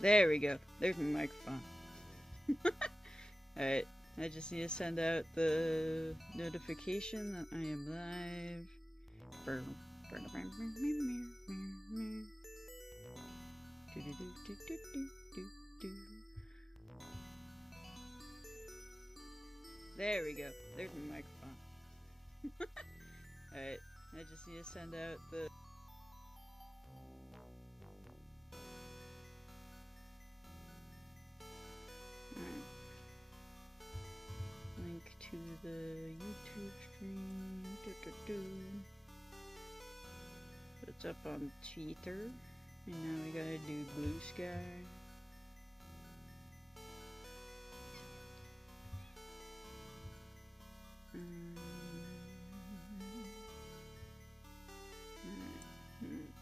There we go. There's my microphone. Alright, I just need to send out the notification that I am live. There we go. There's my microphone. Alright, I just need to send out the... Link to the YouTube stream. It's up on Twitter. And now we gotta do Blue Sky.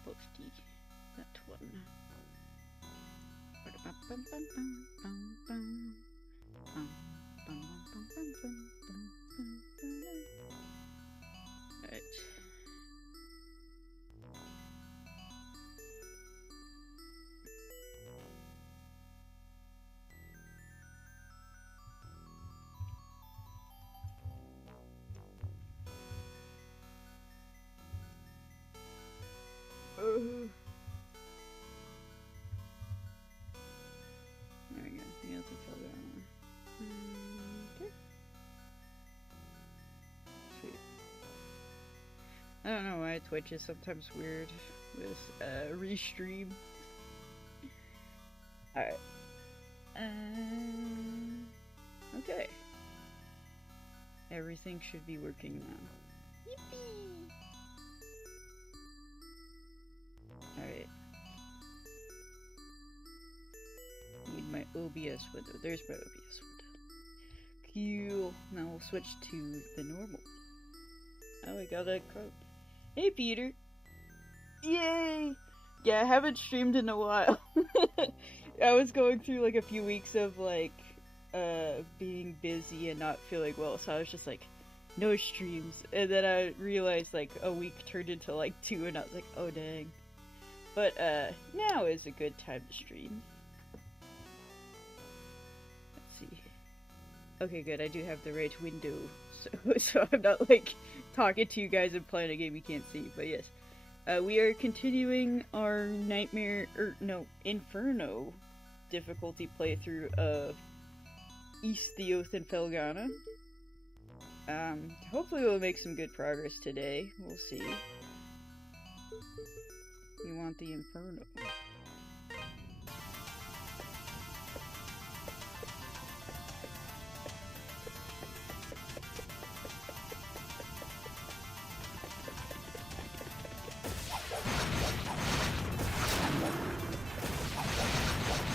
Posty. That one. Alright. There we go. The other Felghana. Okay. Sweet. I don't know why Twitch is sometimes weird with restream. Alright. Okay. Everything should be working now. Yippee! Alright. Need my OBS window. There's my OBS window. Cool. Now we'll switch to the normal. Oh, I got a code. Hey, Peter! Yay! Yeah, I haven't streamed in a while. I was going through like a few weeks of like being busy and not feeling well, so I was just like, no streams. And then I realized like a week turned into like 2, and I was like, oh dang. But now is a good time to stream. Let's see. Okay, good. I do have the right window, so I'm not like talking to you guys and playing a game you can't see. But yes, we are continuing our Inferno difficulty playthrough of East the Oath and Felghana. Hopefully we'll make some good progress today. We'll see. We want the Inferno.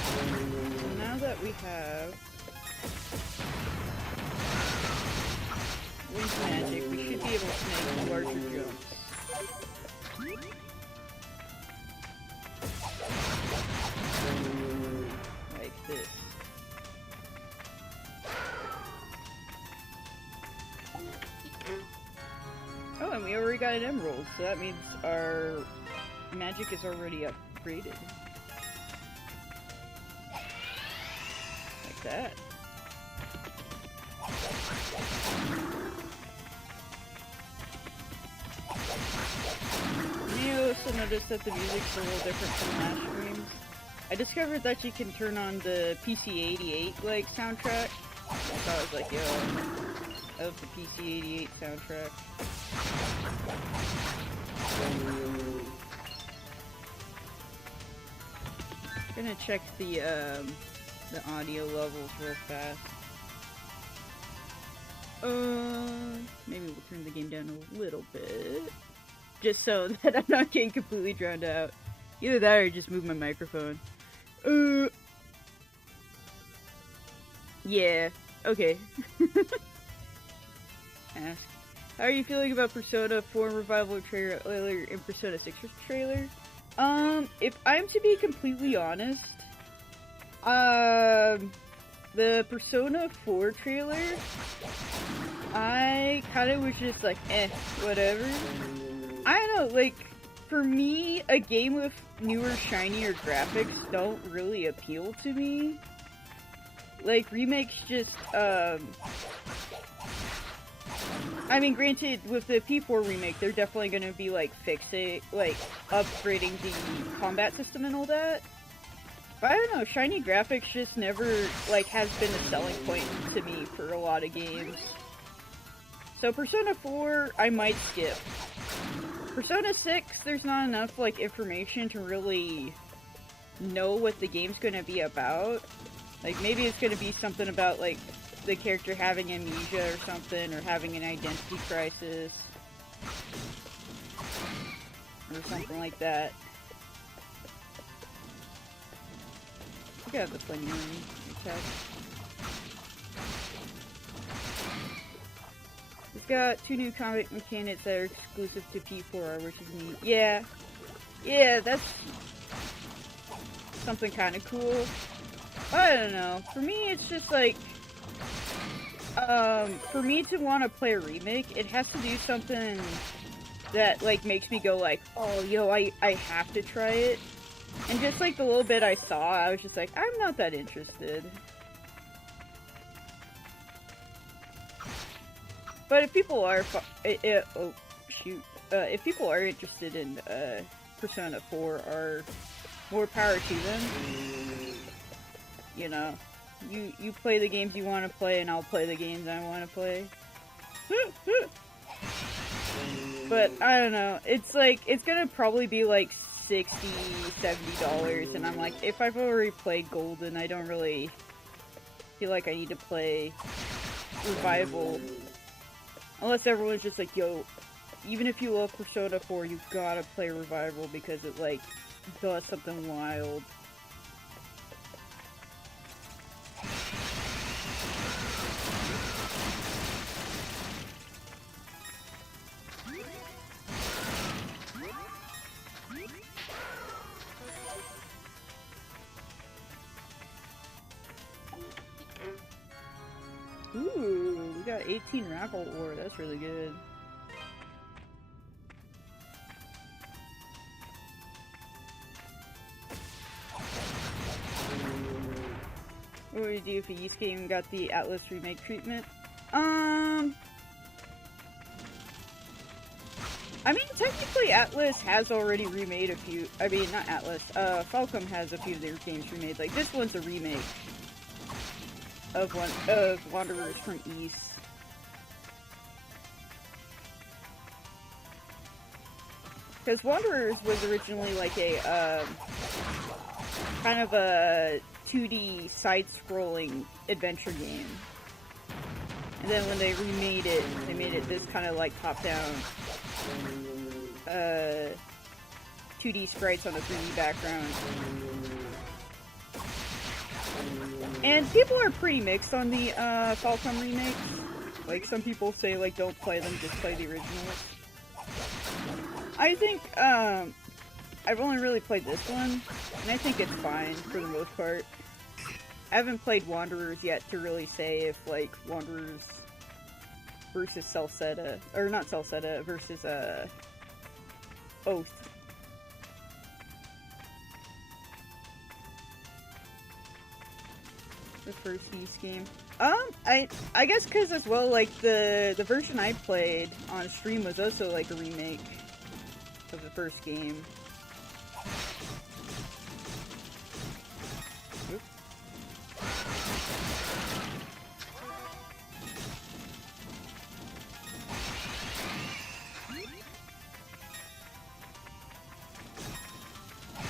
So now that we have wind magic, we should be able to make larger jumps. Like this. Oh, and we already got an emerald, so that means our magic is already upgraded. Like that. You also noticed that the music's a little different from last streams. I discovered that you can turn on the PC-88 like soundtrack. I thought I was like, yo, of the PC-88 soundtrack. Gonna check the audio levels real fast. Maybe we'll turn the game down a little bit, just so that I'm not getting completely drowned out. Either that or just move my microphone. Yeah, okay. Ask. How are you feeling about Persona 4 Revival trailer and Persona 6 trailer? If I'm to be completely honest, the Persona 4 trailer, I kind of was just like, whatever. I don't know, like, for me, a game with newer, shinier graphics don't really appeal to me. Like, remakes just, I mean, granted, with the P4 remake, they're definitely gonna be, like, upgrading the combat system and all that. But I don't know, shiny graphics just never, like, has been a selling point to me for a lot of games. So Persona 4, I might skip. Persona 6, there's not enough, like, information to really know what the game's gonna be about. Like, maybe it's gonna be something about, like, the character having amnesia or something, or having an identity crisis. Or something like that. I got the plenty of money. It's got 2 new combat mechanics that are exclusive to P4, which is neat. Yeah. Yeah, that's something kind of cool. I don't know. For me, it's just like, for me to want to play a remake, it has to do something that, like, makes me go like, oh, yo, I have to try it. And just, like, the little bit I saw, I was just like, I'm not that interested. But if people are, oh, shoot. If people are interested in, Persona 4, are more power to them. You know, you play the games you want to play, and I'll play the games I want to play. But, I don't know, it's like, it's gonna probably be like $60, $70, and I'm like, if I've already played Golden, I don't really feel like I need to play Revival. Unless everyone's just like, yo, even if you love Persona 4, you gotta play Revival because it, like, does something wild. Ooh, we got 18 raffle ore. That's really good. What would you do if a Yeast game got the Atlas remake treatment? I mean, technically Atlas has already remade a few. I mean, not Atlas. Falcom has a few of their games remade. Like, this one's a remake of Wanderers from East. Because Wanderers was originally like a, kind of a 2D side-scrolling adventure game. And then when they remade it, they made it this kind of like top-down 2D sprites on a 3D background. And people are pretty mixed on the Falcom remakes. Like, some people say, like, don't play them, just play the originals. I think, I've only really played this one, and I think it's fine for the most part. I haven't played Wanderers yet to really say if, like, Wanderers versus Celceta, or not Celceta, versus, Oath. The first Yeast game. I guess because as well, like, the version I played on stream was also, like, a remake of the first game. Oops.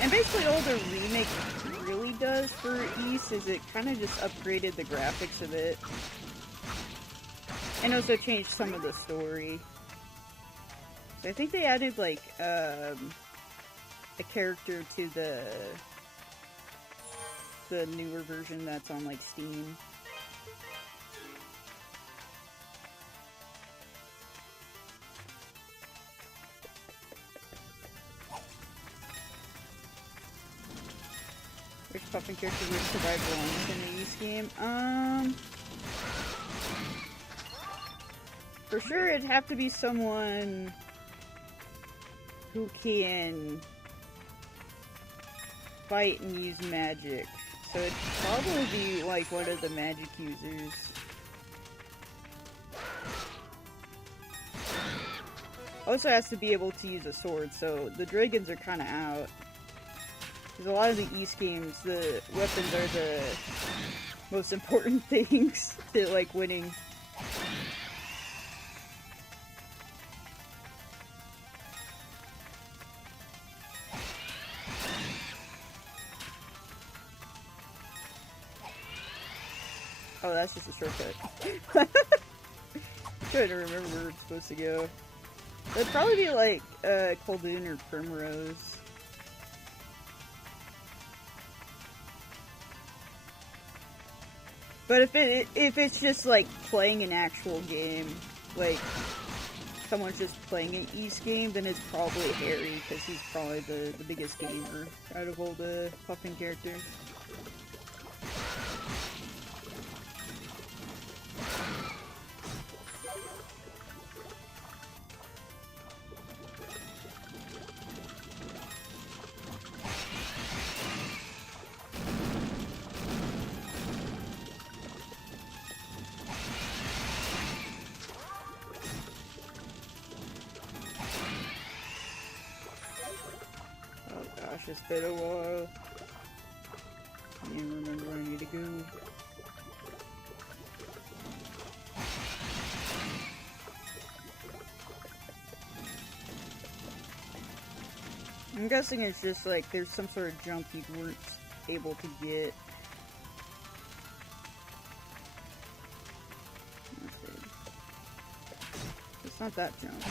And basically all the remake really does for East is it kind of just upgraded the graphics of it. And also changed some of the story. So I think they added, like, a character to the newer version that's on, like, Steam. Which puffin character would survive long in the Yeast game? For sure it'd have to be someone who can fight and use magic. So it'd probably be like one of the magic users. Also has to be able to use a sword, so the dragons are kind of out. Because a lot of the East games, the weapons are the most important things to, like, winning. Oh, that's just a shortcut. I'm trying to remember where it's supposed to go. It'd probably be like Coldoon or Primrose. But if it's just like playing an actual game, like someone's just playing an East game, then it's probably Harry, because he's probably the biggest gamer out of all the Puffin characters. It's been a while. I can't remember where I need to go. I'm guessing it's just like there's some sort of jump you weren't able to get. Let's see. It's not that jump.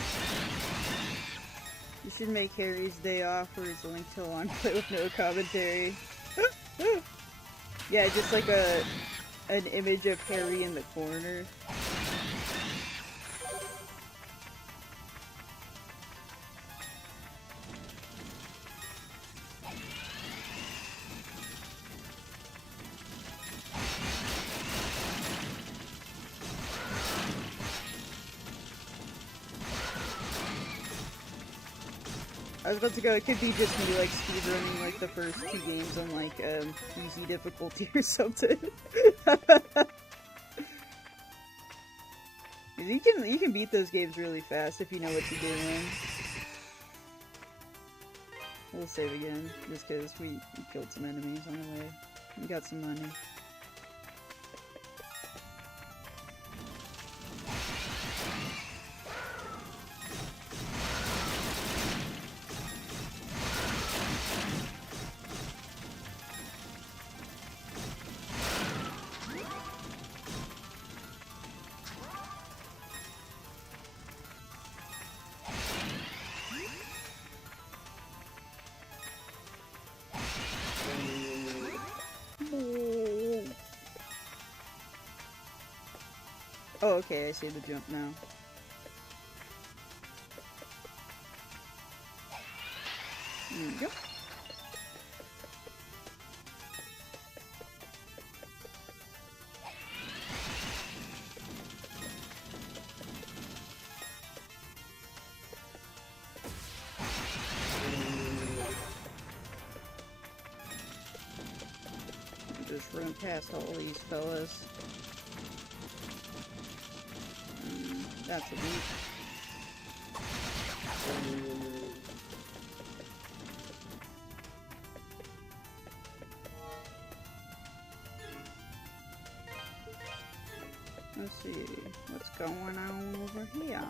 You should make Harry's day off where he's linked to on play with no commentary. Yeah, just like an image of Harry in the corner. I was about to go, it could be just me, like, speedrunning, like, the first 2 games on, like, easy difficulty or something. You can beat those games really fast if you know what you're doing. We'll save again, just because we killed some enemies on the way. We got some money. Oh, okay, I see the jump now. There we go. Just run past all these fellas. That's a beat. Let's see what's going on over here.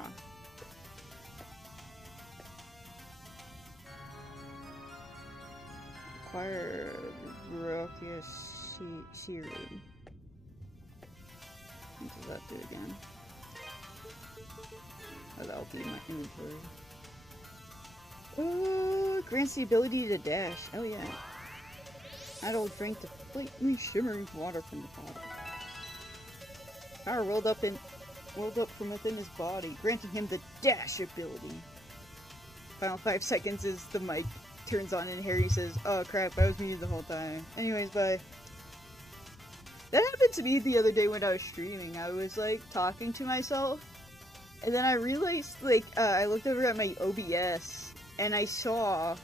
Acquire Raucous Serum. What does that do again? Oh, that'll be my inventory. Oh, grants the ability to dash. Oh yeah. Idle drink the faintly shimmering water from the bottle. Power rolled up from within his body, granting him the dash ability. Final 5 seconds as the mic turns on and Harry says, "Oh crap, I was muted the whole time." Anyways, bye. That happened to me the other day when I was streaming. I was like talking to myself, and then I realized, like, I looked over at my OBS, and I saw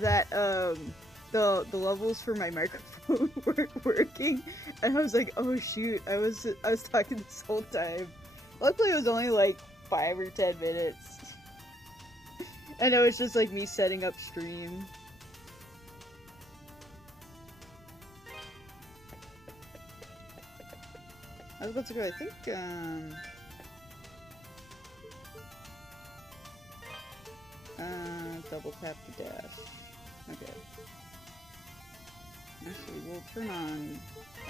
that the levels for my microphone weren't working, and I was like, oh shoot, I was talking this whole time. Luckily it was only like 5 or 10 minutes. And it was just like me setting up stream. I was about to go, I think, double tap the dash. Okay. Actually, we'll turn on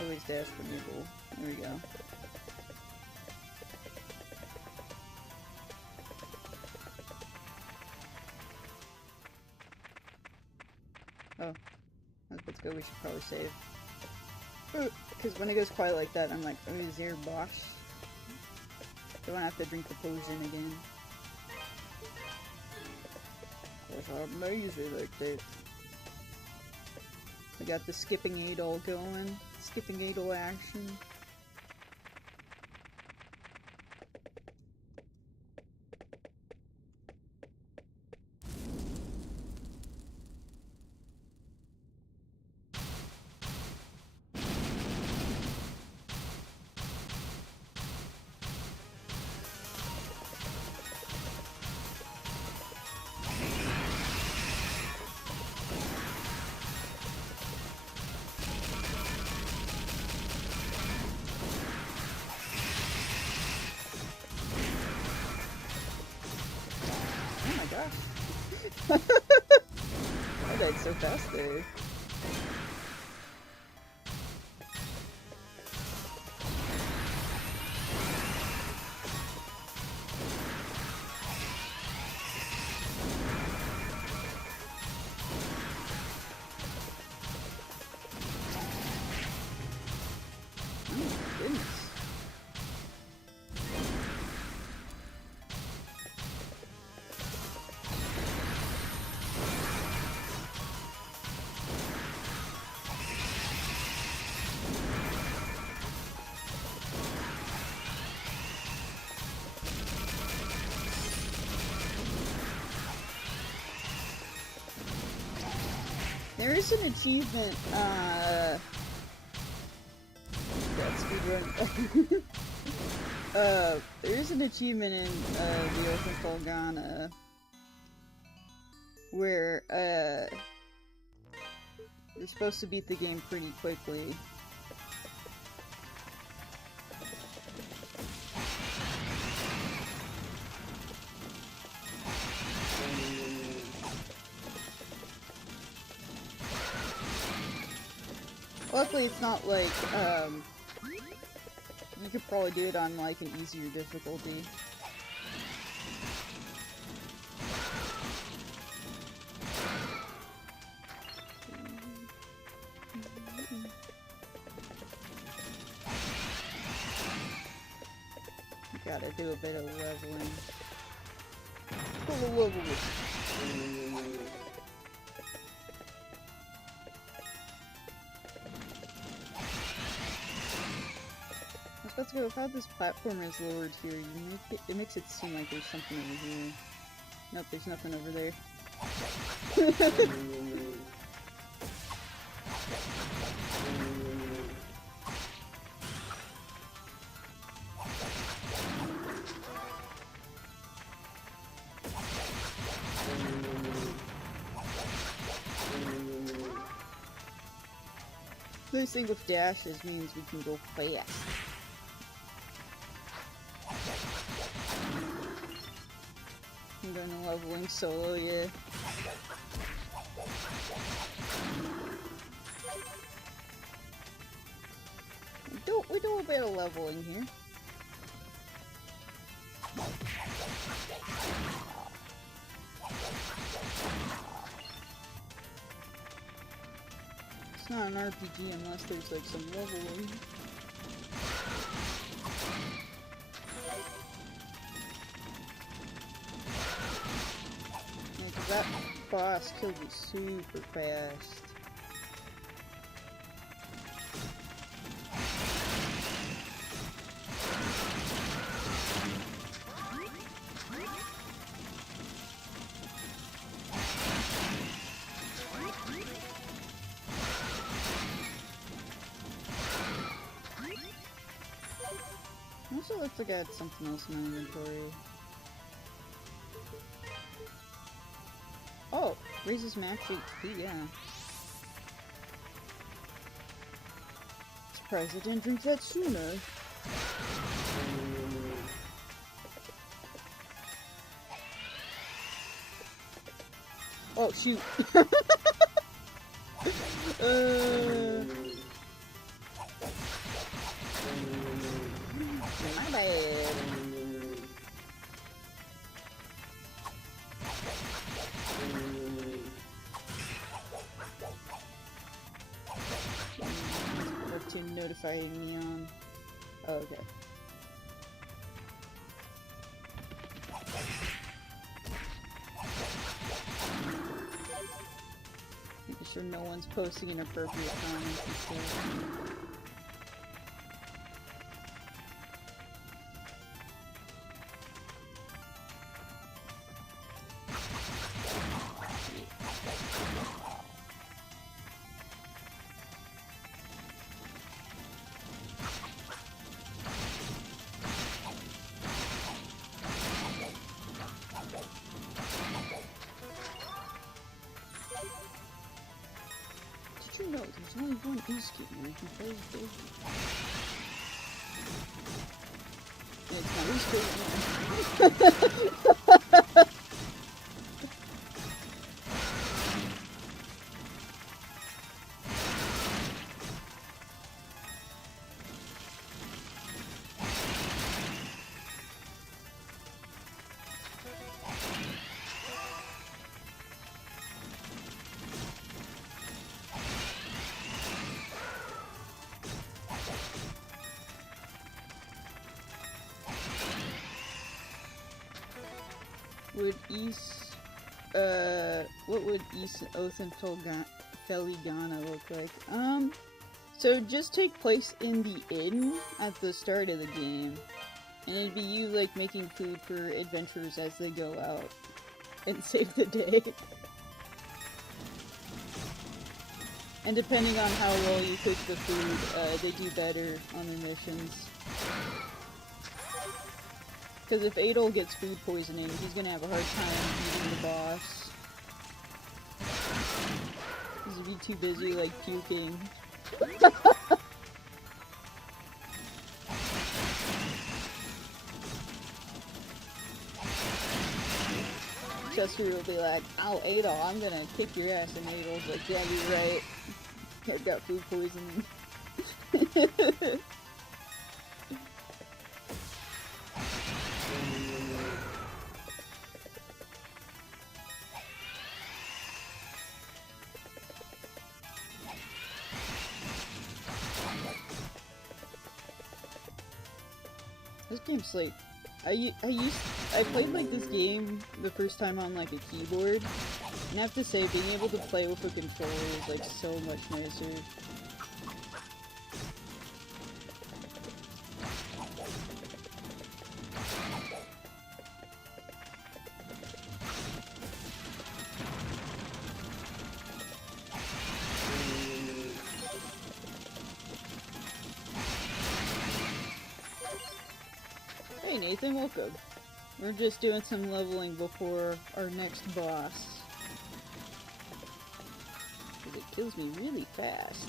always dash removal. There we go. Oh. I was about to go, we should probably save. Because when it goes quiet like that, I'm like, oh, is there boss? Don't have to drink the potion again. That's amazing like that. I got the skipping idol going. Skipping idol action. I died so fast there. Oh my goodness. There is an achievement, speedrun. There is an achievement in, the Open Felghana where, you're supposed to beat the game pretty quickly. Luckily, it's not like, you could probably do it on, like, an easier difficulty. Gotta do a bit of leveling. Pull a level. Let's go. If how this platform is lowered here, it makes it seem like there's something over here. Nope, there's nothing over there. This thing with dashes means we can go fast. I'm going to leveling solo, yeah. We do a bit of leveling here. It's not an RPG unless there's like some leveling. Yeah, 'cause that boss killed me super fast. Also looks like I had something else in my inventory. Oh, raises max HP, yeah. Surprised I didn't drink that sooner. Oh, shoot. My bad. Cartoon notifying me on. Oh, okay. Making sure no one's posting inappropriate comments and stuff. Did you know there's only one e-scooter you can play with this? It's not e-scooter. What would East Oath and Felghana look like? So just take place in the inn at the start of the game. And it'd be you, like, making food for adventurers as they go out and save the day. And depending on how well you cook the food, they do better on the missions. Because if Adol gets food poisoning, he's gonna have a hard time beating the boss. He'd be too busy, like, puking. Chester will be like, "Oh, Adol, I'm gonna kick your ass," and Adol's like, "Yeah, you're right. I've got food poisoning." This game's like, I played like this game the first time on like a keyboard, and I have to say, being able to play with a controller is like so much nicer. Hey Nathan, welcome. We're just doing some leveling before our next boss. Because it kills me really fast.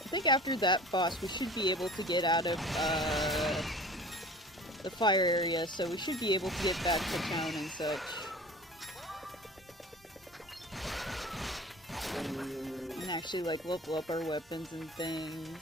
I think after that boss we should be able to get out of the fire area, so we should be able to get back to town and such. And actually like level up our weapons and things.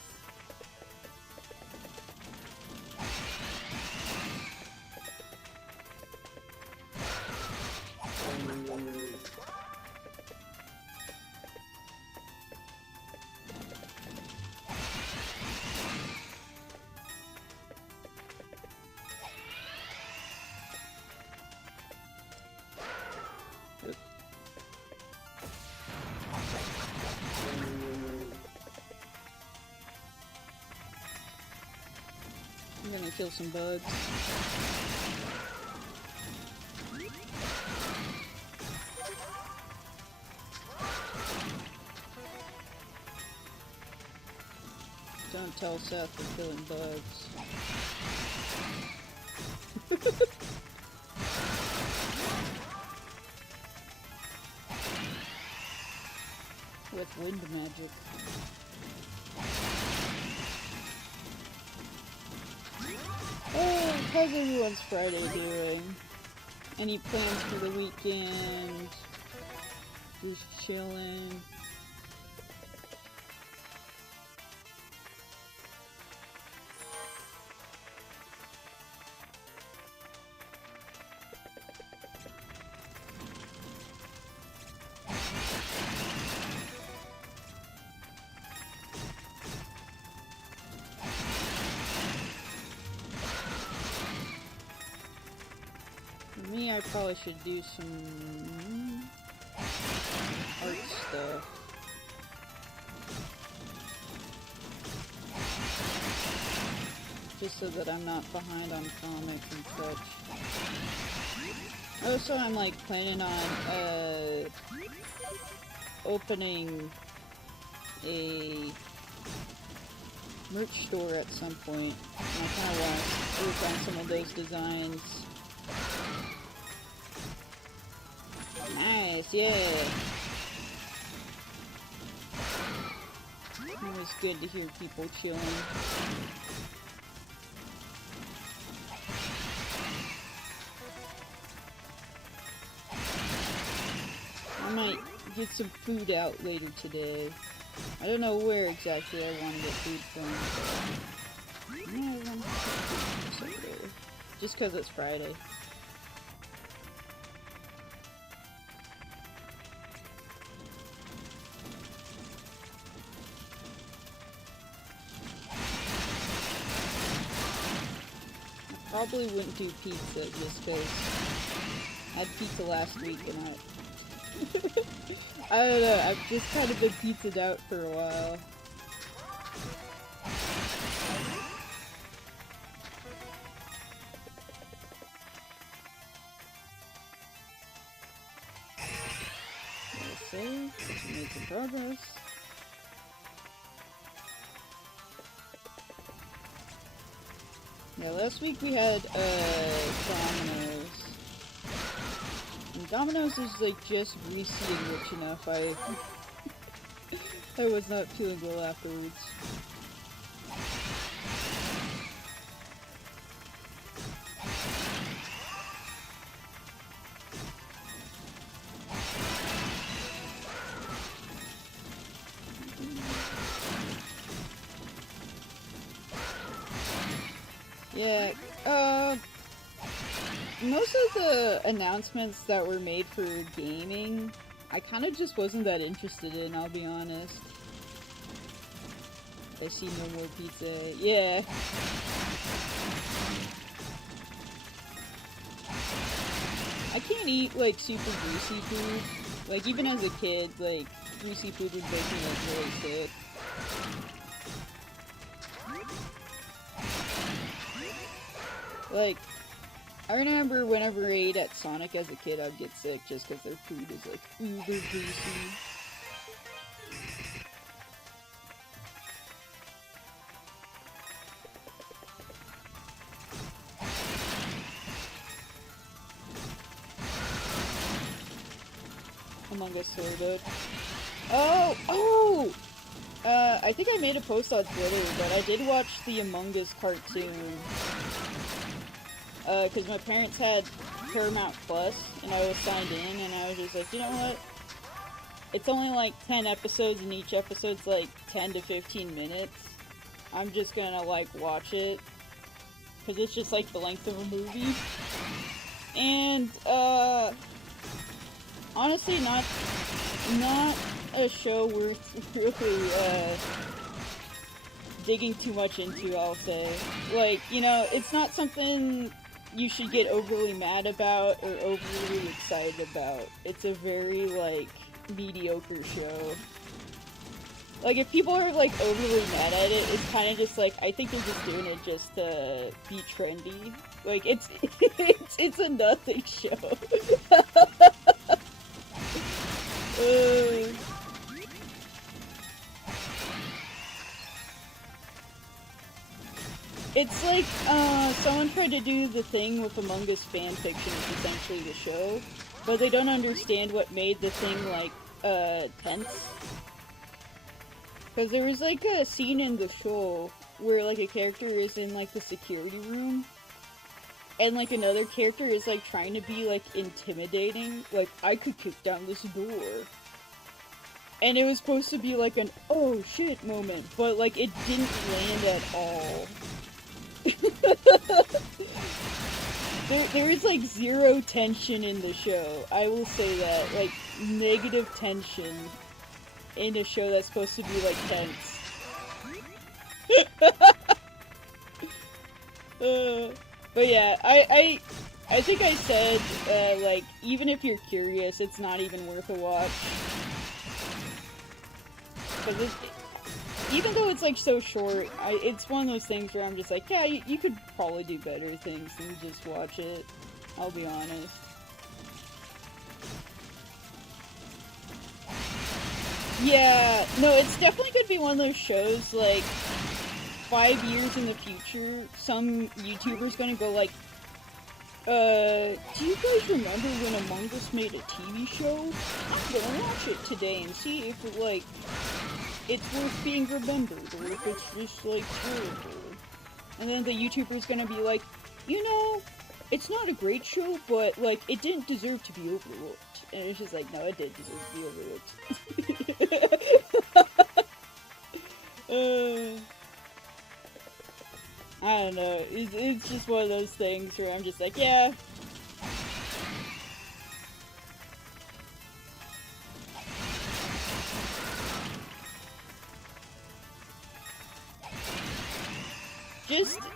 I'm gonna kill some bugs. Don't tell Seth we're killing bugs. With wind magic. Oh, how's everyone's Friday doing? Any plans for the weekend? Just chilling. For me, I probably should do some art stuff. Just so that I'm not behind on comics and such. Also, I'm like planning on opening a merch store at some point. And I kind of want to work on some of those designs. Nice, yeah. Always good to hear people chilling. I might get some food out later today. I don't know where exactly I want to get food from. But I want to get food somewhere. Just because it's Friday. Probably wouldn't do pizza just because I had pizza last week and I don't know, I've just kind of been pizzaed out for a while. Let's see, making progress. Yeah, last week we had, Domino's. And Domino's is, like, just greasy and rich enough. I was not feeling well afterwards. Yeah, most of the announcements that were made for gaming, I kind of just wasn't that interested in, I'll be honest. I see no more pizza. Yeah. I can't eat, like, super greasy food. Like, even as a kid, like, greasy food would make me, like, really sick. Like, I remember whenever I ate at Sonic as a kid, I'd get sick just because their food is, like, uber greasy. Among Us Storybook. Oh! I think I made a post on Twitter, but I did watch the Among Us cartoon. Because my parents had Paramount Plus, and I was signed in, and I was just like, you know what? It's only like 10 episodes, and each episode's like 10 to 15 minutes. I'm just gonna, like, watch it. Because it's just like the length of a movie. And, honestly, not a show worth really, digging too much into, I'll say. Like, you know, it's not something you should get overly mad about or overly excited about. It's a very, like, mediocre show. Like, if people are, like, overly mad at it, it's kind of just like, I think they're just doing it just to be trendy. Like, it's it's a nothing show. It's like, someone tried to do the thing with Among Us fanfiction, which is essentially the show, but they don't understand what made the thing, like, tense. Because there was, like, a scene in the show where, like, a character is in, like, the security room, and, like, another character is, like, trying to be, like, intimidating. Like, I could kick down this door. And it was supposed to be, like, an oh shit moment, but, like, it didn't land at all. There is, like, zero tension in the show. I will say that. Like, negative tension in a show that's supposed to be, like, tense. But yeah, I think I said, like, even if you're curious, it's not even worth a watch. Because even though it's, like, so short, it's one of those things where I'm just like, yeah, you could probably do better things than just watch it. I'll be honest. Yeah, no, it's definitely gonna be one of those shows, like, 5 years in the future, some YouTuber's gonna go like, do you guys remember when Among Us made a TV show? I'm gonna watch it today and see if it, like, it's worth being remembered, or if it's just, like, terrible. And then the YouTuber's gonna be like, you know, it's not a great show, but, like, it didn't deserve to be overlooked. And it's just like, no, it did deserve to be overlooked. I don't know, it's just one of those things where I'm just like, yeah.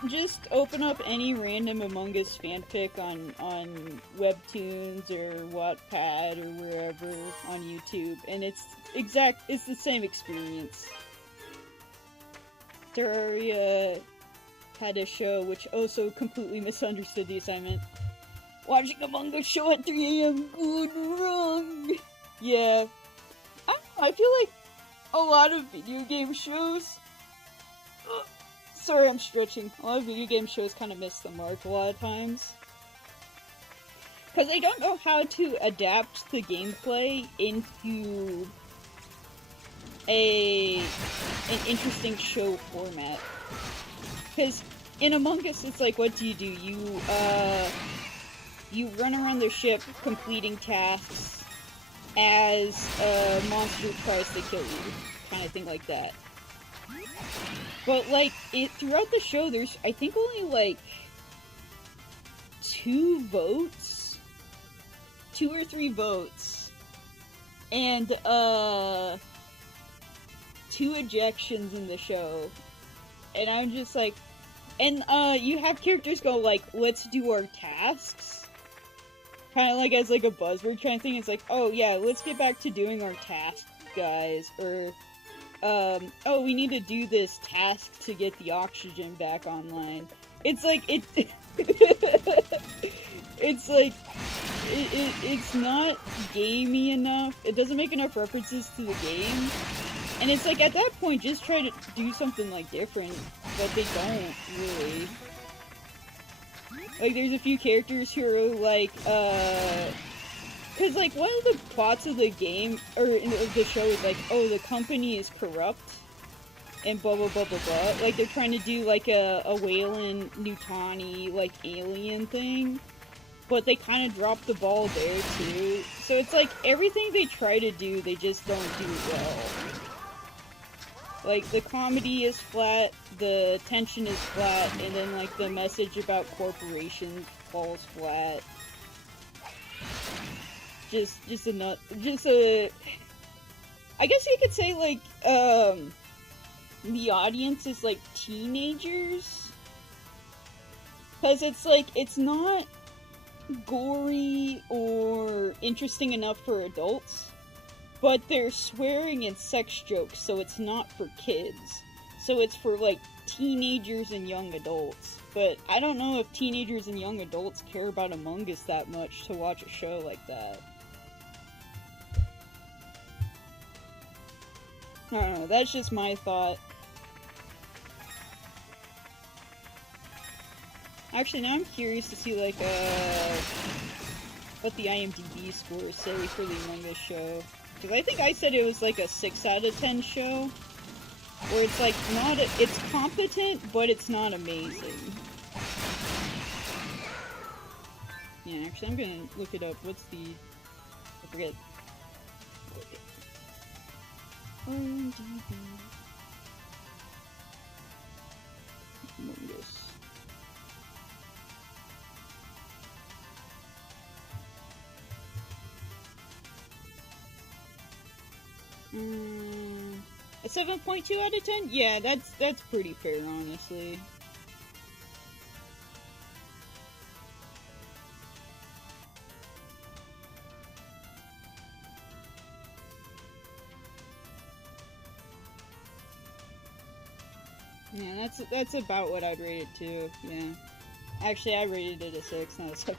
Just open up any random Among Us fanfic on Webtoons or Wattpad or wherever on YouTube, and it's the same experience. Terraria had a show which also completely misunderstood the assignment. Watching Among Us show at 3 AM, good wrong. Yeah. I feel like a lot of video game shows... Sorry, I'm stretching. A lot of video game shows kind of miss the mark a lot of times. Because they don't know how to adapt the gameplay into an interesting show format. Because in Among Us, it's like, what do? You run around the ship completing tasks as a monster tries to kill you. Kind of thing like that. But, like, throughout the show, there's, I think, only, like, 2 votes? 2 or 3 votes. And, 2 ejections in the show. And I'm just like... And, you have characters go, like, let's do our tasks. Kind of like as, like, a buzzword kind of thing. It's like, oh, yeah, let's get back to doing our tasks, guys. Or... oh, we need to do this task to get the oxygen back online. It's like, it's like, it's not gamey enough. It doesn't make enough references to the game. And it's like, at that point, just try to do something, like, different. But they don't, really. Like, there's a few characters who are, like, because, like, one of the plots of the game, or of the show is, like, oh, the company is corrupt, and blah, blah, blah, blah, blah. Like, they're trying to do, like, a Wayland Nutani, like, alien thing, but they kind of drop the ball there, too. So it's like, everything they try to do, they just don't do well. Like, the comedy is flat, the tension is flat, and then, like, the message about corporations falls flat. Just a I guess you could say, like, the audience is, like, teenagers. Because it's, like, it's not gory or interesting enough for adults. but they're swearing and sex jokes, so it's not for kids. So it's for, like, teenagers and young adults. But I don't know if teenagers and young adults care about Among Us that much to watch a show like that. I don't know, that's just my thought. Actually, now I'm curious to see, like, what the IMDb scores say for the Among Us show. Because I think I said it was, like, a 6 out of 10 show. Where it's, like, it's competent, but it's not amazing. Yeah, actually, I'm gonna look it up. What's the... I forget. IMDb. Among Us. A 7.2 out of 10? Yeah, that's pretty fair, honestly. Yeah, that's about what I'd rate it too. Yeah. Actually, I rated it a 6, not a 7.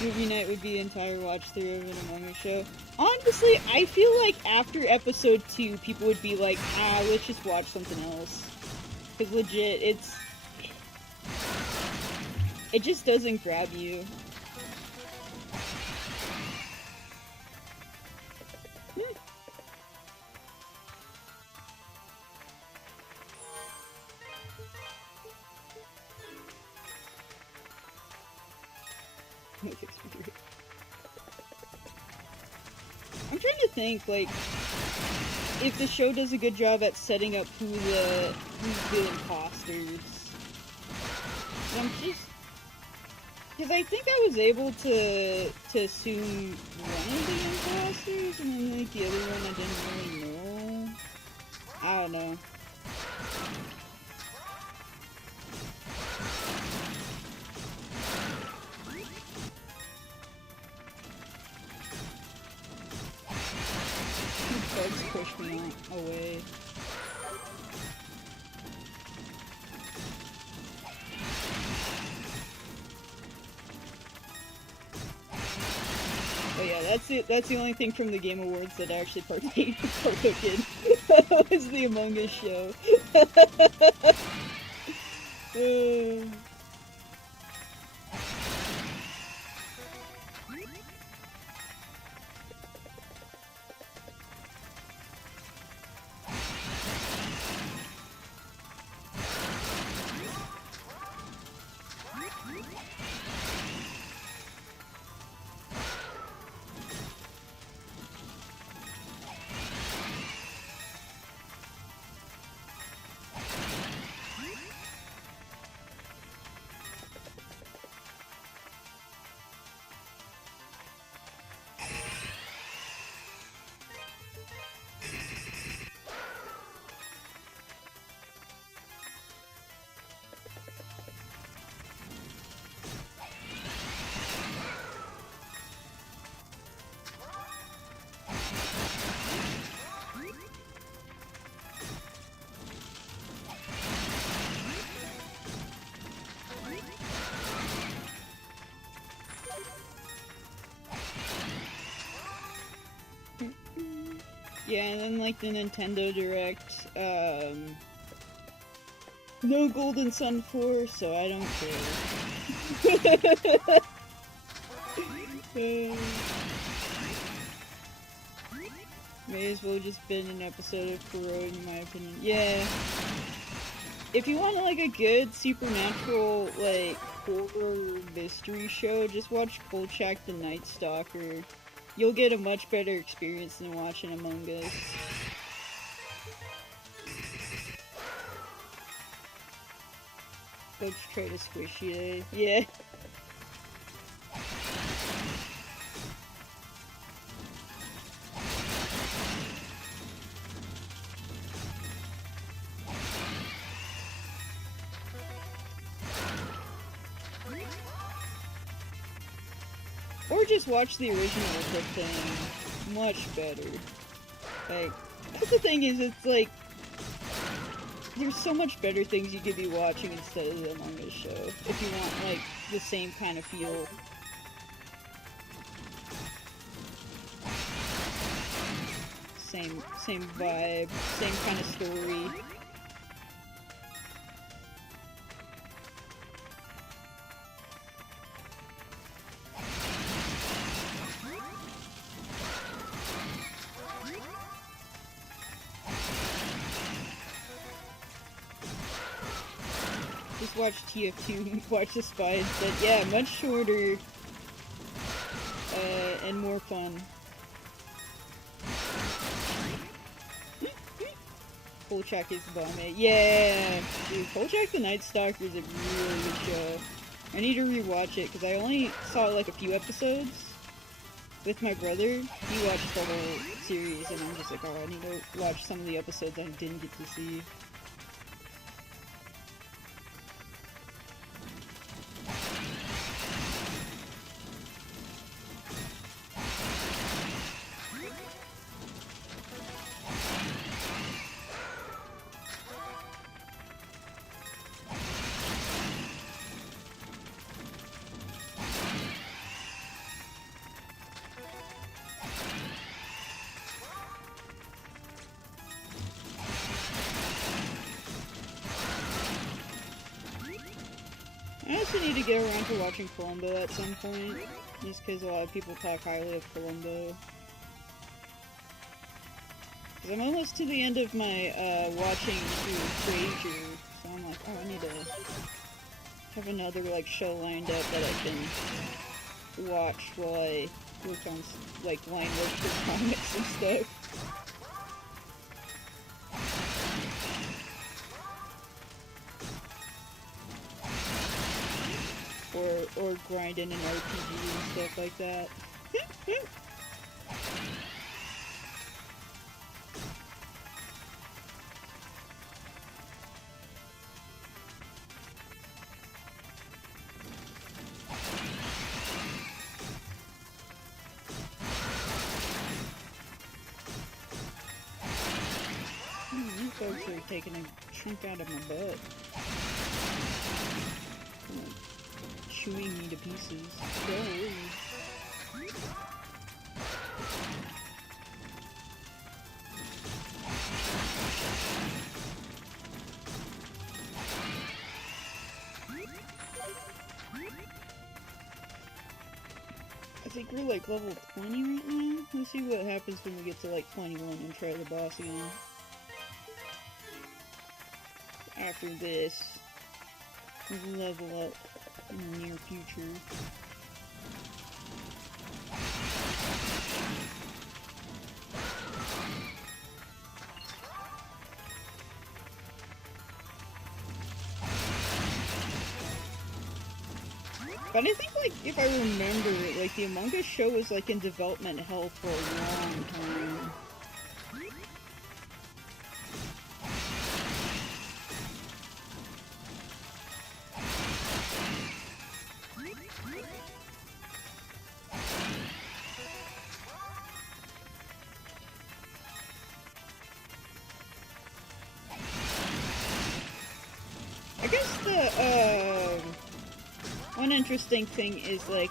Movie night would be the entire watch through of an Among Us show. Honestly, I feel like after episode 2, people would be like, let's just watch something else. Because legit, it just doesn't grab you. I'm trying to think, like, if the show does a good job at setting up who's the imposters. I'm just... Because I think I was able to assume one of the imposters, and then, like, the other one I didn't really know. I don't know. Bugs push me away. Oh yeah, that's the only thing from the Game Awards that I actually partook in. That was the Among Us show. Yeah, and then like the Nintendo Direct, no Golden Sun 4, so I don't care. May as well just been an episode of Corrode, in my opinion. Yeah. If you want like a good supernatural, like, horror mystery show, just watch Kolchak the Night Stalker. You'll get a much better experience than watching Among Us. Folks try to squish you. Yeah. Or Or just watch the original with the thing. Much better. Like, that's the thing is, it's like, there's so much better things you could be watching instead of the Among Us show. If you want, like, the same kind of feel. Same vibe, same kind of story. Just watch TF2, watch The Spy instead. Yeah, much shorter, and more fun. Kolchak is the bomb. Yeah! Dude, Kolchak the Night Stalker is a really good show. I need to rewatch it, because I only saw like a few episodes with my brother. He watched the whole series, and I'm just like, oh, I need to watch some of the episodes I didn't get to see. I also need to get around to watching Columbo at some point, just because a lot of people talk highly of Columbo. Because I'm almost to the end of my watching through Frasier, so I'm like, oh, I need to have another like show lined up that I can watch while I work on like line work for comics and stuff. Or grinding an RPG and stuff like that. You folks are taking a chunk out of my butt. Chewing me to pieces. Go. I think we're like level 20 right now. Let's see what happens when we get to like 21 and try the boss again. After this, we'll level up in the near future. But I think, like, if I remember, like, the Among Us show was, like, in development hell for a long time. I guess the, one interesting thing is, like,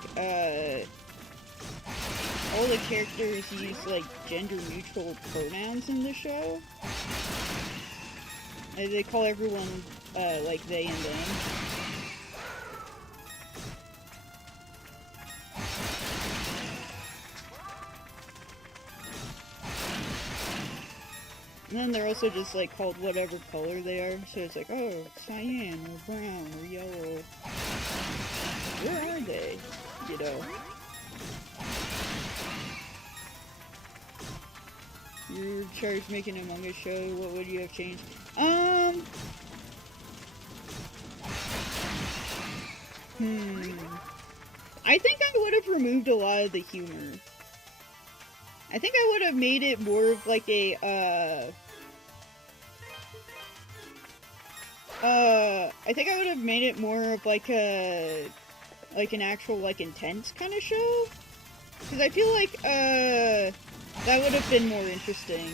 all the characters use, like, gender-neutral pronouns in the show. They call everyone, like, they and them. And then they're also just, like, called whatever color they are. So it's like, oh, cyan, or brown, or yellow. Where are they? You know. You're charged making an Among Us show, what would you have changed? I think I would have removed a lot of the humor. I think I would have made it more of like a, I think I would have made it more of like a, like an actual, like, intense kind of show. Because I feel like, that would have been more interesting.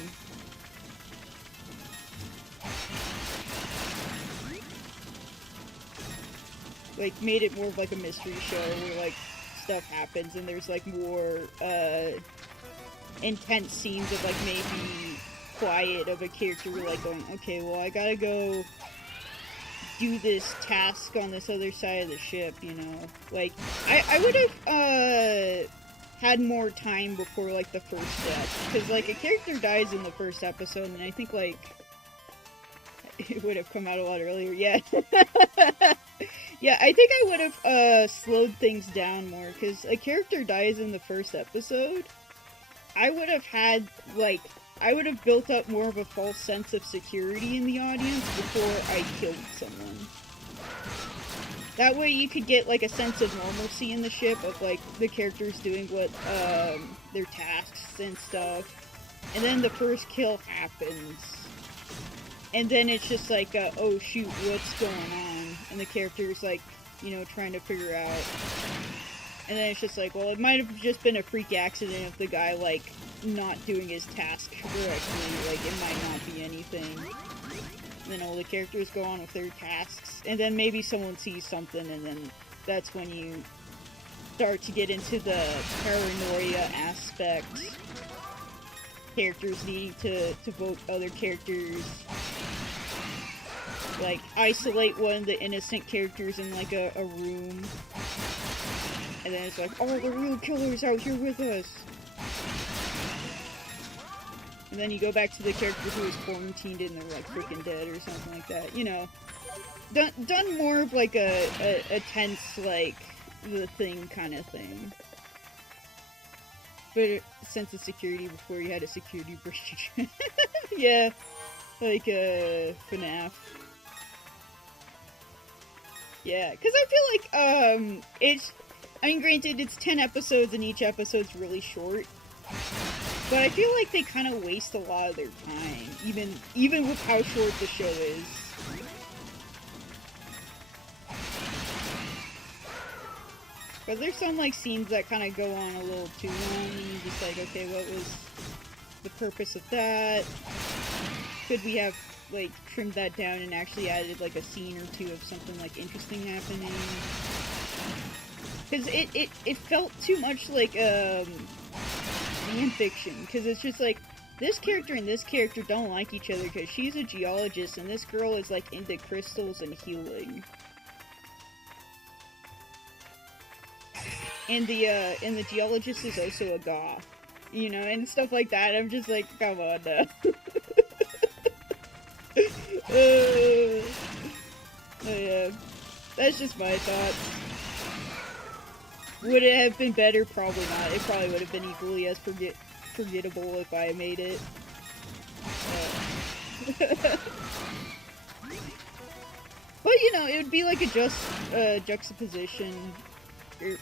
Like, made it more of like a mystery show where, like, stuff happens and there's, like, more, intense scenes of, like, maybe quiet of a character like going, okay, well, I gotta go do this task on this other side of the ship, you know? Like, I would have, had more time before, like, the first death. Because, like, a character dies in the first episode, and I think, like, it would have come out a lot earlier. Yeah. Yeah, I think I would have, slowed things down more, because a character dies in the first episode. I would have had, like, I would have built up more of a false sense of security in the audience before I killed someone. That way you could get, like, a sense of normalcy in the ship of, like, the characters doing what, their tasks and stuff. And then the first kill happens. And then it's just like, oh shoot, what's going on? And the character's, like, you know, trying to figure out. And then it's just like, well, it might have just been a freak accident of the guy, like, not doing his task correctly. Like, it might not be anything. And then all the characters go on with their tasks. And then maybe someone sees something, and then that's when you start to get into the paranoia aspect. Characters needing to vote other characters. Like, isolate one of the innocent characters in, like, a room. And then it's like, oh, the real killer's out here with us! And then you go back to the character who was quarantined and they're, like, freaking dead or something like that. You know. Done more of, like, a tense, like, the thing kind of thing. But sense of security before you had a security breach. Yeah. Like, FNAF. Yeah, because I feel like, it's... I mean, granted, it's 10 episodes and each episode's really short. But I feel like they kind of waste a lot of their time, even with how short the show is. But there's some, like, scenes that kind of go on a little too long, and you're just like, okay, what was the purpose of that? Could we have, like, trimmed that down and actually added, like, a scene or two of something, like, interesting happening? Because it felt too much like, fanfiction, because it's just like, this character and this character don't like each other because she's a geologist and this girl is, like, into crystals and healing. And the geologist is also a goth, you know, and stuff like that. I'm just like, come on now. Yeah, that's just my thoughts. Would it have been better? Probably not. It probably would have been equally as forgettable if I made it. But, you know, it would be like a juxtaposition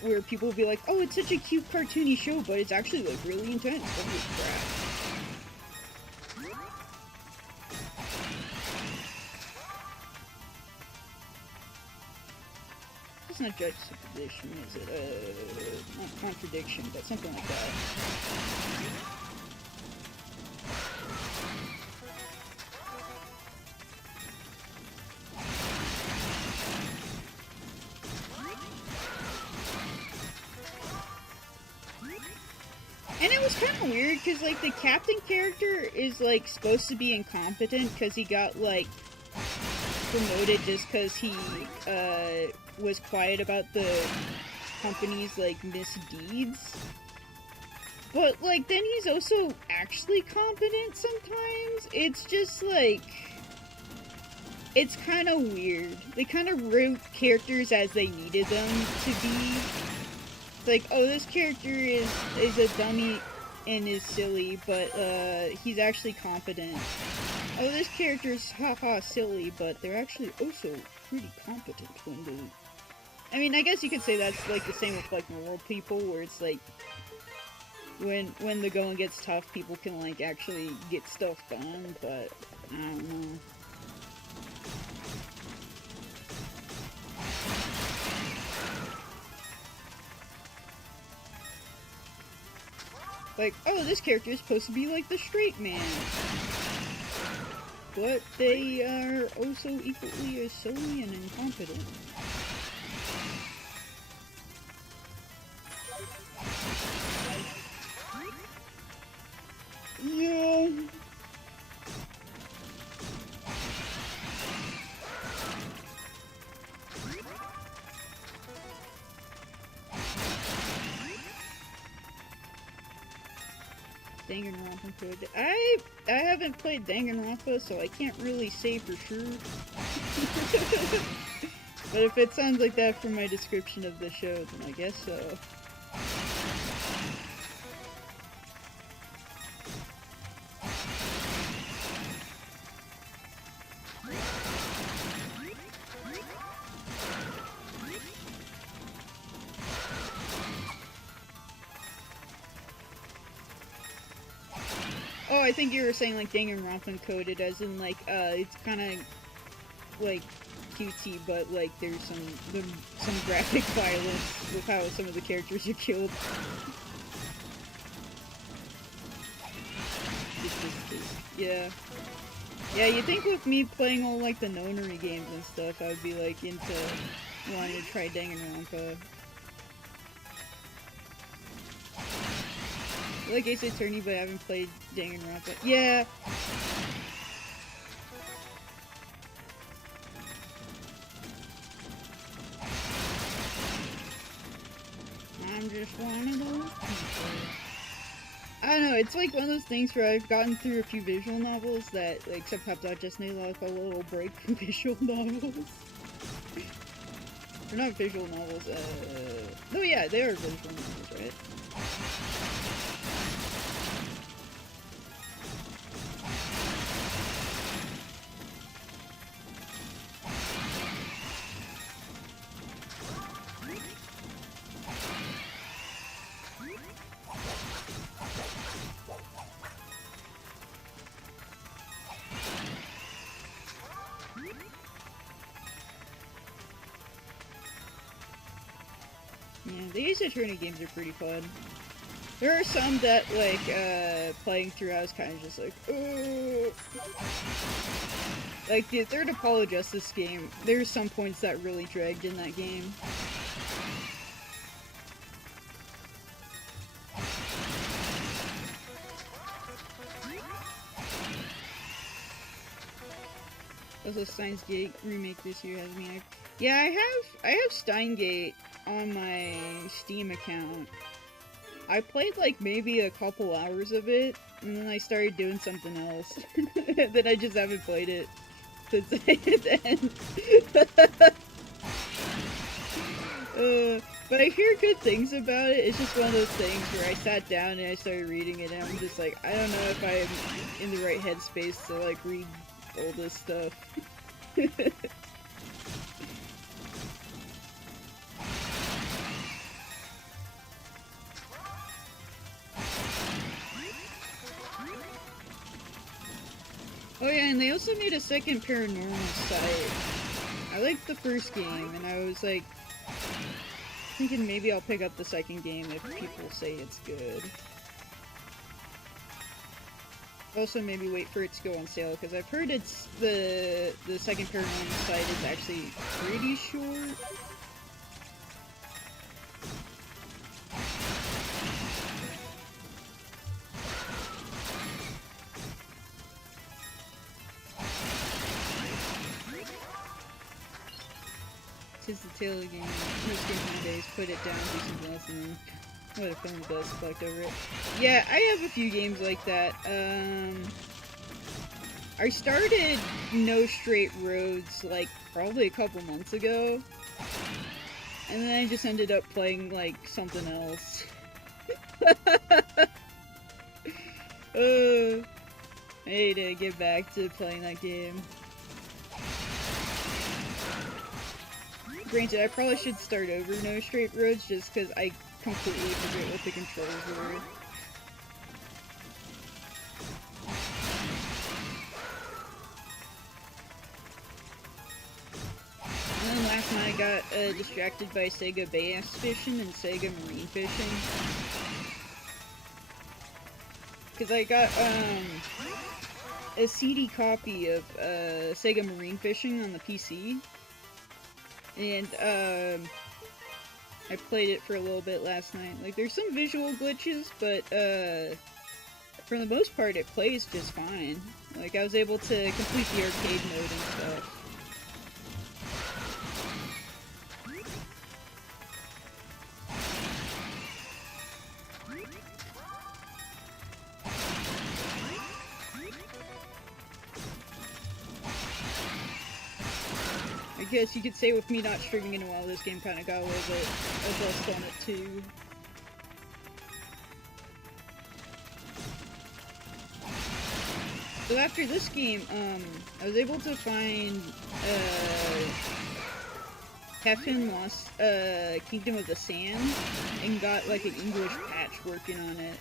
where people would be like, oh, it's such a cute cartoony show, but it's actually, like, really intense. Holy crap. It's not juxtaposition, is it? Not contradiction, but something like that. And it was kind of weird, because, like, the captain character is, like, supposed to be incompetent, because he got, like, promoted just because he, was quiet about the company's, like, misdeeds. But, like, then he's also actually competent sometimes. It's just, like, it's kind of weird. They kind of wrote characters as they needed them to be. It's like, oh, this character is a dummy and is silly, but, he's actually competent. Oh, this character is haha silly, but they're actually also pretty competent when they... I mean, I guess you could say that's, like, the same with, like, normal people, where it's, like, when the going gets tough, people can, like, actually get stuff done, but, I don't know. Like, oh, this character is supposed to be like the straight man. But they are also equally as silly and incompetent. Yeah. Danganronpa code. I haven't played Danganronpa, so I can't really say for sure. But if it sounds like that from my description of the show, then I guess so. Oh, I think you were saying like Danganronpa coded, as in like it's kind of like cutesy, but like there's some graphic violence with how some of the characters are killed. Yeah. Yeah, you think with me playing all like the nonary games and stuff, I would be like into wanting to try Danganronpa. I like Ace Attorney, but I haven't played Danganronpa. Yeah! I'm just one of those people. I don't know, it's like one of those things where I've gotten through a few visual novels that, like, sometimes just need like a little break from visual novels. They're not visual novels, no, yeah, they are visual novels, right? Yeah, the Ace Attorney games are pretty fun. There are some that, like, playing through I was kind of just like, ugh. Like, the third Apollo Justice game, there's some points that really dragged in that game. Also, Steins Gate remake this year has me. Yeah, I have Steins Gate on my Steam account. I played like maybe a couple hours of it, and then I started doing something else. Then I just haven't played it since then. But I hear good things about it. It's just one of those things where I sat down and I started reading it, and I'm just like, I don't know if I'm in the right headspace to like read all this stuff. Oh yeah, and they also made a second paranormal site. I liked the first game, and I was like thinking maybe I'll pick up the second game if people say it's good. Also, maybe wait for it to go on sale, because I've heard it's the second paranormal site is actually pretty short. Tis the tale of the game. Most games nowadays put it down, do something else, and then what a film does, collect over it. Yeah, I have a few games like that. I started No Straight Roads like probably a couple months ago, and then I just ended up playing like something else. I need to get back to playing that game. Granted, I probably should start over No Straight Roads just because I completely forget what the controls were. And then last night I got distracted by Sega Bass Fishing and Sega Marine Fishing. because I got a CD copy of Sega Marine Fishing on the PC, and I played it for a little bit last night. Like, there's some visual glitches, but for the most part it plays just fine. Like, I was able to complete the arcade mode and stuff. I guess you could say with me not streaming in a while, this game kind of got a little bit of rust on it too. So after this game, I was able to find Kefin Lost Kingdom of the Sand and got like an English patch working on it.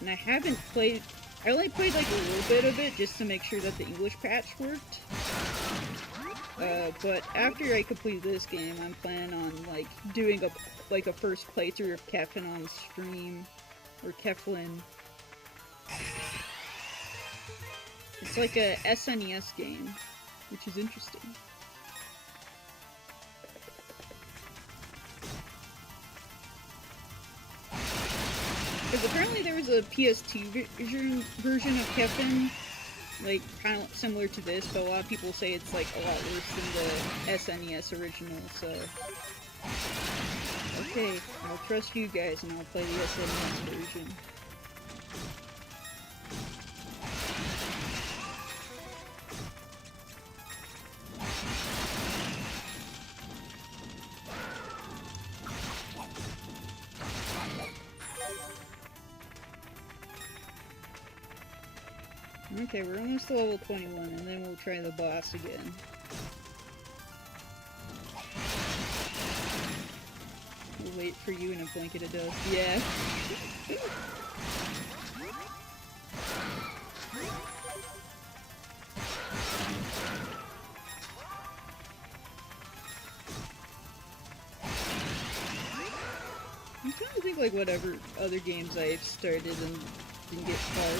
And I haven't played, I only played like a little bit of it just to make sure that the English patch worked. But after I complete this game, I'm planning on like doing a first playthrough of Kefin on stream, or Keflin. It's like a SNES game, which is interesting. Because apparently there was a PS2 version of Kefin, like, kind of similar to this, but a lot of people say it's, like, a lot worse than the SNES original, so... Okay, I'll trust you guys and I'll play the SNES version. Okay, we're almost to level 21, and then we'll try the boss again. We'll wait for you in a blanket of dust. Yeah. I'm trying to think like whatever other games I've started and didn't get far in.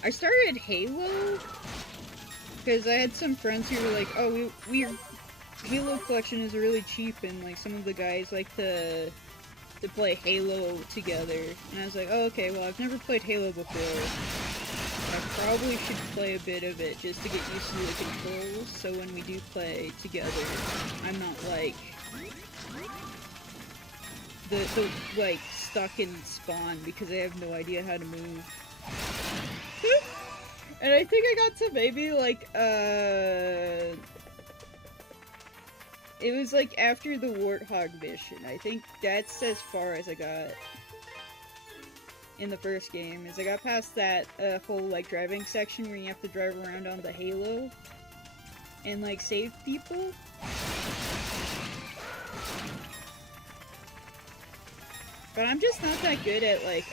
I started Halo because I had some friends who were like, "Oh, we Halo collection is really cheap, and like some of the guys like to play Halo together." And I was like, "Oh, okay. Well, I've never played Halo before. I probably should play a bit of it just to get used to the controls, so when we do play together, I'm not like the like stuck in spawn because I have no idea how to move." And I think I got to maybe like it was like after the Warthog mission. I think that's as far as I got in the first game. Is I got past that whole like driving section where you have to drive around on the Halo and like save people. But I'm just not that good at like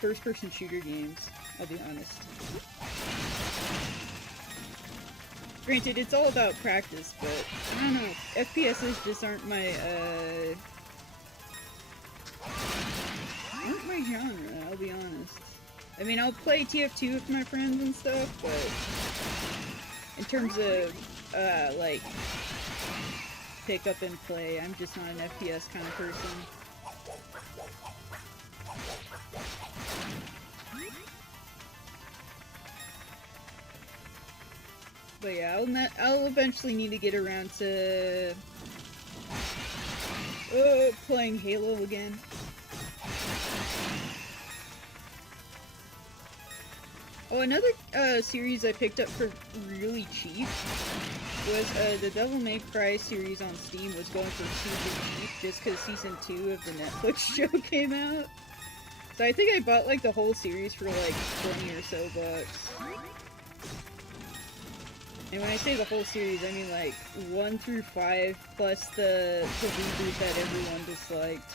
first-person shooter games, I'll be honest. Granted, it's all about practice, but I don't know. FPSs just aren't my genre, I'll be honest. I mean, I'll play TF2 with my friends and stuff, but in terms of like pick up and play, I'm just not an FPS kind of person. But yeah, I'll eventually need to get around to playing Halo again. Oh, another series I picked up for really cheap was the Devil May Cry series on Steam was going for super cheap just because season 2 of the Netflix show came out. So I think I bought like the whole series for like 20 or so bucks. And when I say the whole series, I mean like 1 through 5 plus the reboot that everyone disliked.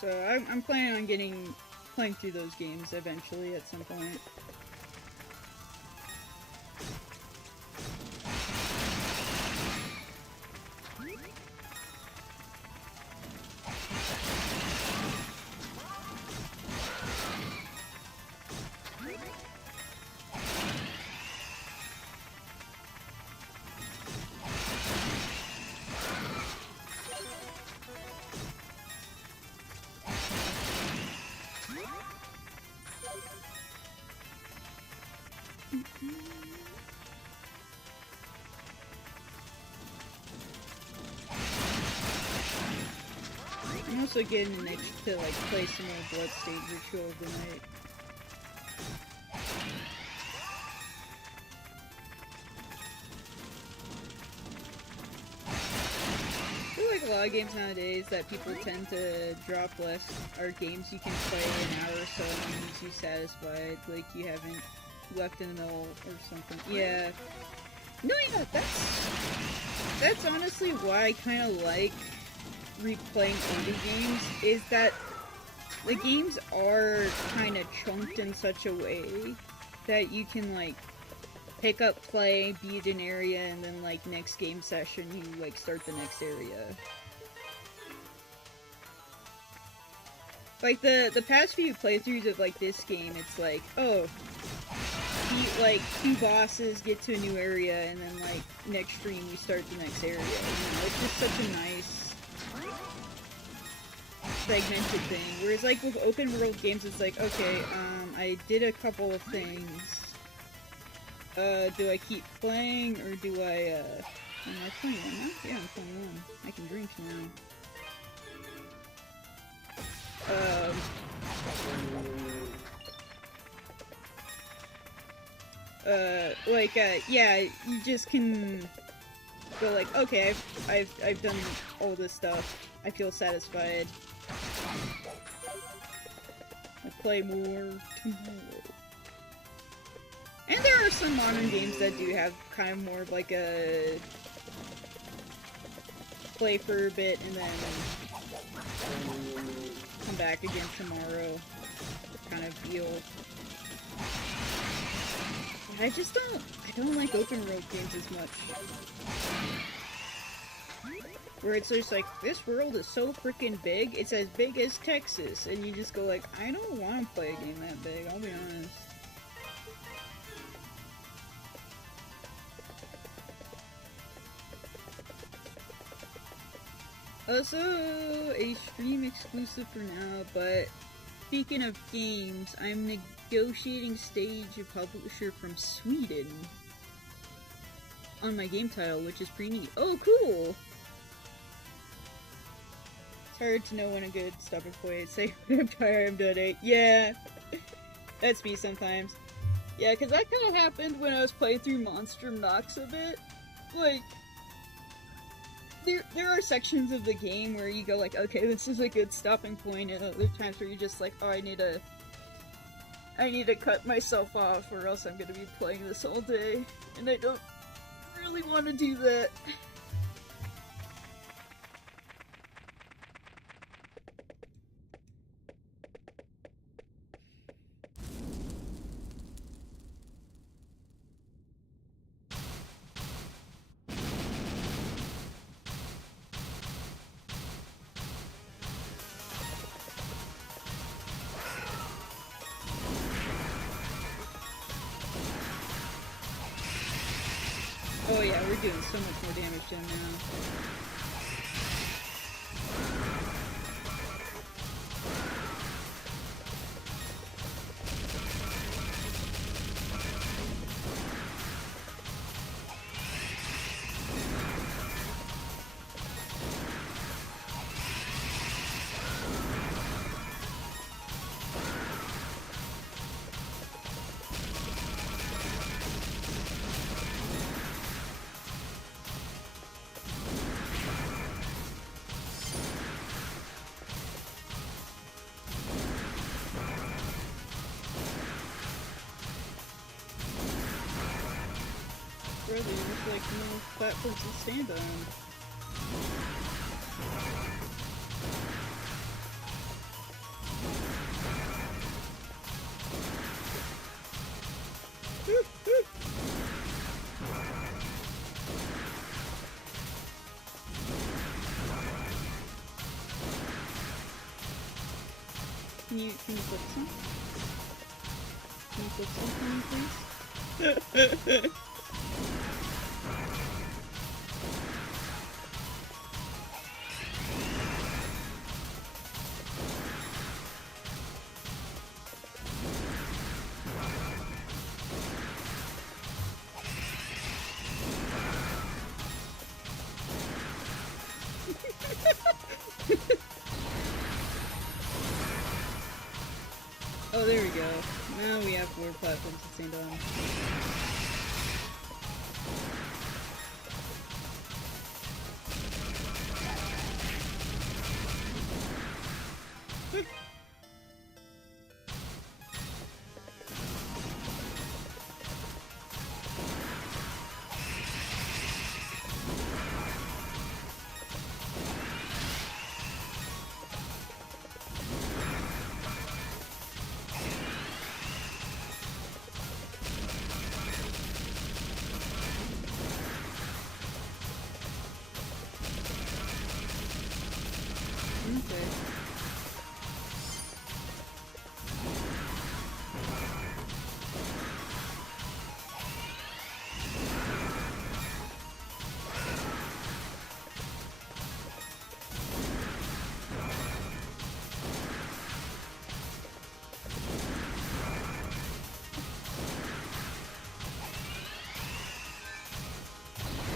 So I'm planning on playing through those games eventually at some point. also getting an itch to like play some more Bloodstained Ritual of the Night. I feel like a lot of games nowadays that people tend to drop less are games you can play an hour or so and leaves you satisfied, like you haven't left in the middle or something. Yeah. No, yeah, that's honestly why I kind of like replaying older games, is that the games are kind of chunked in such a way that you can, like, pick up, play, beat an area, and then, like, next game session, you, like, start the next area. Like, the past few playthroughs of, like, this game, it's like, oh, beat, like, 2 bosses, get to a new area, and then, like, next stream, we start the next area. You know, it's just such a nice segmented thing. Whereas, like, with open world games, it's like, okay, I did a couple of things. Do I keep playing, or do I, am I 21 now? Yeah, I'm 21. I can drink now. Yeah, you just can go like, okay, I've done all this stuff. I feel satisfied. I'll play more tomorrow. And there are some modern games that do have kind of more of like a play for a bit and then come back again tomorrow kind of deal. I don't like open world games as much. Where it's just like, this world is so freaking big, it's as big as Texas, and you just go like, I don't want to play a game that big, I'll be honest. Also, a stream exclusive for now, but speaking of games, I'm negotiating stage a publisher from Sweden on my game title, which is pretty neat. Oh, cool! It's hard to know when a good stopping point is. Say, I'm tired, I'm done. Yeah, that's me sometimes. Yeah, because that kind of happened when I was playing through Monster Nox a bit. Like, there are sections of the game where you go like, okay, this is a good stopping point, and other times where you're just like, oh, I need to cut myself off, or else I'm gonna be playing this all day, and I don't really want to do that. Oh yeah, we're doing so much more damage to him now. Brother, there's like no platforms to stand on. Can you flip some? Can you flip some for me, please? 4 platforms at the same time. Okay.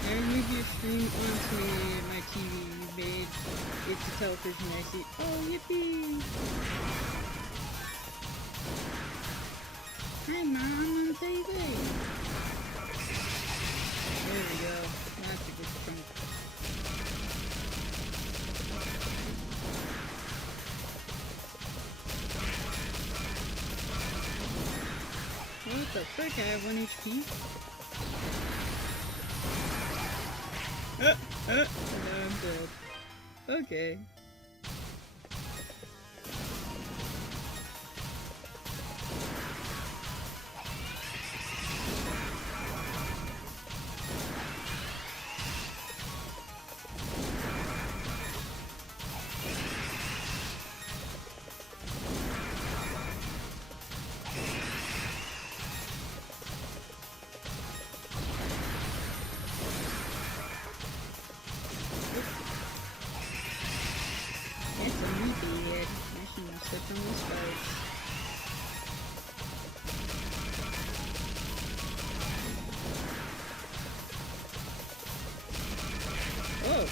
I moved your stream onto my TV. You made it to television. I see. Oh, yippee! Hi, Mom, on the TV. There we go. That's a good chunk. What the frick? I have 1 HP. And I'm dead. Okay. It's a new bed. I shouldn't have stepped on the spikes. Oh!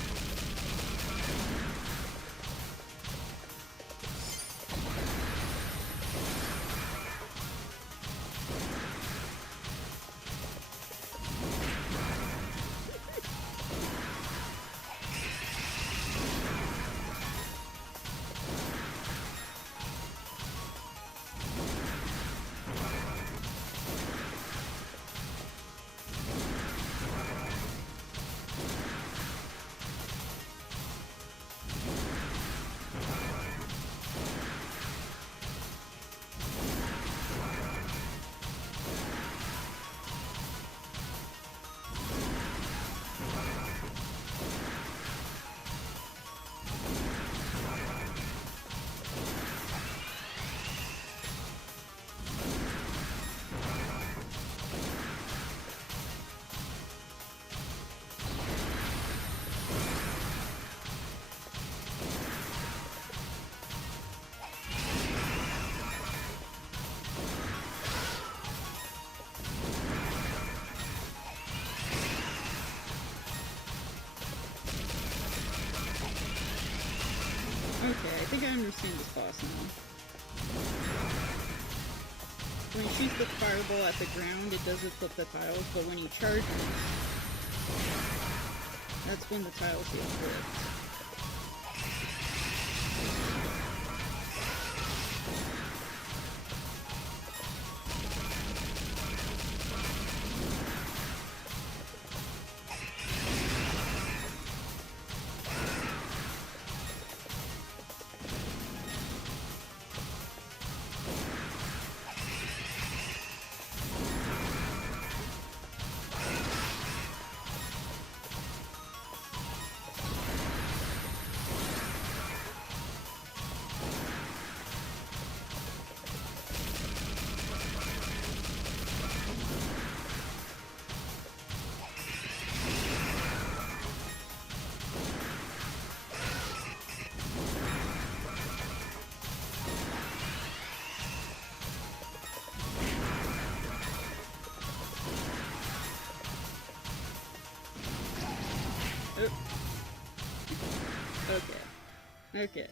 Okay, I think I understand this boss now. When you shoot the fireball at the ground, it doesn't flip the tiles, but when you charge it, that's when the tiles get flipped. Okay.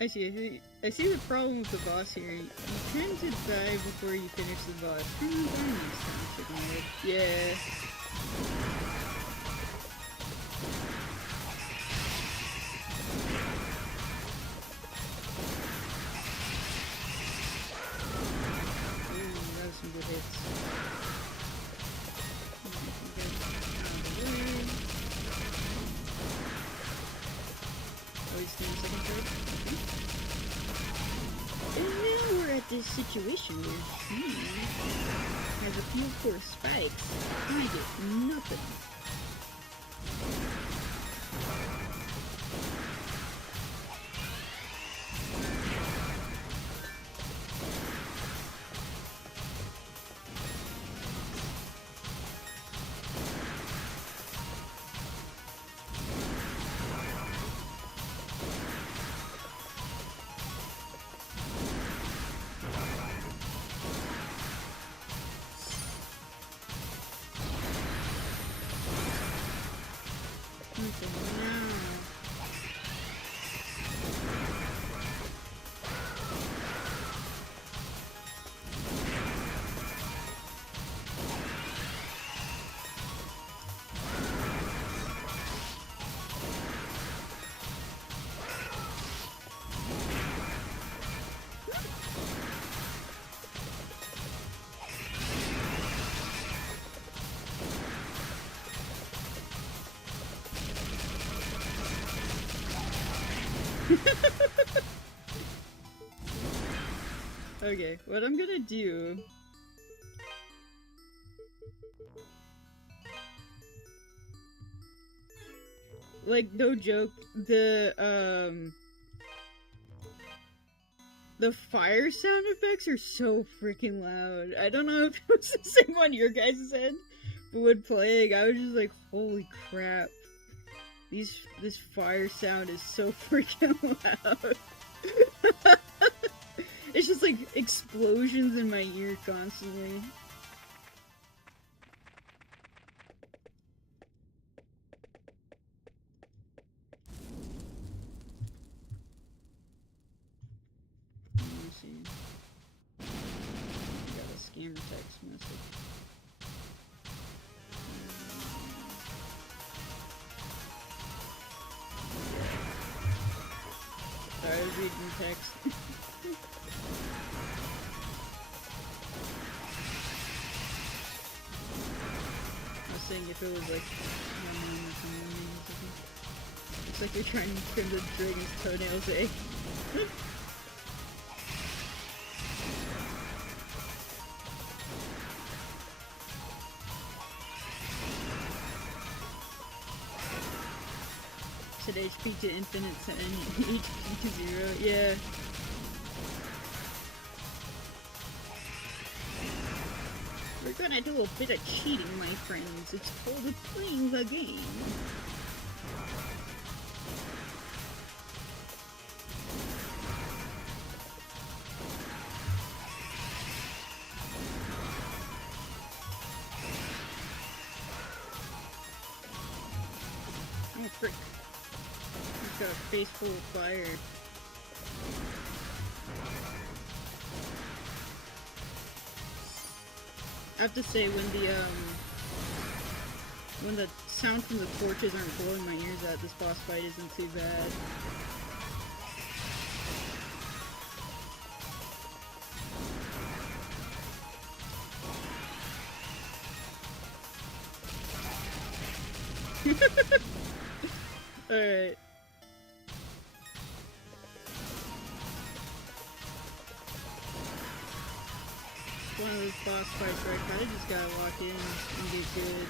I see the problem with the boss here. You tend to die before you finish the boss. Turn on diamonds, chicken head. Yeah. Ooh, that was some good hits. Oh, he's doing the second turret? Okay. And now we're at this situation where he has a few core spikes. I get nothing. Okay, what I'm gonna do... Like, no joke, the fire sound effects are so freaking loud. I don't know if it was the same on your guys' end, but when playing, I was just like, holy crap. This fire sound is so freaking loud. It's just like explosions in my ear constantly. Let me see. I got a scammer text message. Sorry, I was reading text. Saying if it was like lemon or something. Looks like you're trying to trim the dragon's toenails, eh? Set HP to infinite, set HP to 0. Yeah. We're gonna do a bit of cheating, my friends. It's called playing the game. Oh, frick. He's got a face full of fire. I have to say, when the sound from the torches aren't blowing my ears out, this boss fight isn't too bad. Alright. One of those boss fights where I kinda just gotta walk in and get good.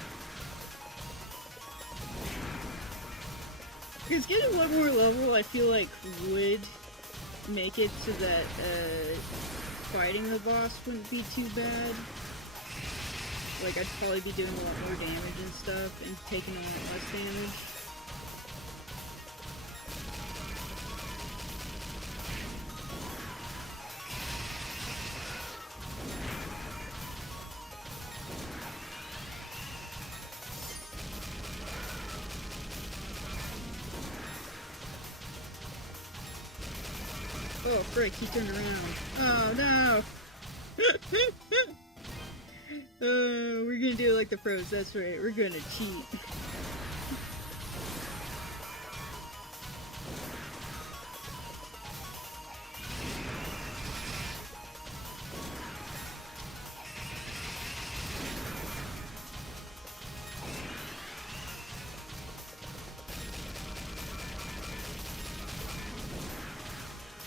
Because getting one more level, I feel like, would make it so that fighting the boss wouldn't be too bad. Like, I'd probably be doing a lot more damage and stuff, and taking a lot less damage. Oh, frick, he turned around. Oh, no! We're gonna do it like the pros, that's right. We're gonna cheat.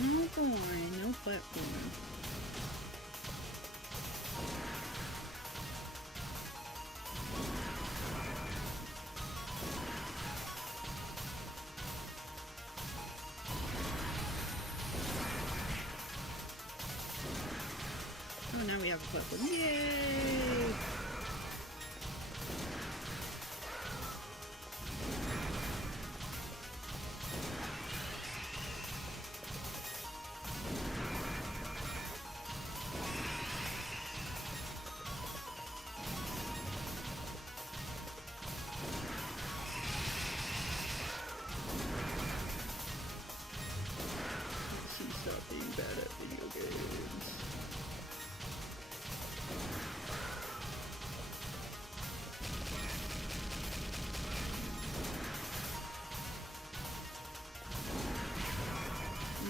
No boy, no platform. Oh, now we have a platform. Yay! Stop being bad at video games.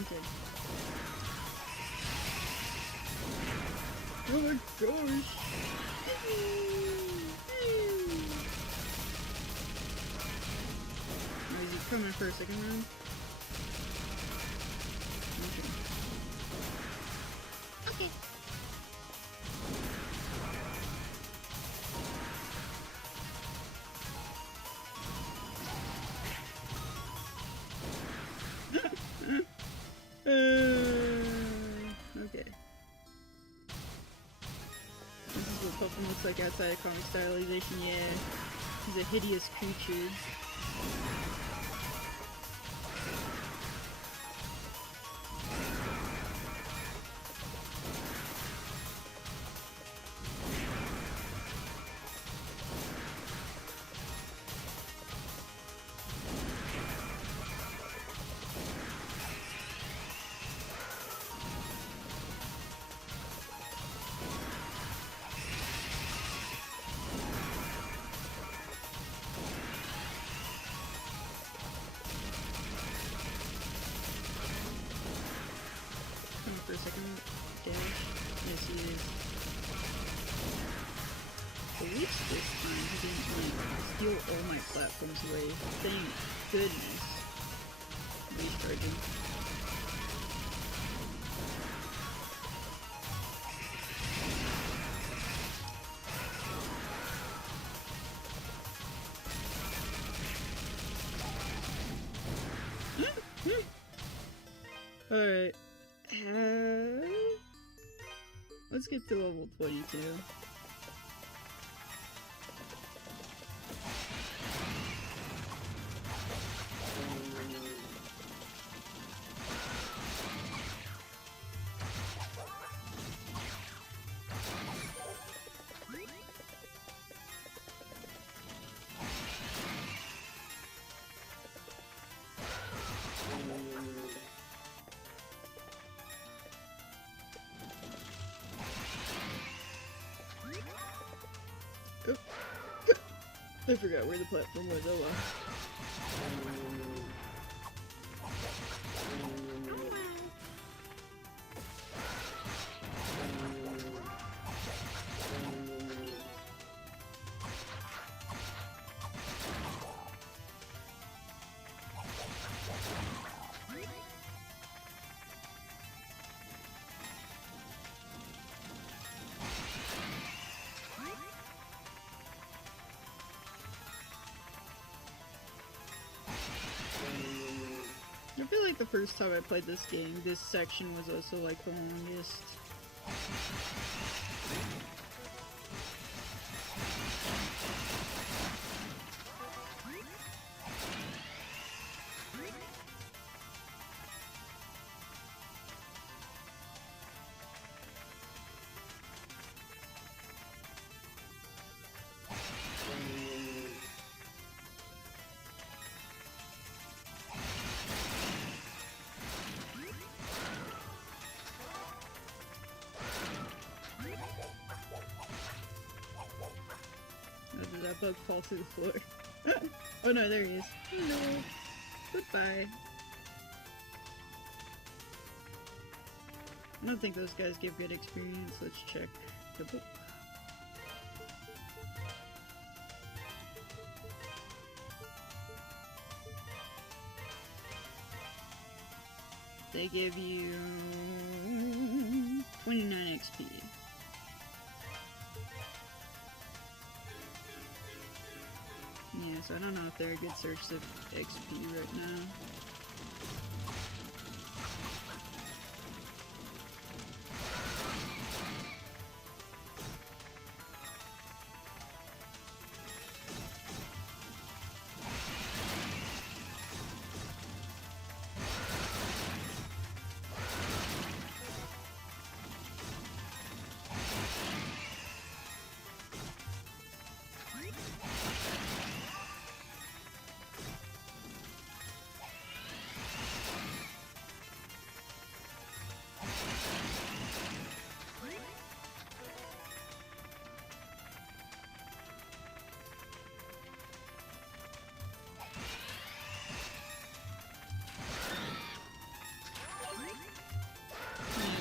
Okay. Oh my gosh! Oh, is he coming for a second round? Okay. Okay. This is what Puffin looks like outside of comic stylization, yeah. He's a hideous creature. For a second, dash. Yes, he is. At least this time he didn't like steal all my platforms away. Thank goodness. Recharging. Alright. Let's get to level 22. Oh. I forgot where the platform was, oh well. I feel like the first time I played this game, this section was also like the longest. bug fall through the floor. Oh no, there he is. Hello. Goodbye. I don't think those guys give good experience. Let's check the book. They give you 29 XP. Yeah, so I don't know if they're a good source of XP right now.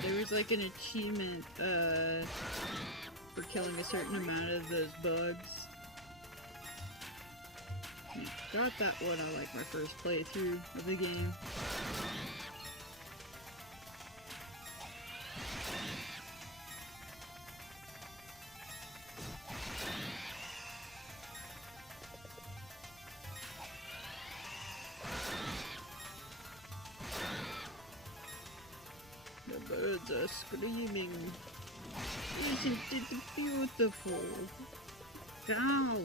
There's like an achievement for killing a certain amount of those bugs. Got that one on like my first playthrough of the game. The birds are screaming. Isn't it beautiful? Cow!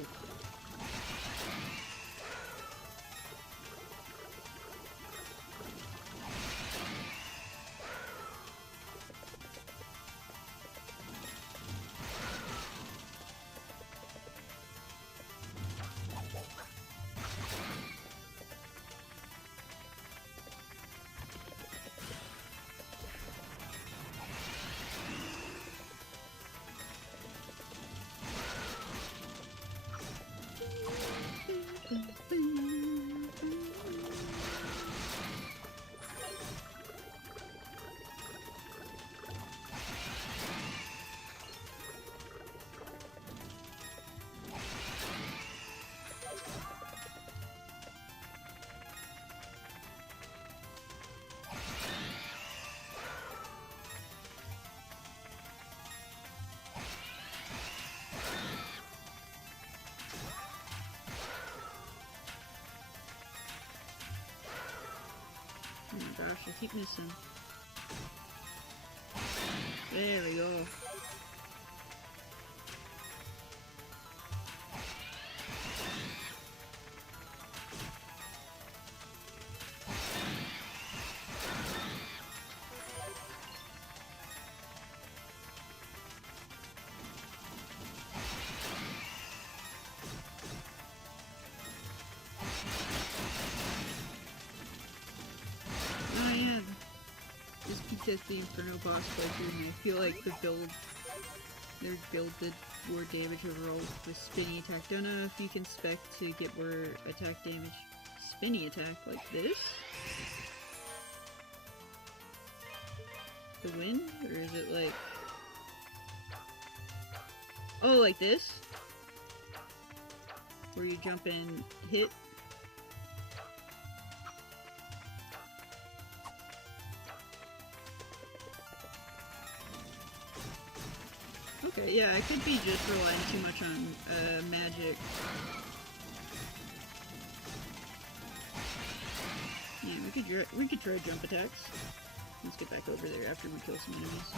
Oh my gosh, I keep missing. There we go. Oh yeah, this because the Inferno boss playthrough, and I feel like their build did more damage overall with spinny attack. Don't know if you can spec to get more attack damage. Spinny attack like this? The wind? Or is it like... Oh, like this? Where you jump and hit? Okay, yeah, I could be just relying too much on magic. Yeah, we could try jump attacks. Let's get back over there after we kill some enemies.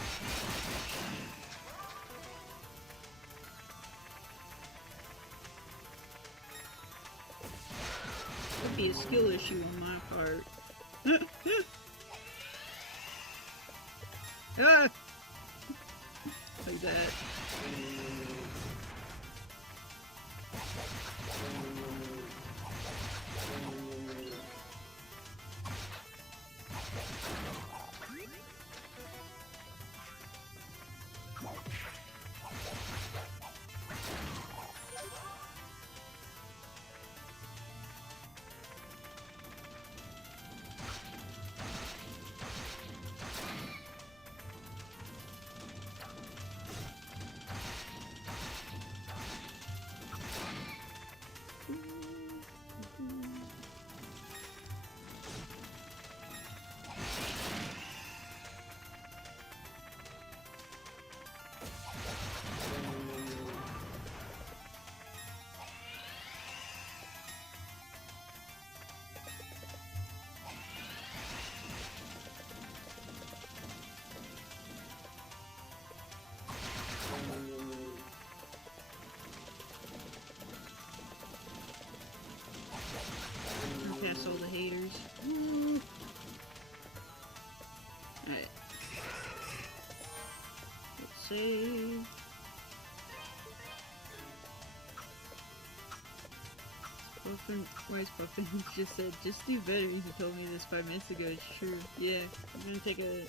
Could be a skill issue on my part. Ah! Like that. save. Puffin, why is Puffin just said, just do better. He told me this 5 minutes ago. It's true. Yeah, I'm gonna take a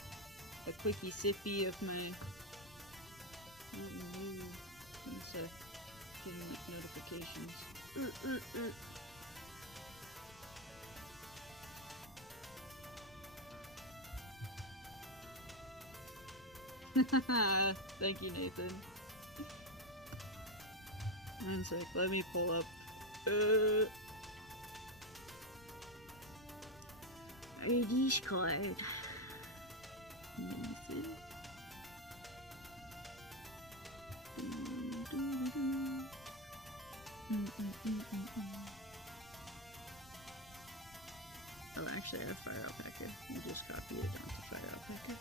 quickie sippy of my Mountain Dew. One sec. Getting like notifications. Thank you, Nathan. One sec, let me pull up. ID card. Nathan. Oh, actually, I have Fire Alpaca. You just copy it onto Fire Alpaca.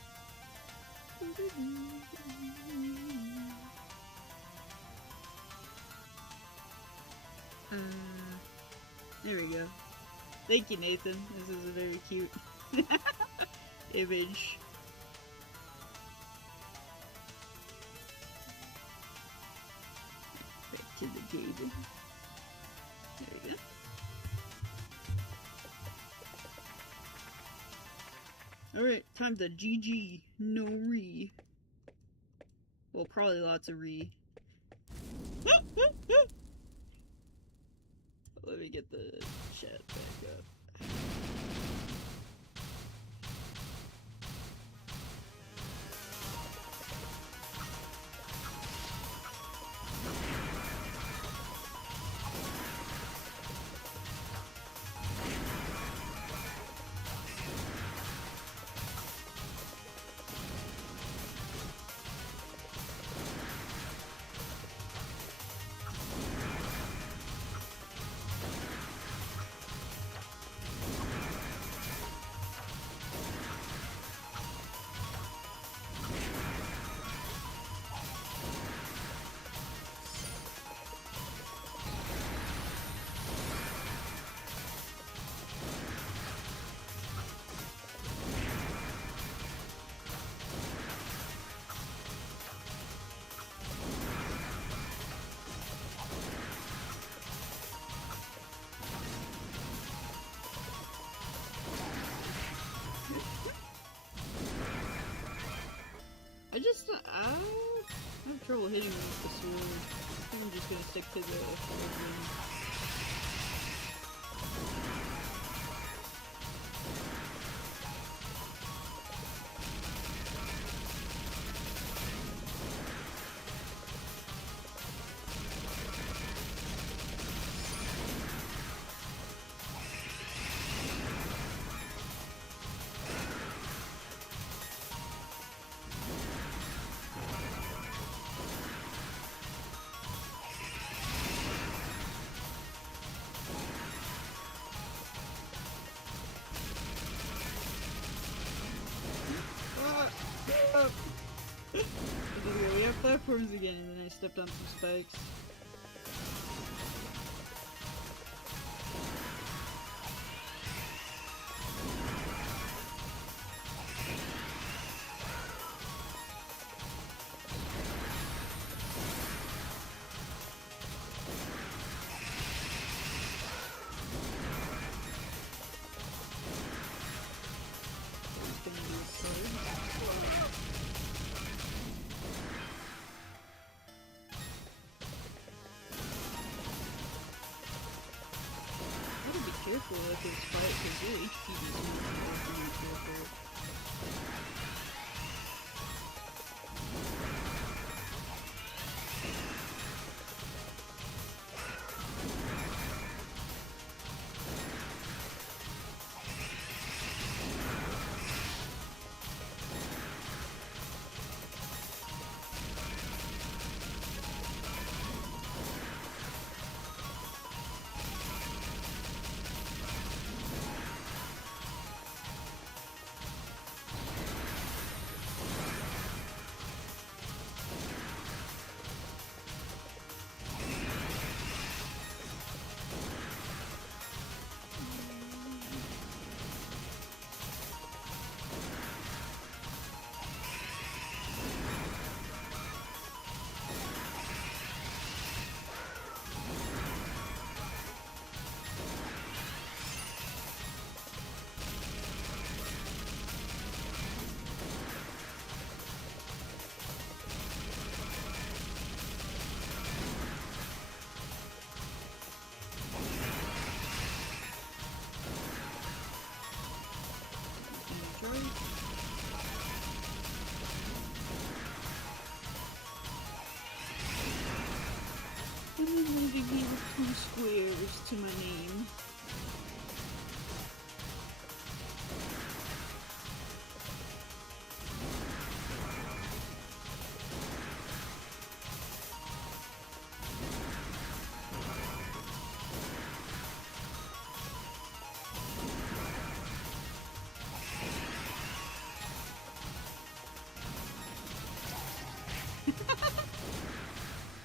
There we go. Thank you, Nathan. This is a very cute image. Back to the table. There we go. Alright, time to GG. No re. Well, probably lots of re. Let me get the chat back up. I have trouble hitting with the sword. I think I'm just gonna stick to the sword. We have platforms again, and then I stepped on some spikes. Careful with this fight, because your HP is really careful.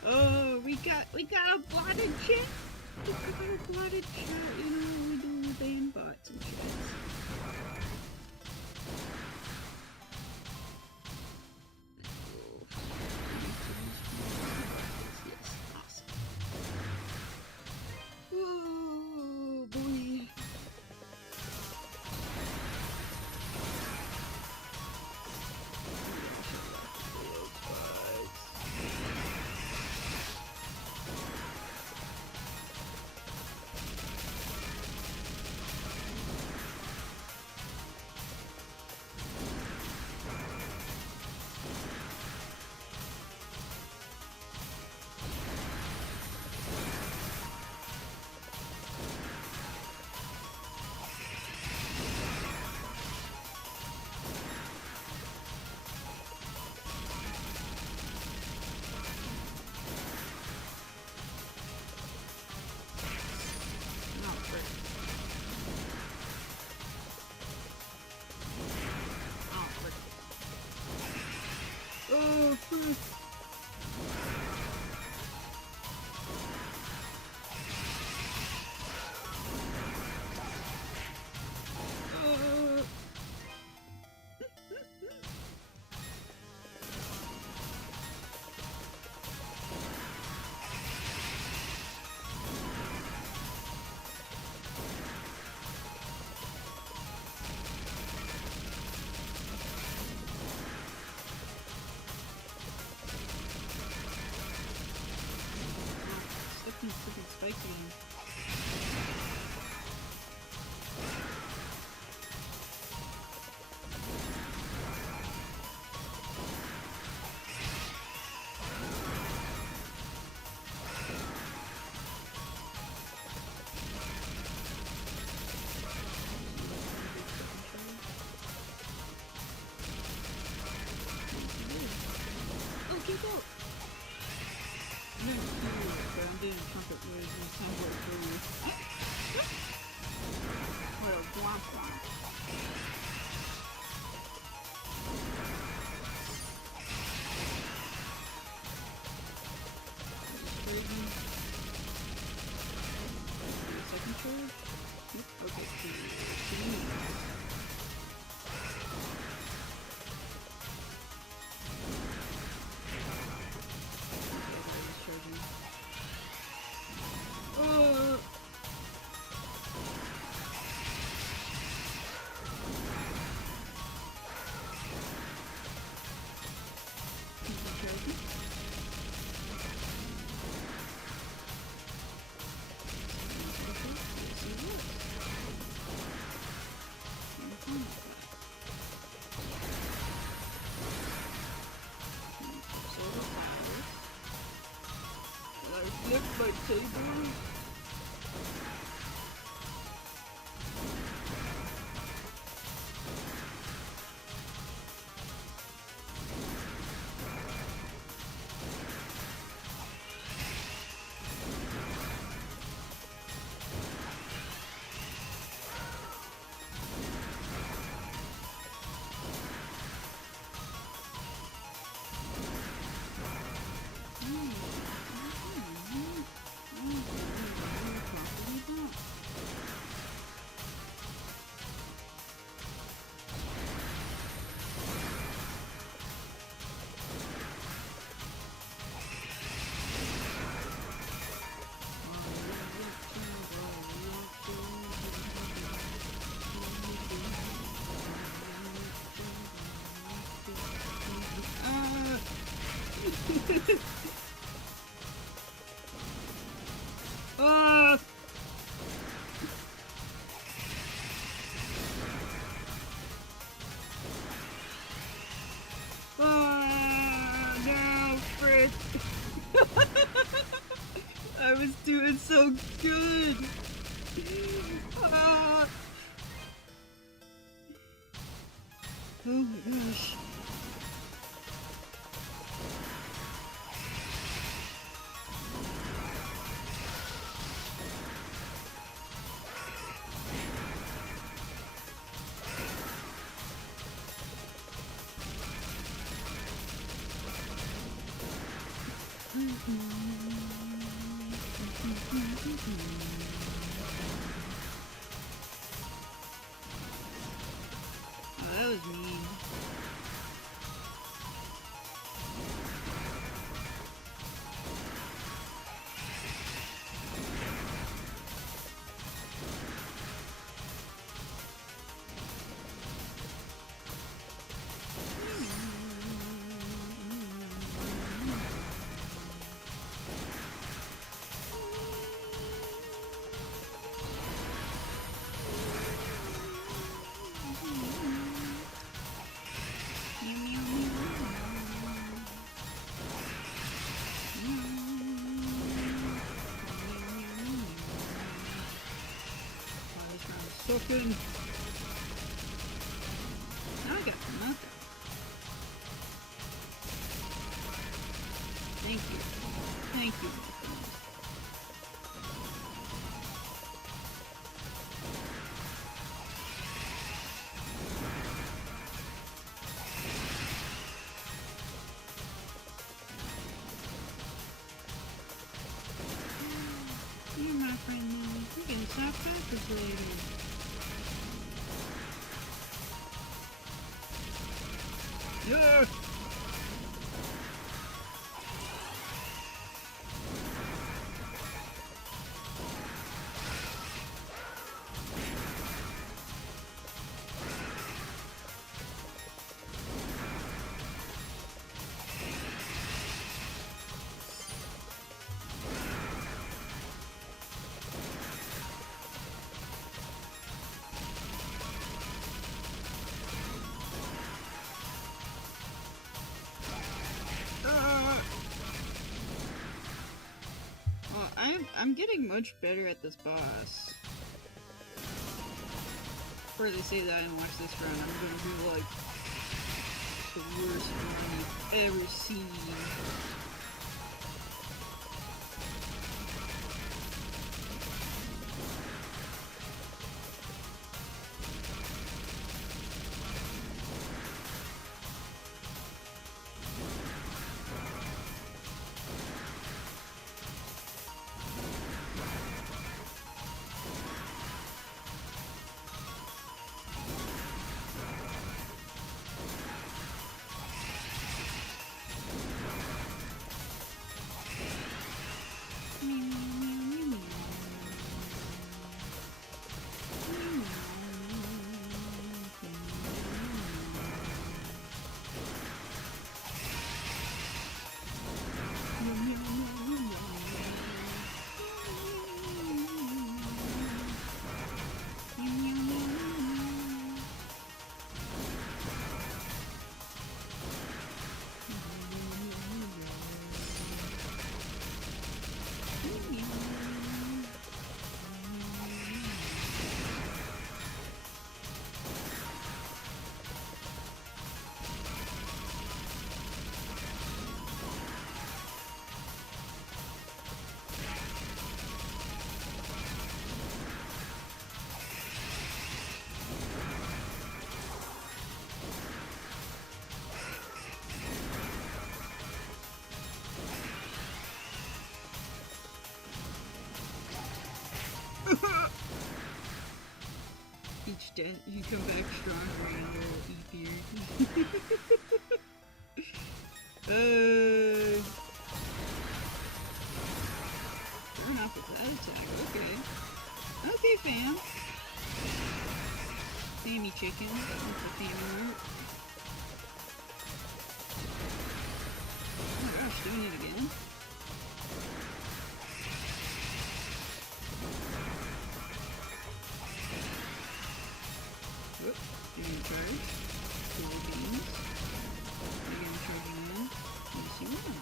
Oh, we got a blotted chat. We got a blotted chat. You know what we do with ban bots and shit. Yes, awesome. Oh boy. Oh, frick. Freaking spiky. Oh, keep out! No, but I'm doing trumpet noise and it sounds like food. What a womp womp. Crazy. Second charge? Yep. Okay, two. Flip my table. No, frick. I was doing so good. Oh my gosh. Oh, that was mean. So good. Now I got nothing. Thank you. Thank you. You're my friend now. We can stop practice later. Yeah. Well, I'm getting much better at this boss. Before they say that I didn't watch this run, I'm gonna do like the worst run you've ever seen. Each day you come back stronger and you're easier. Turn off with that attack, okay. Okay, fam. Sammy chicken. That's a family root. Oh my gosh, doing it again? Whoop, doing a charge. Cool beans. Again, charging in. Let's see what.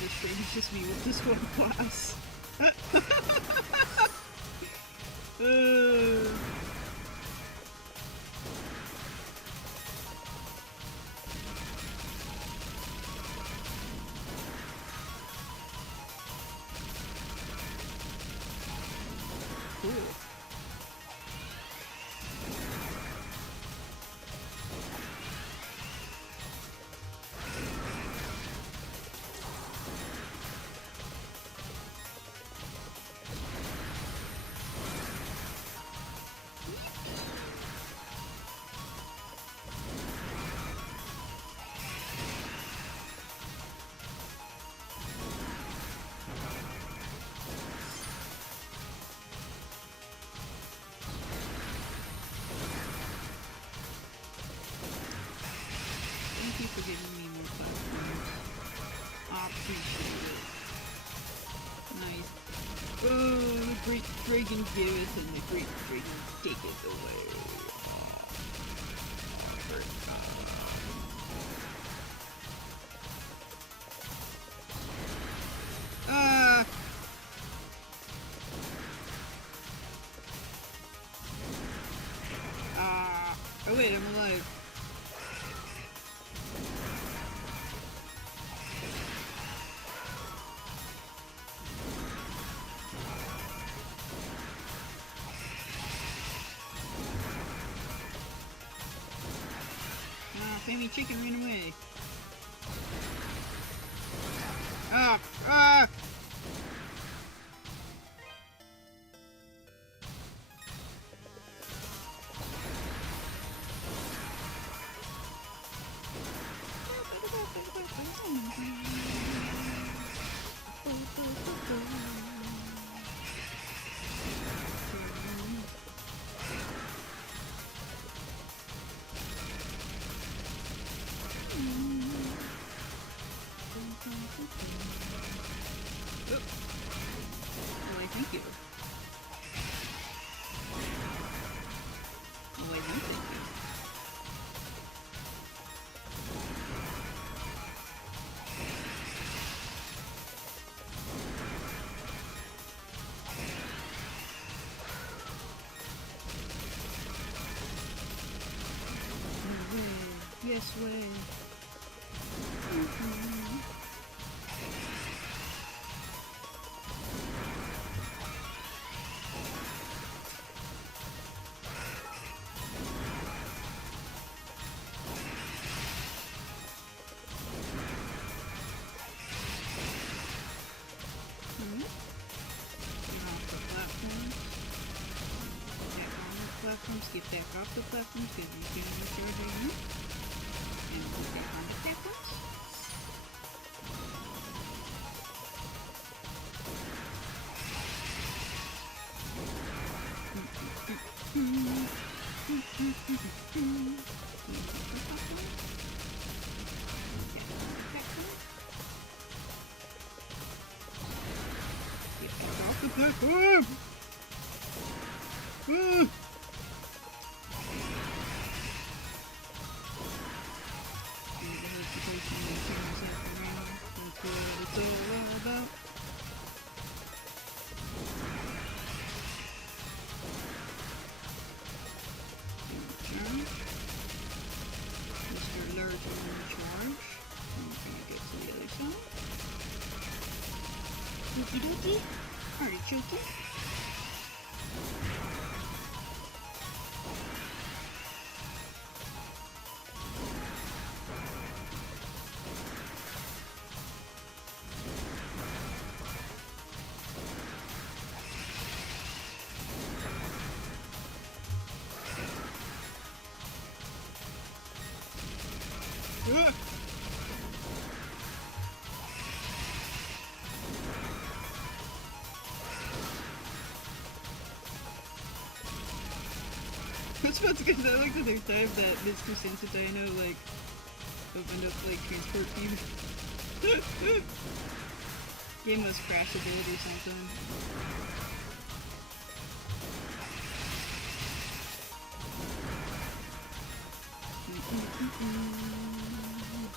This train is just me with this one class. Cool. Thank you for giving me more platforms. I appreciate it. Nice. Oh, the great dragon giveth and the great dragon taketh away. Ah! Oh wait, I'm alive. Baby chicken ran away. Ah! Ah! Why, thank you. Why, thank you. Yes, way. Get back off the platforms because you can recharge right now. And go back on the platforms. Get back off the platform! Okie dokie. Artichoke. I was about to get that like the third time that Mr. Sensatino like opened up like transport feed. Game must crash a build or something.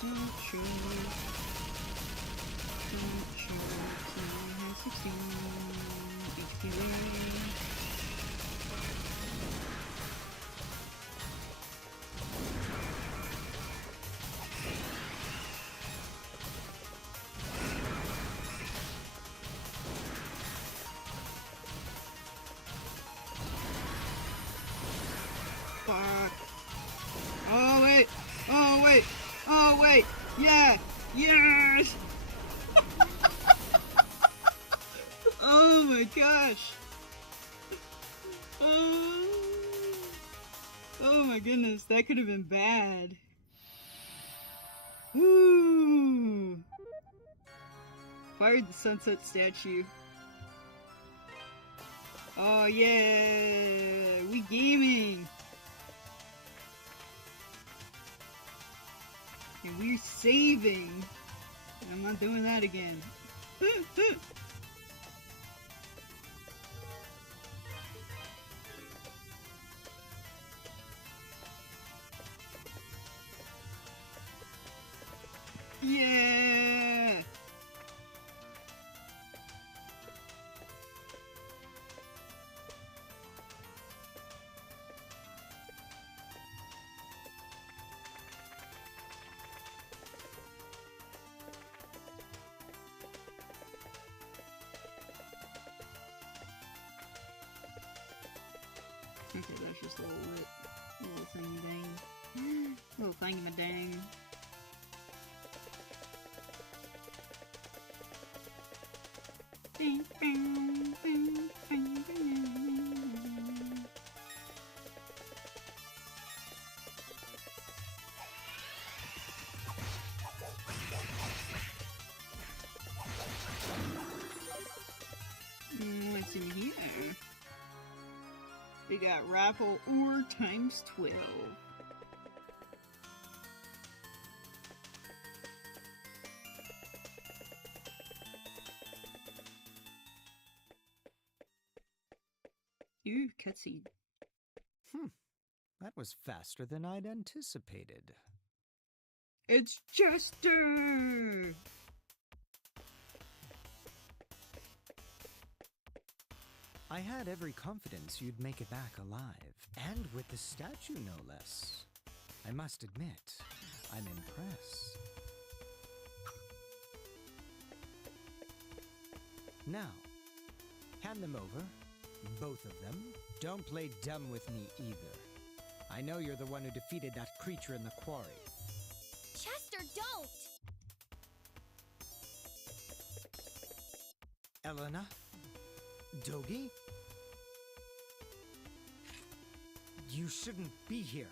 Don't shoot. Don't shoot. Someone has 16 HP. Fuck. Oh wait! Oh wait! Oh wait! Yeah! Yes! Oh my gosh! Oh my goodness, that could have been bad. Woo! Fired the sunset statue. Oh yeah! We gaming! And we're saving! I'm not doing that again. Yeah! Okay, that's just a little thingy dang. Little thingy dang. What's in here? We got raffle ore times 12. Ooh, cutscene. That was faster than I'd anticipated. It's Chester! I had every confidence you'd make it back alive, and with the statue no less. I must admit, I'm impressed. Now, hand them over, both of them. Don't play dumb with me either. I know you're the one who defeated that creature in the quarry. Chester, don't! Elena? Dogi? You shouldn't be here.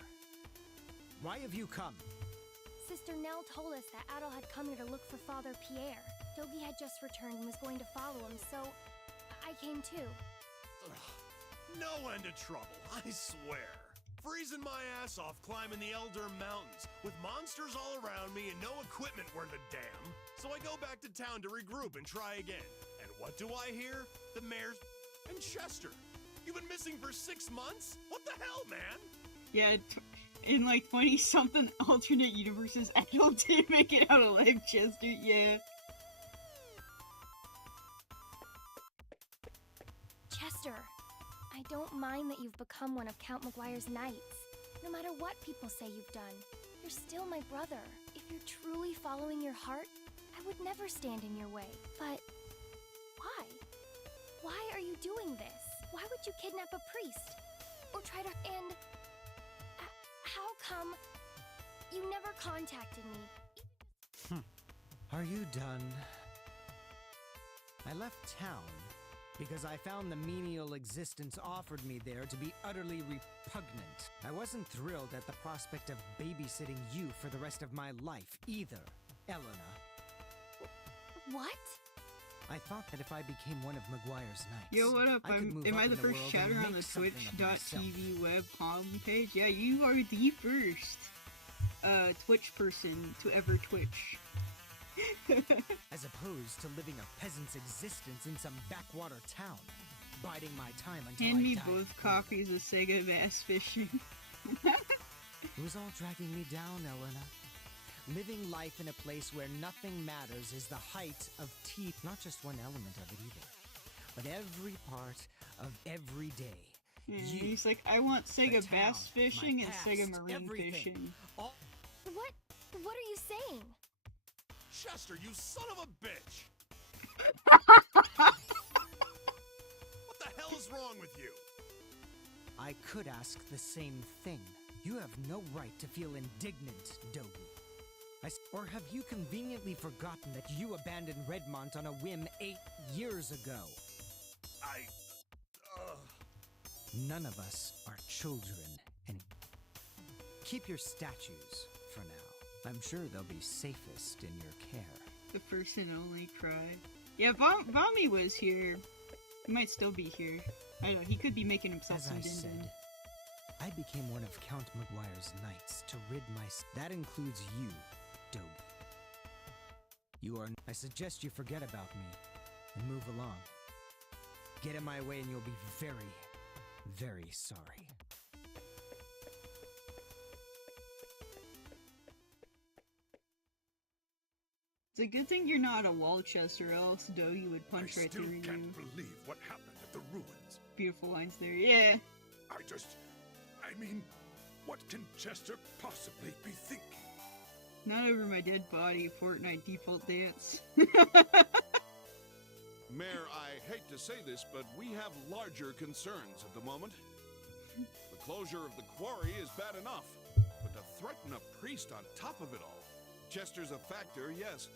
Why have you come? Sister Nell told us that Adol had come here to look for Father Pierre. Dogi had just returned and was going to follow him, so I came too. Ugh, no end of trouble, I swear. Freezing my ass off climbing the Elder Mountains, with monsters all around me and no equipment worth a damn. So I go back to town to regroup and try again. And what do I hear? The mayor's and Chester. You've been missing for 6 months? What the hell, man? Yeah, in like 20-something alternate universes, Adol did make it out alive, Chester, yeah. Chester, I don't mind that you've become one of Count Maguire's knights. No matter what people say you've done, you're still my brother. If you're truly following your heart, I would never stand in your way. But why? Why are you doing this? Why would you kidnap a priest? Or try to... And... how come you never contacted me? Are you done? I left town because I found the menial existence offered me there to be utterly repugnant. I wasn't thrilled at the prospect of babysitting you for the rest of my life either, Elena. What? I thought that if I became one of Maguire's knights, Yo, what up? I could move Am up I in the the first world chatter and on the make something of myself. twitch.tv web page? Yeah, you are the first Twitch person to ever Twitch. As opposed to living a peasant's existence in some backwater town, biding my time until Hand I me die both of copies of Sega Bass Fishing. Who's all dragging me down, Elena? Living life in a place where nothing matters is the height of teeth. Not just one element of it either, but every part of every day. Yeah, You, he's like, I want Sega the town, bass fishing my and past, Sega marine everything. fishing. All What are you saying? Chester, you son of a bitch! What the hell is wrong with you? I could ask the same thing. You have no right to feel indignant, Dogi. Or have you conveniently forgotten that you abandoned Redmont on a whim 8 years ago? None of us are children, and keep your statues for now. I'm sure they'll be safest in your care. The first and only cry. Yeah, Vami was here. He might still be here. I don't know, he could be making himself As some I din-din. said, I became one of Count Maguire's knights to rid my... That includes you, Dogi. You are... I suggest you forget about me and move along. Get in my way and you'll be very, very sorry. It's a good thing you're not a wall chest, or else Dogi would punch right through you. I still can't believe what happened at the ruins. Beautiful lines there, yeah. I mean, what can Chester possibly be thinking? Not over my dead body, Fortnite default dance. Mayor, I hate to say this, but we have larger concerns at the moment. The closure of the quarry is bad enough, but to threaten a priest on top of it all. Chester's a factor, yes,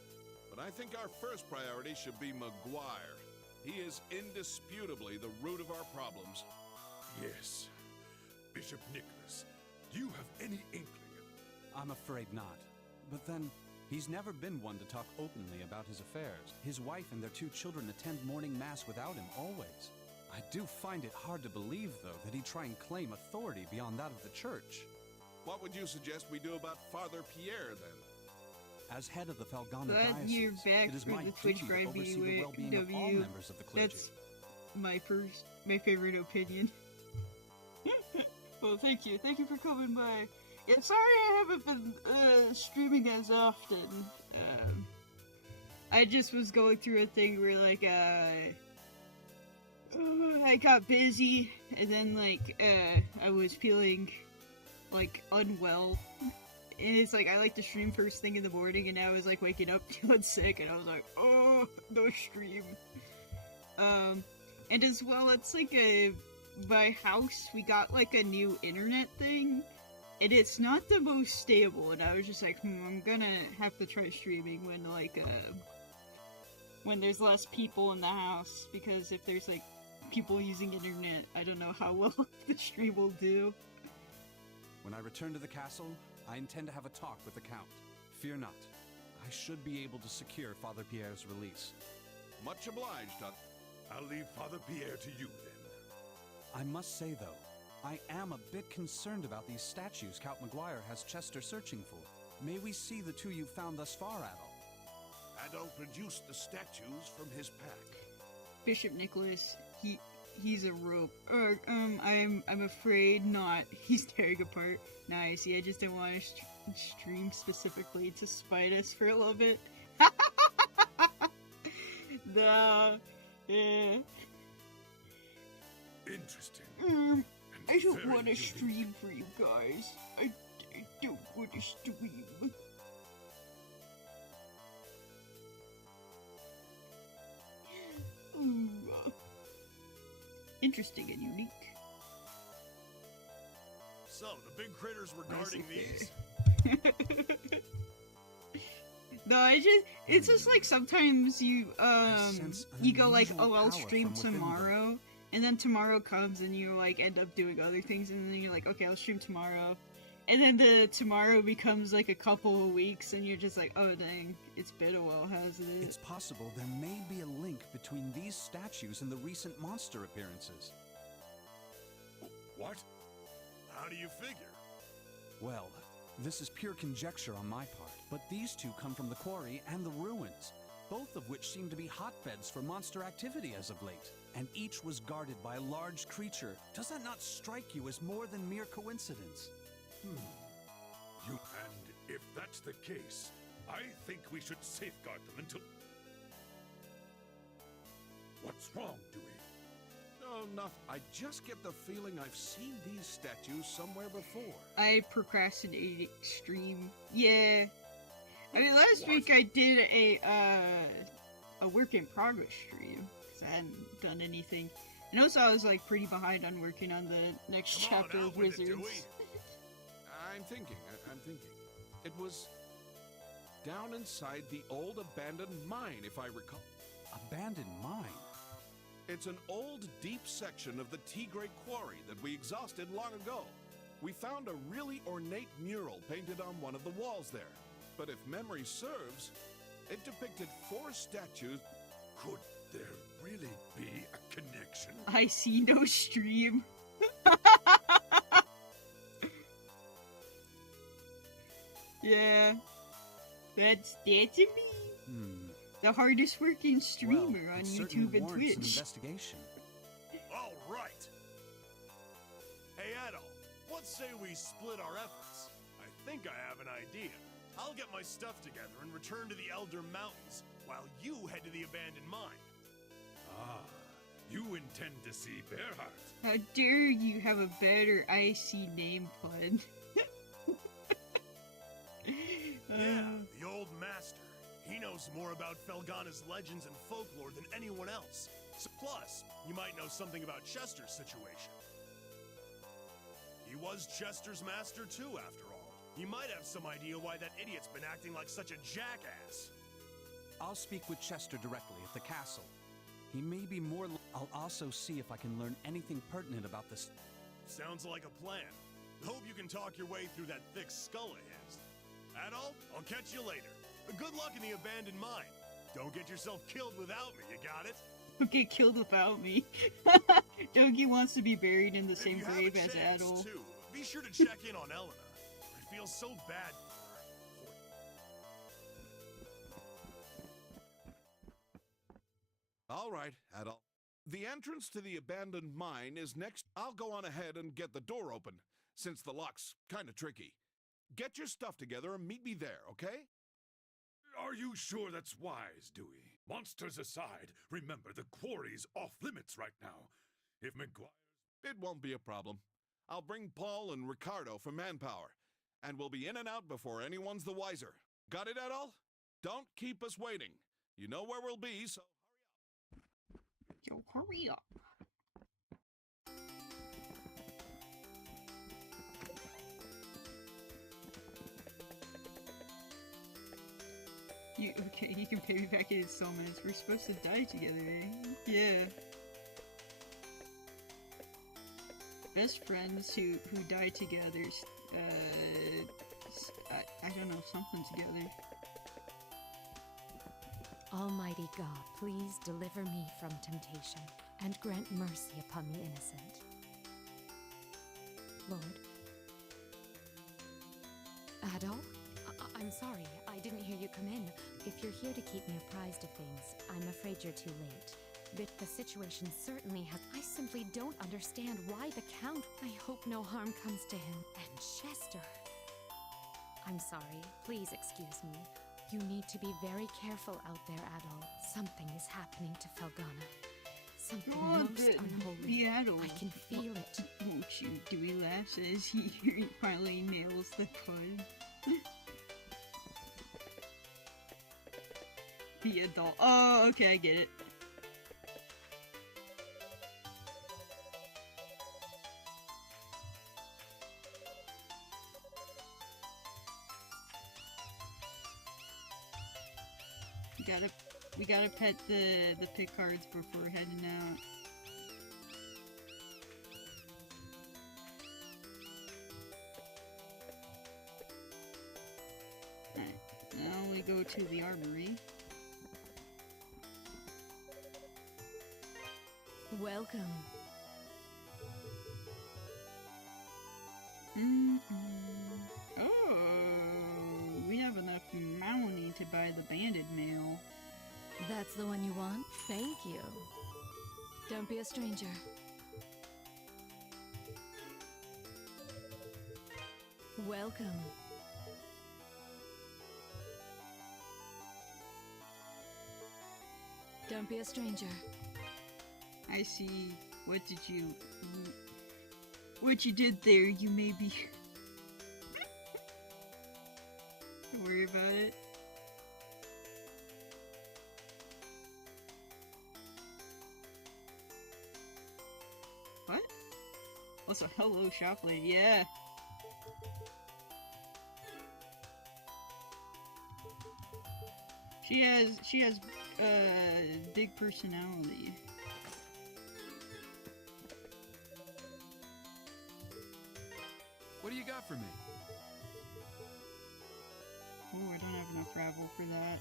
but I think our first priority should be Maguire. He is indisputably the root of our problems. Yes. Bishop Nicholas, do you have any inkling? I'm afraid not. But then, he's never been one to talk openly about his affairs. His wife and their 2 children attend morning mass without him, always. I do find it hard to believe, though, that he'd try and claim authority beyond that of the church. What would you suggest we do about Father Pierre, then? As head of the Felghana Glad diocese, you're back it is for my the Twitch duty to grind oversee video, the well-being of all W. members of the clergy. That's my favorite opinion. Well, thank you for coming by. Yeah, sorry I haven't been streaming as often. I just was going through a thing where like I got busy, and then like I was feeling like unwell. And it's like, I like to stream first thing in the morning, and I was like waking up feeling sick, and I was like, oh, no stream. And as well, it's like my house, we got like a new internet thing, and it's not the most stable, and I was just like, I'm gonna have to try streaming when like, when there's less people in the house, because if there's like people using internet, I don't know how well the stream will do. When I return to the castle, I intend to have a talk with the Count. Fear not. I should be able to secure Father Pierre's release. Much obliged, I'll leave Father Pierre to you, then. I must say, though, I am a bit concerned about these statues Count Maguire has Chester searching for. May we see the 2 you've found thus far, Adol? Adol produced the statues from his pack. Bishop Nicholas, he's a rope. Or, I'm afraid not. He's tearing apart. Nice, yeah, I just didn't want to stream specifically to spite us for a little bit. No, yeah. Interesting. I don't very want to unique. stream for you guys. I don't want to stream. Ooh, interesting and unique. So, the big critters were guarding these? No, it's just like sometimes you go like, oh, I'll stream tomorrow, and then tomorrow comes and you like end up doing other things, and then you're like, okay, I'll stream tomorrow, and then the tomorrow becomes like a couple of weeks, and you're just like, oh dang, it's been a while, hasn't it? It's possible there may be a link between these statues and the recent monster appearances. What? How do you figure? Well, this is pure conjecture on my part, but these 2 come from the quarry and the ruins, both of which seem to be hotbeds for monster activity as of late, and each was guarded by a large creature. Does that not strike you as more than mere coincidence? And if that's that's the case, I think we should safeguard them until... What's wrong, Dewey? Oh, nothing. I just get the feeling I've seen these statues somewhere before. I procrastinated extreme. Yeah. I mean, last week I did a work in progress stream because I hadn't done anything, and also I was like pretty behind on working on the next chapter of Wizards. I'm thinking. It was down inside the old abandoned mine, if I recall. Abandoned mine? It's an old, deep section of the Tigre Quarry that we exhausted long ago. We found a really ornate mural painted on one of the walls there. But if memory serves, it depicted 4 statues. Could there really be a connection? I see no stream. Yeah, that's me. The hardest working streamer on YouTube and Twitch. An investigation. All right. Hey, Adol, what say we split our efforts? I think I have an idea. I'll get my stuff together and return to the Elder Mountains, while you head to the abandoned mine. Ah, you intend to see Bearheart. How dare you have a better IC name pun? Yeah, the old master. He knows more about Felghana's legends and folklore than anyone else. Plus, you might know something about Chester's situation. He was Chester's master too, after all. You might have some idea why that idiot's been acting like such a jackass. I'll speak with Chester directly at the castle. He may be more... I'll also see if I can learn anything pertinent about this. Sounds like a plan. Hope you can talk your way through that thick skull of his. Adol, I'll catch you later. Good luck in the abandoned mine. Don't get yourself killed without me, you got it? Don't get killed without me. Dogi wants to be buried in the same grave as Adol. Too, be sure to check in on Elena. I feel so bad for her. All right, Adol. The entrance to the abandoned mine is next. I'll go on ahead and get the door open, since the lock's kind of tricky. Get your stuff together and meet me there, okay? Are you sure that's wise, Dewey? Monsters aside, remember the quarry's off limits right now. If McGuire... It won't be a problem. I'll bring Paul and Ricardo for manpower, and we'll be in and out before anyone's the wiser. Got it, Adol? Don't keep us waiting. You know where we'll be, so Yo, hurry up. Okay, you can pay me back in installments. We're supposed to die together, eh? Yeah. Best friends who die together, I don't know, something together. Almighty God, please deliver me from temptation, and grant mercy upon the innocent. Lord? Adol? I'm sorry, I didn't hear you come in. If you're here to keep me apprised of things, I'm afraid you're too late. But the situation certainly has... I simply don't understand why the Count... I hope no harm comes to him. And Chester... I'm sorry, please excuse me. You need to be very careful out there, Adol. Something is happening to Felghana. Something most unholy. The Adol. I can feel it. Won't you? Dewey laughs as he finally nails the pun. The adult. Oh, okay, I get it. We gotta pet the Picards before heading out. Alright, now we go to the armory. Welcome. Oh, we have enough money to buy the banded mail. That's the one you want? Thank you. Don't be a stranger. Welcome. Don't be a stranger. I see. What you did there, you may be... Don't worry about it. What? Also, hello, shop lady, yeah. She has, big personality. What do you got for me? Oh, I don't have enough gravel for that.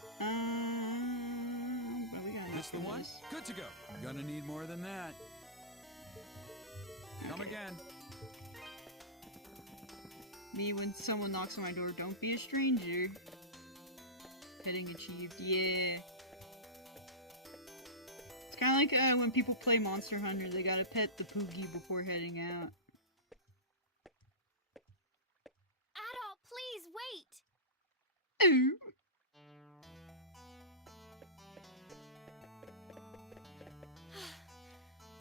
But we got enough. This the for one? this. Good to go. Gonna need more than that. Come again. Me, when someone knocks on my door, don't be a stranger. Petting achieved, yeah. It's kind of like when people play Monster Hunter, they gotta pet the Poogie before heading out. Adol, please wait! Ooh.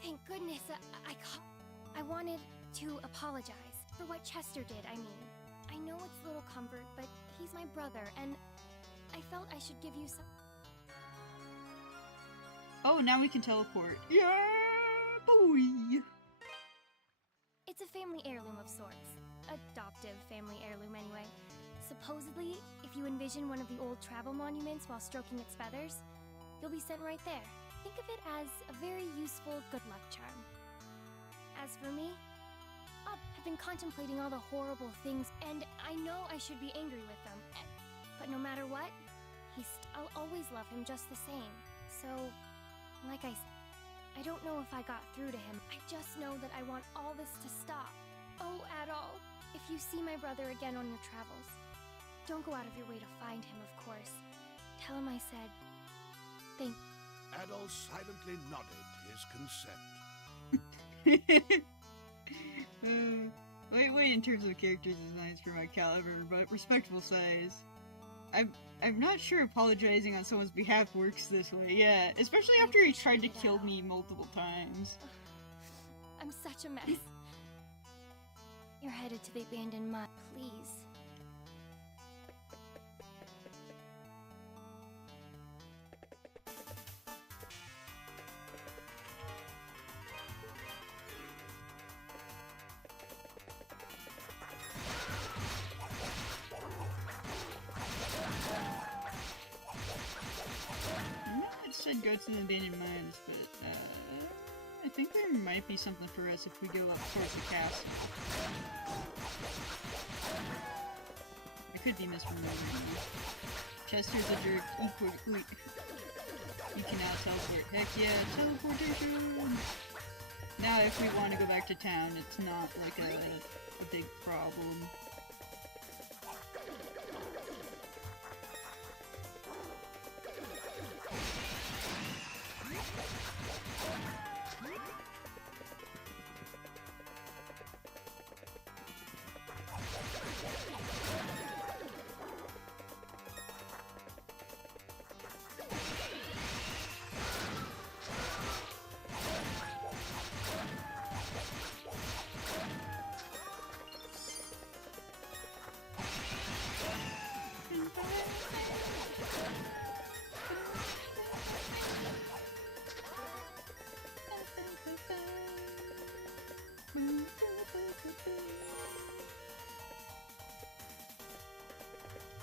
Thank goodness, I wanted to apologize for what Chester did, I mean. I know it's little comfort, but he's my brother, and I felt I should give you some... Oh, now we can teleport. Yeah, boy! It's a family heirloom of sorts. Adoptive family heirloom, anyway. Supposedly, if you envision one of the old travel monuments while stroking its feathers, you'll be sent right there. Think of it as a very useful good luck charm. As for me, I've been contemplating all the horrible things, and I know I should be angry with them. But no matter what, I'll always love him just the same. So, like I said, I don't know if I got through to him. I just know that I want all this to stop. Oh, Adol, if you see my brother again on your travels, don't go out of your way to find him, of course. Tell him I said, thank you. Adol silently nodded his consent. Wait, in terms of characters is nice for my caliber, but respectable size. I'm not sure apologizing on someone's behalf works this way, yeah. Especially after he tried to kill me multiple times. I'm such a mess. You're headed to the abandoned mine, please. Said go to the abandoned mines, but I think there might be something for us if we go up towards the castle. I could be misremembering. Chester's a jerk. You can now teleport. Heck yeah, teleportation! Now if we want to go back to town, it's not like a big problem.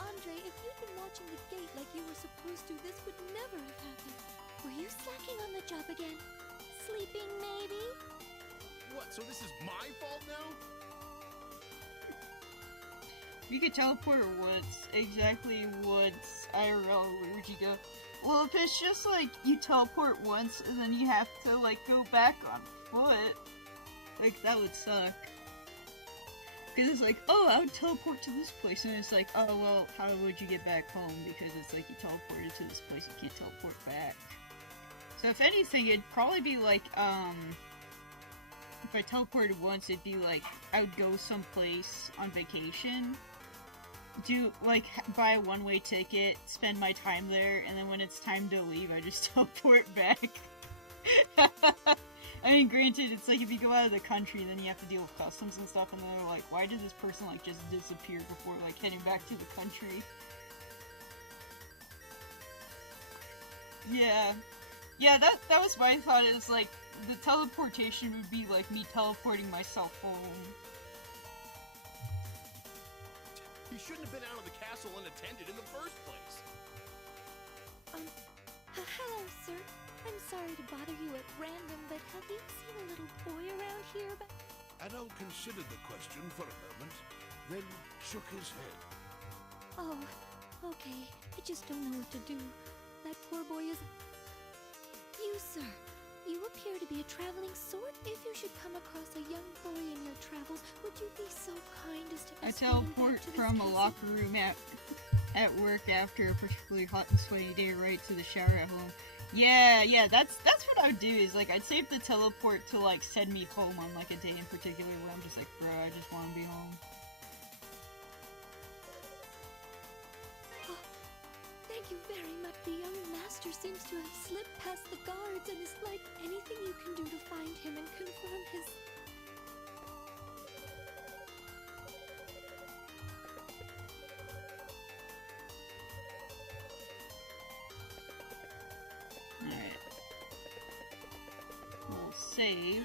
Andre, if you'd been watching the gate like you were supposed to, this would never have happened. Were you slacking on the job again? Sleeping, maybe? What, so this is my fault now? You could teleport once. Exactly once. IRL, where'd you go? Well, if it's just like you teleport once and then you have to like go back on foot, like that would suck. Because it's like, oh, I would teleport to this place, and it's like, oh well, how would you get back home? Because it's like you teleported to this place, you can't teleport back. So if anything, it'd probably be like, if I teleported once, it'd be like, I would go someplace on vacation, do, like, buy a one-way ticket, spend my time there, and then when it's time to leave, I just teleport back. I mean, granted, it's like if you go out of the country, then you have to deal with customs and stuff, and they're like, why did this person, like, just disappear before, like, heading back to the country? Yeah. Yeah, that was my thought, is, like, the teleportation would be, like, me teleporting myself home. You shouldn't have been out of the castle unattended in the first place. Hello, sir. I'm sorry to bother you at random, but have you seen a little boy around here? Adol considered the question for a moment, then shook his head. Oh, okay. I just don't know what to do. That poor boy is... You, sir. You appear to be a traveling sword. If you should come across a young boy in your travels, would you be so kind as to I escort him back teleport to this from a castle? locker room at work after a particularly hot and sweaty day right to the shower at home. Yeah, that's what I would do, is, like, I'd save the teleport to, like, send me home on, like, a day in particular where I'm just like, bro, I just want to be home. Oh, thank you very much. The young master seems to have slipped past the guards and is like anything you can do to find him and confirm his... Alright. We'll save.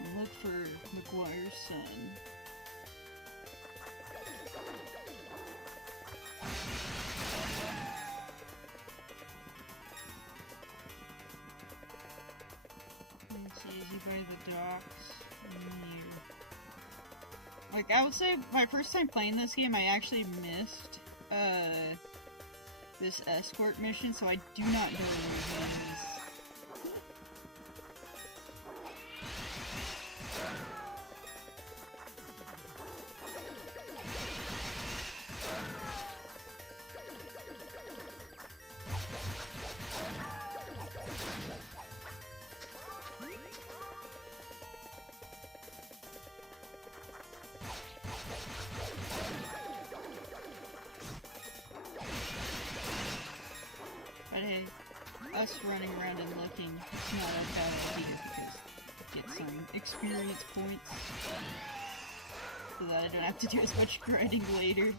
And look for McGuire's son. Let's see, is he by the docks? Near. Like, I would say my first time playing this game, I actually missed, this escort mission, so I do not know where he is. But hey, us running around and looking, it's not a bad idea because get some experience points so that I don't have to do as much grinding later.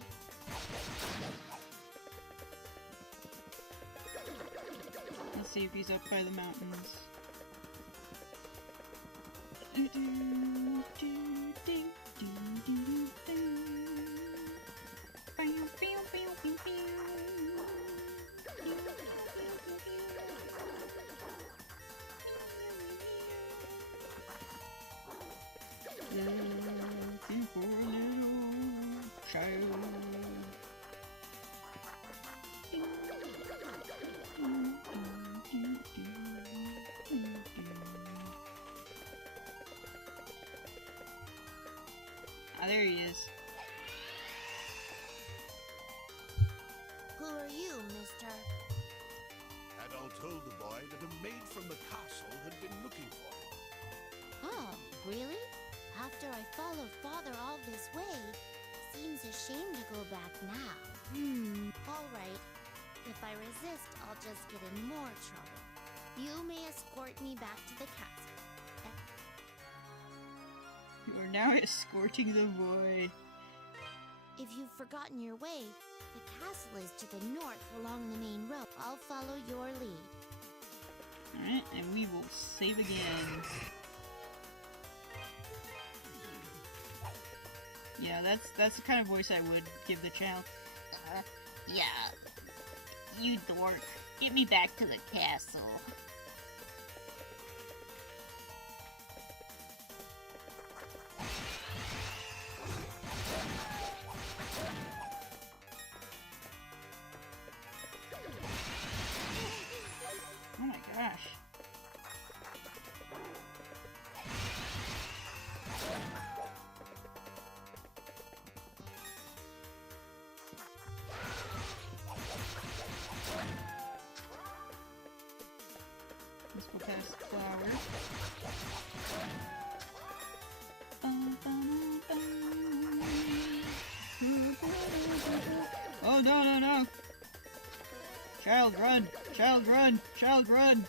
Let's see if he's up by the mountains. Looking for a little child. Ah, there he is. Who are you, mister? Adol told the boy that a maid from the castle had been looking for him. Oh, really? After I followed Father all this way, seems a shame to go back now. All right. If I resist, I'll just get in more trouble. You may escort me back to the castle. You are now escorting the boy. If you've forgotten your way, the castle is to the north along the main road. I'll follow your lead. Alright, and we will save again. Yeah, that's the kind of voice I would give the child. Yeah. You dork. Get me back to the castle. Oh my gosh. Let's go past the flowers. Bum, bum, bum. Oh, no, no, no! Child, run! Child, run! Child, run!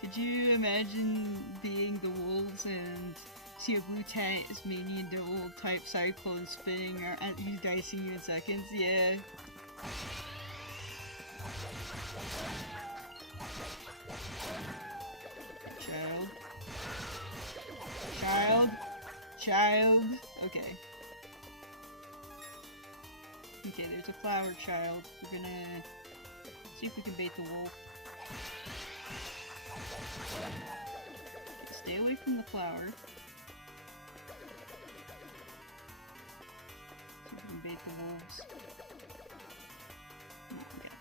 Could you imagine being the wolves and see a blue Tasmanian devil type cyclone spinning at you, dicing you in seconds? Yeah. Child. Child. Child. Okay. Okay, there's a flower child. We're gonna see if we can bait the wolf. Stay away from the flower. See if we can bait the wolves. Okay.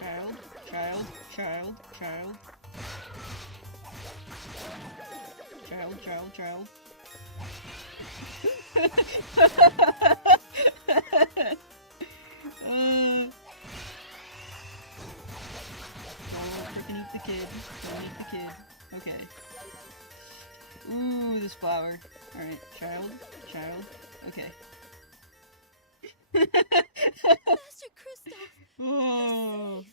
Child, child, child, child. Child, child, child. Don't freaking eat the kid. Don't eat the kid. Okay. Ooh, this flower. Alright, child, child. Okay. Master Kristoff! Oh. You're safe!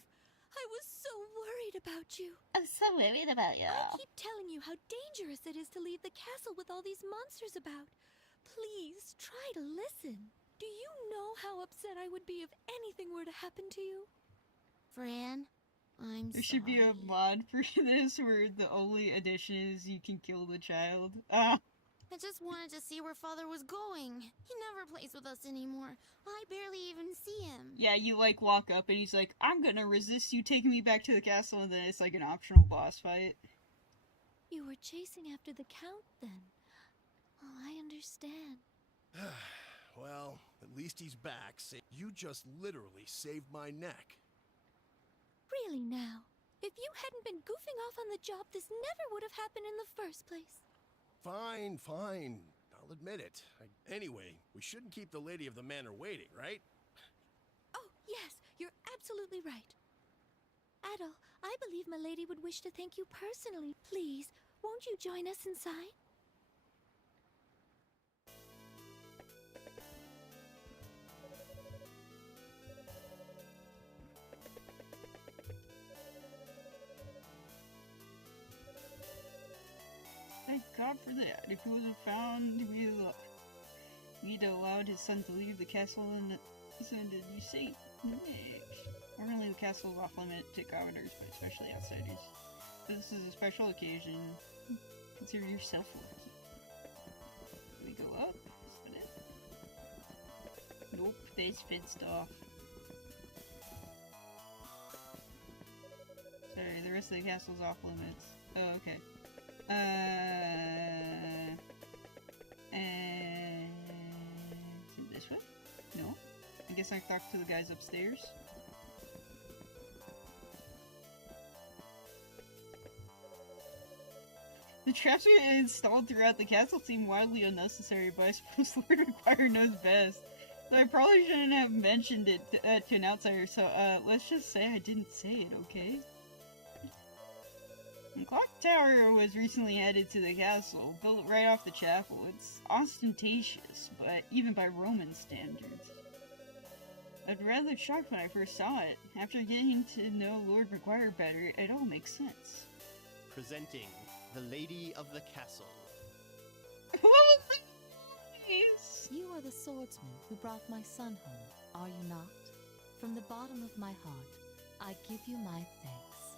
I was so worried about you. I'm so worried about you. I keep telling you how dangerous it is to leave the castle with all these monsters about. Please, try to listen. Do you know how upset I would be if anything were to happen to you? Fran, I'm There should be a mod for this where the only addition is you can kill the child. Ah. I just wanted to see where Father was going. He never plays with us anymore. I barely even see him. Yeah, you like walk up and he's like, I'm gonna resist you taking me back to the castle, and then it's like an optional boss fight. You were chasing after the Count then. Oh, I understand. Well, at least he's back. You just literally saved my neck. Really now? If you hadn't been goofing off on the job, this never would have happened in the first place. Fine, fine. I'll admit it. Anyway, we shouldn't keep the lady of the manor waiting, right? Oh, yes, you're absolutely right. Adol, I believe my lady would wish to thank you personally. Please, won't you join us inside? Thank God for that. If he wasn't found, we'd allowed his son to leave the castle and his son did you say next. Normally the castle is off limit to commoners, but especially outsiders. But this is a special occasion. Consider yourself lucky. Can we go up? Is that it? Nope, that's fenced off. Sorry, the rest of the castle's off limits. Oh, okay. This way? No. I guess I talked to the guys upstairs. The traps we installed throughout the castle seem wildly unnecessary, but I suppose Lord Require knows best. So I probably shouldn't have mentioned it to an outsider, so let's just say I didn't say it, okay? The clock tower was recently added to the castle, built right off the chapel. It's ostentatious, but even by Roman standards. I was rather shocked when I first saw it. After getting to know Lord Require better, it all makes sense. Presenting the Lady of the Castle. What was this? You are the swordsman who brought my son home, are you not? From the bottom of my heart, I give you my thanks.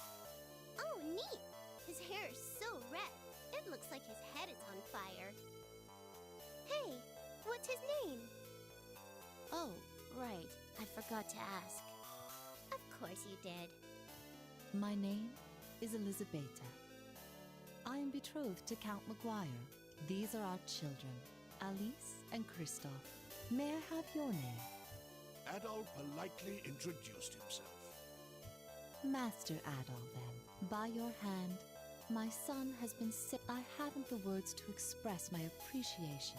Oh, neat! His hair is so red, it looks like his head is on fire. Hey, what's his name? Oh, right, I forgot to ask. Of course you did. My name is Elizabeta. I am betrothed to Count Maguire. These are our children, Alice and Kristoff. May I have your name? Adol politely introduced himself. Master Adol, then. By your hand, my son has been sick. I haven't the words to express my appreciation.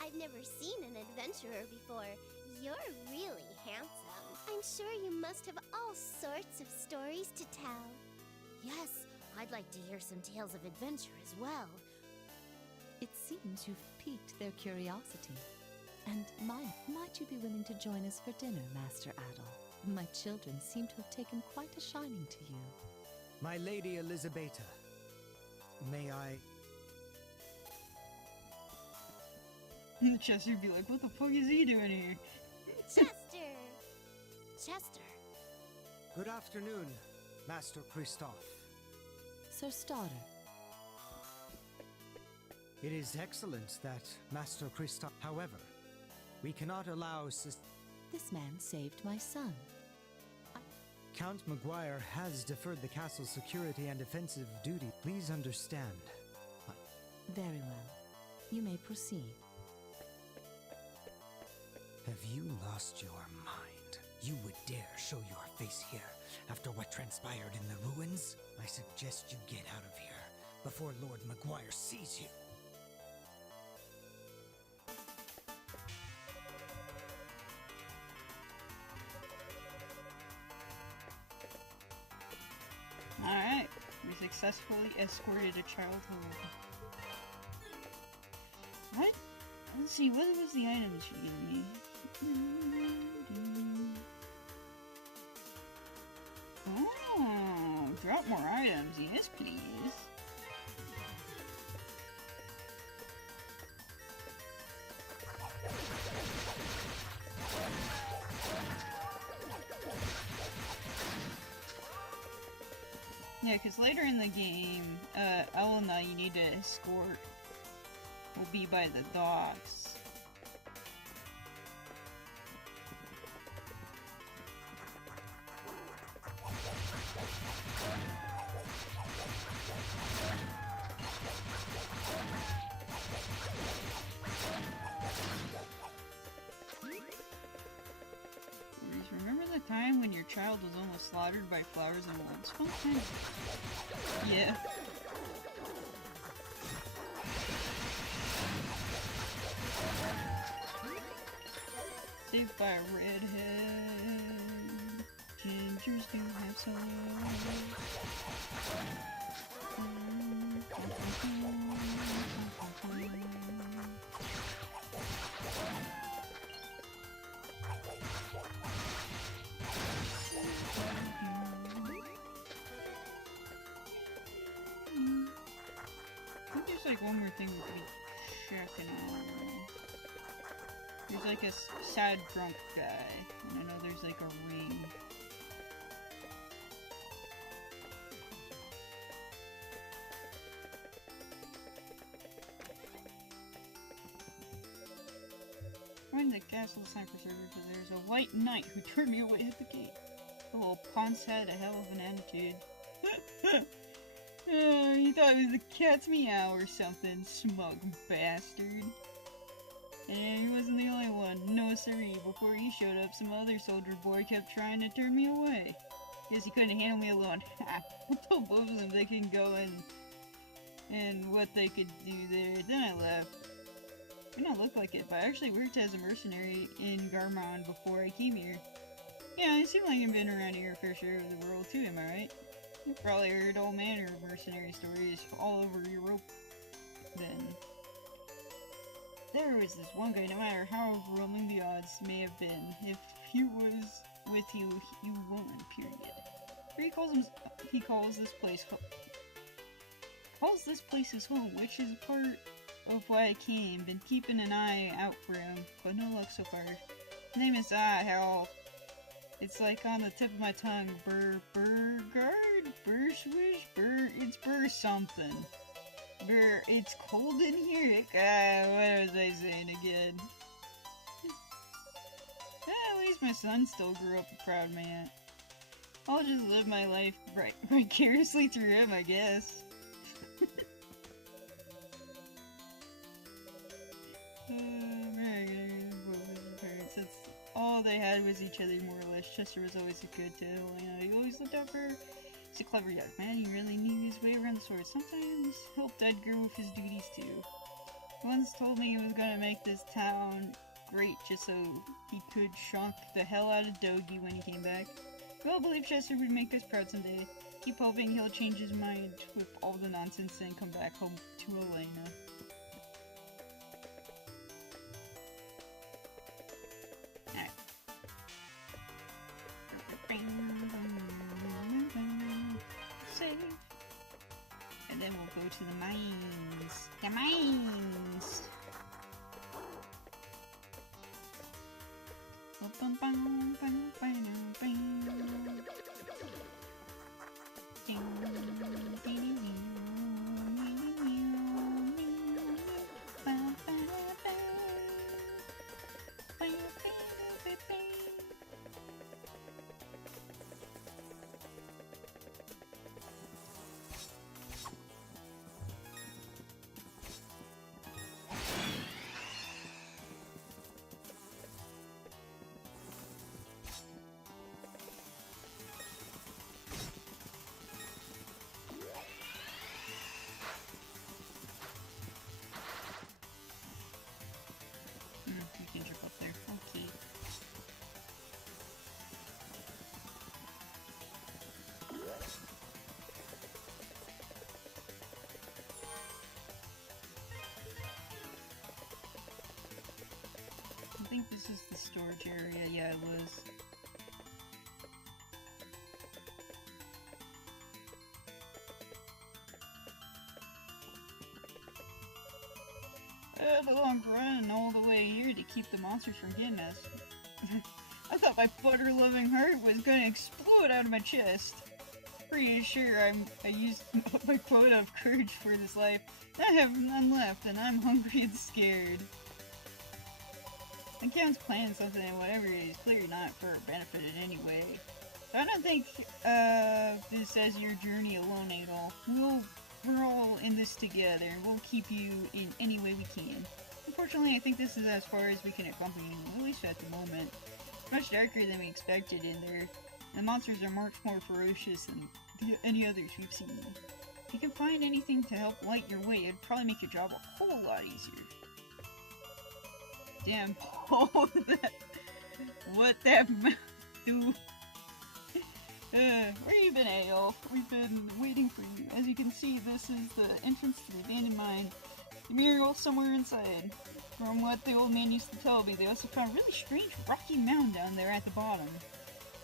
I've never seen an adventurer before. You're really handsome. I'm sure you must have all sorts of stories to tell. Yes, I'd like to hear some tales of adventure as well. It seems you've piqued their curiosity. And mine. Might you be willing to join us for dinner, Master Adol? My children seem to have taken quite a shining to you. My Lady Elizabeta, may I... Chester would be like, what the fuck is he doing here? Chester! Chester. Good afternoon, Master Kristoff. Sir Stoddard. It is excellent that Master Kristoff... However, we cannot allow... This man saved my son. Count Maguire has deferred the castle's security and defensive duty. Please understand. Very well. You may proceed. Have you lost your mind? You would dare show your face here after what transpired in the ruins? I suggest you get out of here before Lord Maguire sees you. Alright, we successfully escorted a child home. What? Let's see, what was the item she gave me? Oh, drop more items, yes please. Yeah, because later in the game, Elena you need to escort will be by the docks. Remember the time when your child was almost slaughtered by flowers and wolves? Yeah. Saved by a redhead. Gingers do have some. I think there's like one more thing we could be checking on. There's like a sad drunk guy, and I know there's like a ring. Find the castle sign preserver because there's a white knight who turned me away at the gate. The little Ponce had a hell of an attitude. He thought it was the cat's meow or something, smug bastard. And he wasn't the only one. No siree, before he showed up, some other soldier boy kept trying to turn me away. Guess he couldn't handle me alone. I told both of them they can go and what they could do there. Then I left. May not look like it, but I actually worked as a mercenary in Garmon before I came here. Yeah, I seem like I've been around here a fair share of the world too, am I right? You've probably heard all manner of mercenary stories all over Europe. Then, there was this one guy, no matter how overwhelming the odds may have been, if he was with you, you won, period. Or he calls this place his home, which is part of why I came. Been keeping an eye out for him, but no luck so far. His name is hell. It's like on the tip of my tongue. It's Burr something. Burr, it's cold in here. What was I saying again? At least my son still grew up a proud man. I'll just live my life vicariously through him, I guess. That's all they had was each other, more or less. Chester was always a good tale, he always looked out for her. He's a clever young man, he really knew his way around the sword. Sometimes helped Edgar with his duties too. He once told me he was gonna make this town great just so he could shock the hell out of Dogi when he came back. We all believe Chester would make us proud someday. Keep hoping he'll change his mind with all the nonsense and come back home to Elena. Alright. Save. And then we'll go to the mines. The mines! You can jump up there. Okay. I think this is the storage area. Yeah, it was. The long run all the way here to keep the monsters from getting us. I thought my butter-loving heart was gonna explode out of my chest. Pretty sure I used up my quota of courage for this life. I have none left, and I'm hungry and scared. The Count's planning something, and whatever it is, clearly not for our benefit in any way. I don't think this as your journey alone, Adol. We're all in this together, and we'll keep you in any way we can. Unfortunately, I think this is as far as we can accompany you, at least at the moment. It's much darker than we expected in there. The monsters are much more ferocious than any others we've seen. If you can find anything to help light your way, it'd probably make your job a whole lot easier. Damn, Paul, what that mouth do? Where you been, Ael? We've been waiting for you. As you can see, this is the entrance to the abandoned mine. The mural somewhere inside. From what the old man used to tell me, they also found a really strange rocky mound down there at the bottom.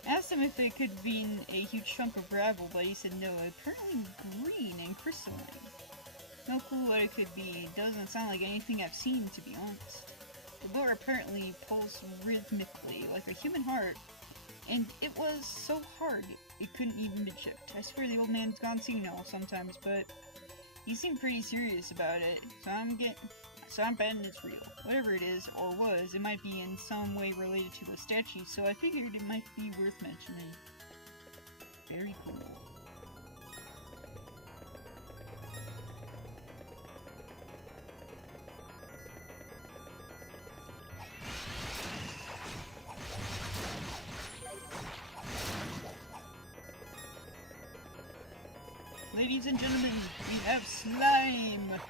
I asked him if it could be a huge chunk of gravel, but he said no, apparently green and crystalline. No clue what it could be. It doesn't sound like anything I've seen, to be honest. The door apparently pulses rhythmically, like a human heart, and it was so hard it couldn't even be chipped. I swear the old man's gone senile sometimes, but he seemed pretty serious about it, so I'm betting it's real. Whatever it is, or was, it might be in some way related to the statue, so I figured it might be worth mentioning. Very cool. Ladies and gentlemen, we have slime!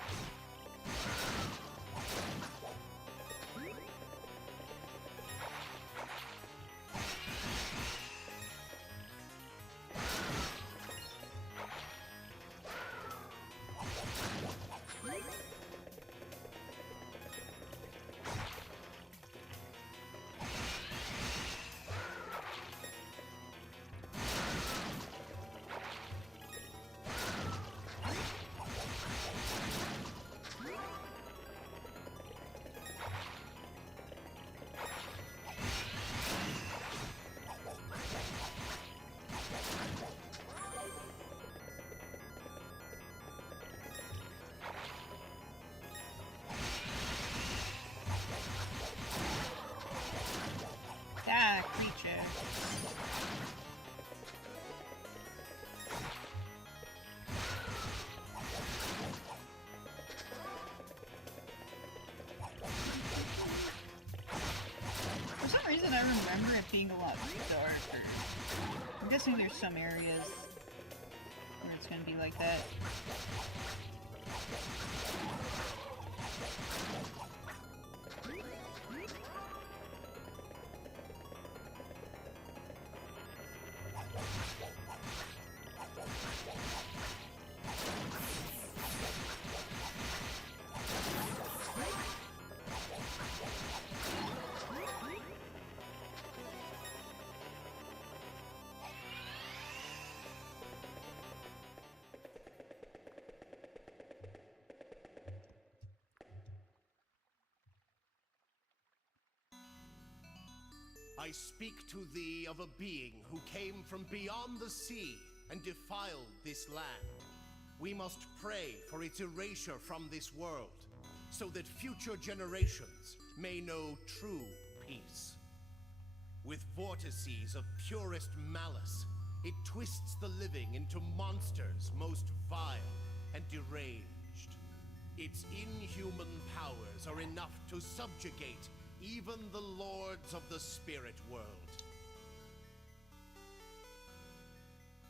Creature. For some reason I remember it being a lot darker. I'm guessing there's some areas where it's gonna be like that. I speak to thee of a being who came from beyond the sea and defiled this land. We must pray for its erasure from this world, so that future generations may know true peace. With vortices of purest malice, it twists the living into monsters most vile and deranged. Its inhuman powers are enough to subjugate even the lords of the spirit world.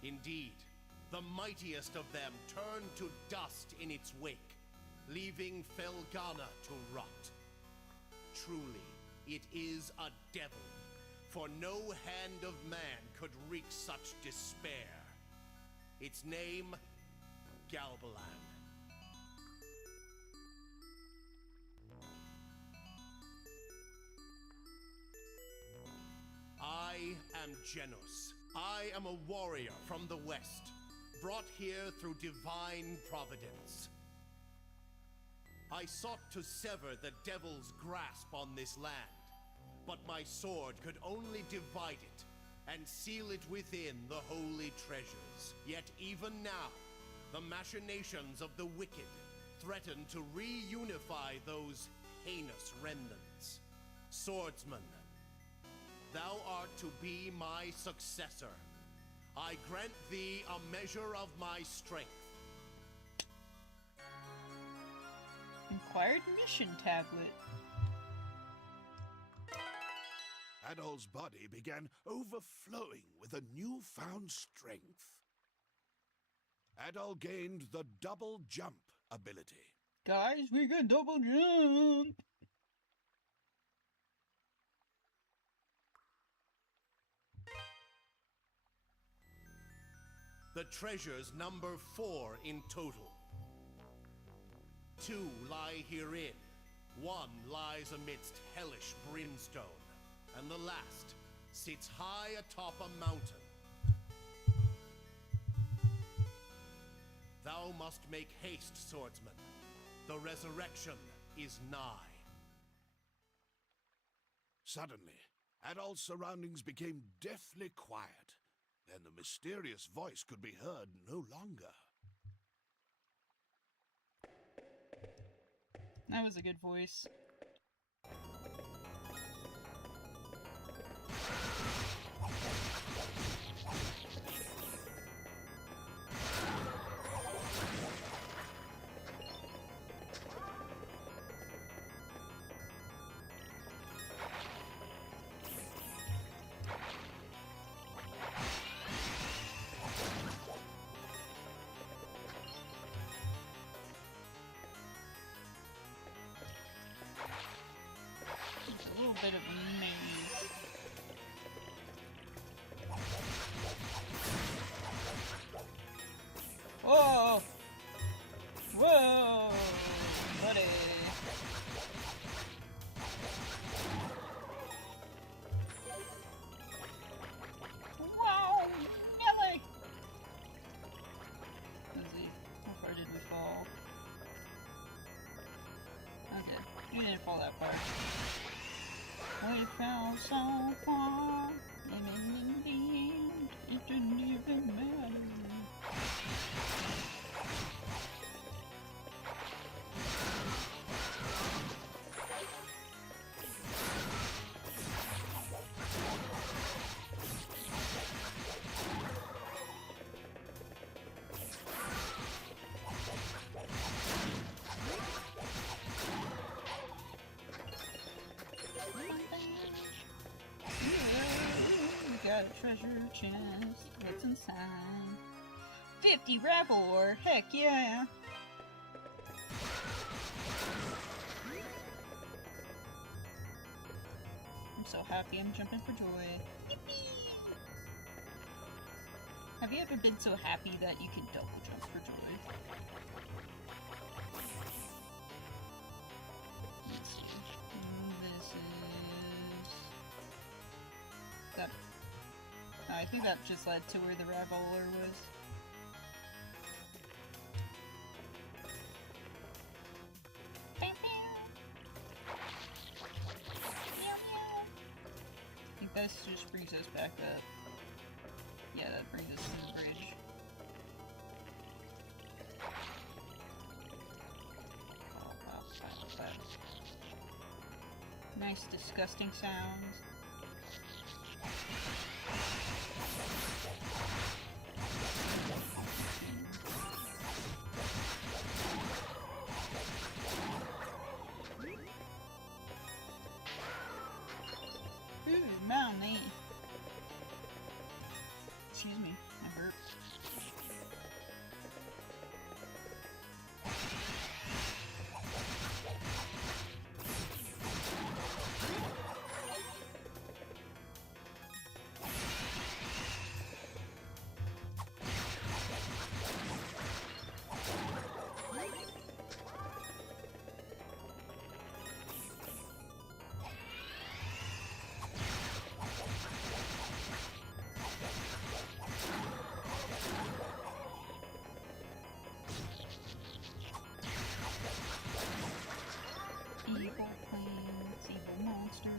Indeed, the mightiest of them turn to dust in its wake, leaving Felghana to rot. Truly, it is a devil, for no hand of man could wreak such despair. Its name, Galbalan. I am Genos. I am a warrior from the west, brought here through divine providence. I sought to sever the devil's grasp on this land, but my sword could only divide it and seal it within the holy treasures. Yet even now, the machinations of the wicked threaten to reunify those heinous remnants. Swordsman, thou art to be my successor. I grant thee a measure of my strength. Acquired mission tablet. Adol's body began overflowing with a newfound strength. Adol gained the double jump ability. Guys, we can double jump! The treasures number 4 in total. 2 lie herein. 1 lies amidst hellish brimstone, and the last sits high atop a mountain. Thou must make haste, swordsman. The resurrection is nigh. Suddenly, Adol's surroundings became deathly quiet. Then the mysterious voice could be heard no longer. That was a good voice. A little bit of a maze. Whoa! Whoa! Buddy! Wow! Yelly! Let's see. How far did we fall? Okay. We didn't fall that far. We fell so far, and in the end, it didn't even matter. Got a treasure chest. What's inside? 50 ravel ore. Heck yeah! I'm so happy. I'm jumping for joy. Yippee! Have you ever been so happy that you can double jump for joy? Let's see. This is that. I think that just led to where the Ravoler was. I think this brings us back up. Yeah, that brings us to the bridge. Nice disgusting sounds. Ooh, mountain. Excuse me, I burped. Evil plants, evil monsters.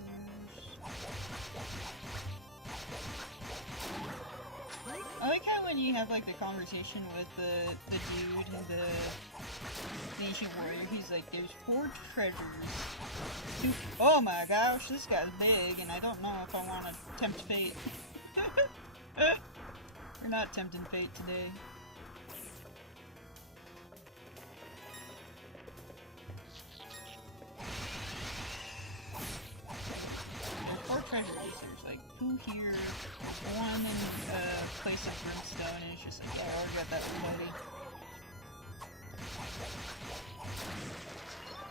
I like how when you have like the conversation with the dude, the ancient warrior, he's like, there's 4 treasures. Oh my gosh, this guy's big, and I don't know if I want to tempt fate. We're not tempting fate today. There's like 2 here, there's 1 in place of brimstone, and it's just like, yeah, I already got that already.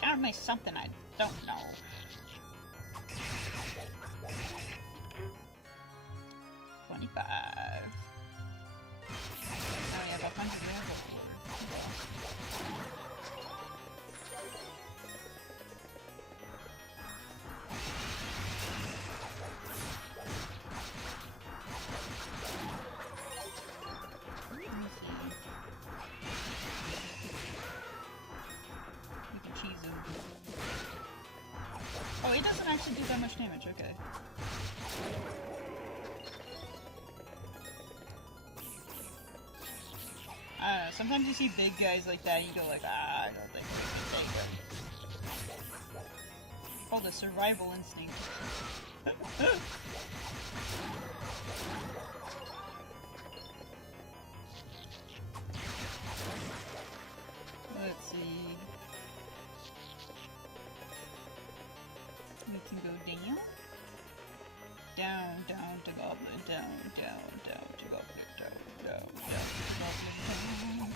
Tell me something I don't know. $25. Now we have 100 grand before. Oh, it doesn't actually do that much damage, okay. I don't know, sometimes you see big guys like that and you go like, I don't think we can take them. Called a survival instinct. Let's see. We can go down. Down, down to goblin, down, down, down to goblin, down, down, down to goblin, down.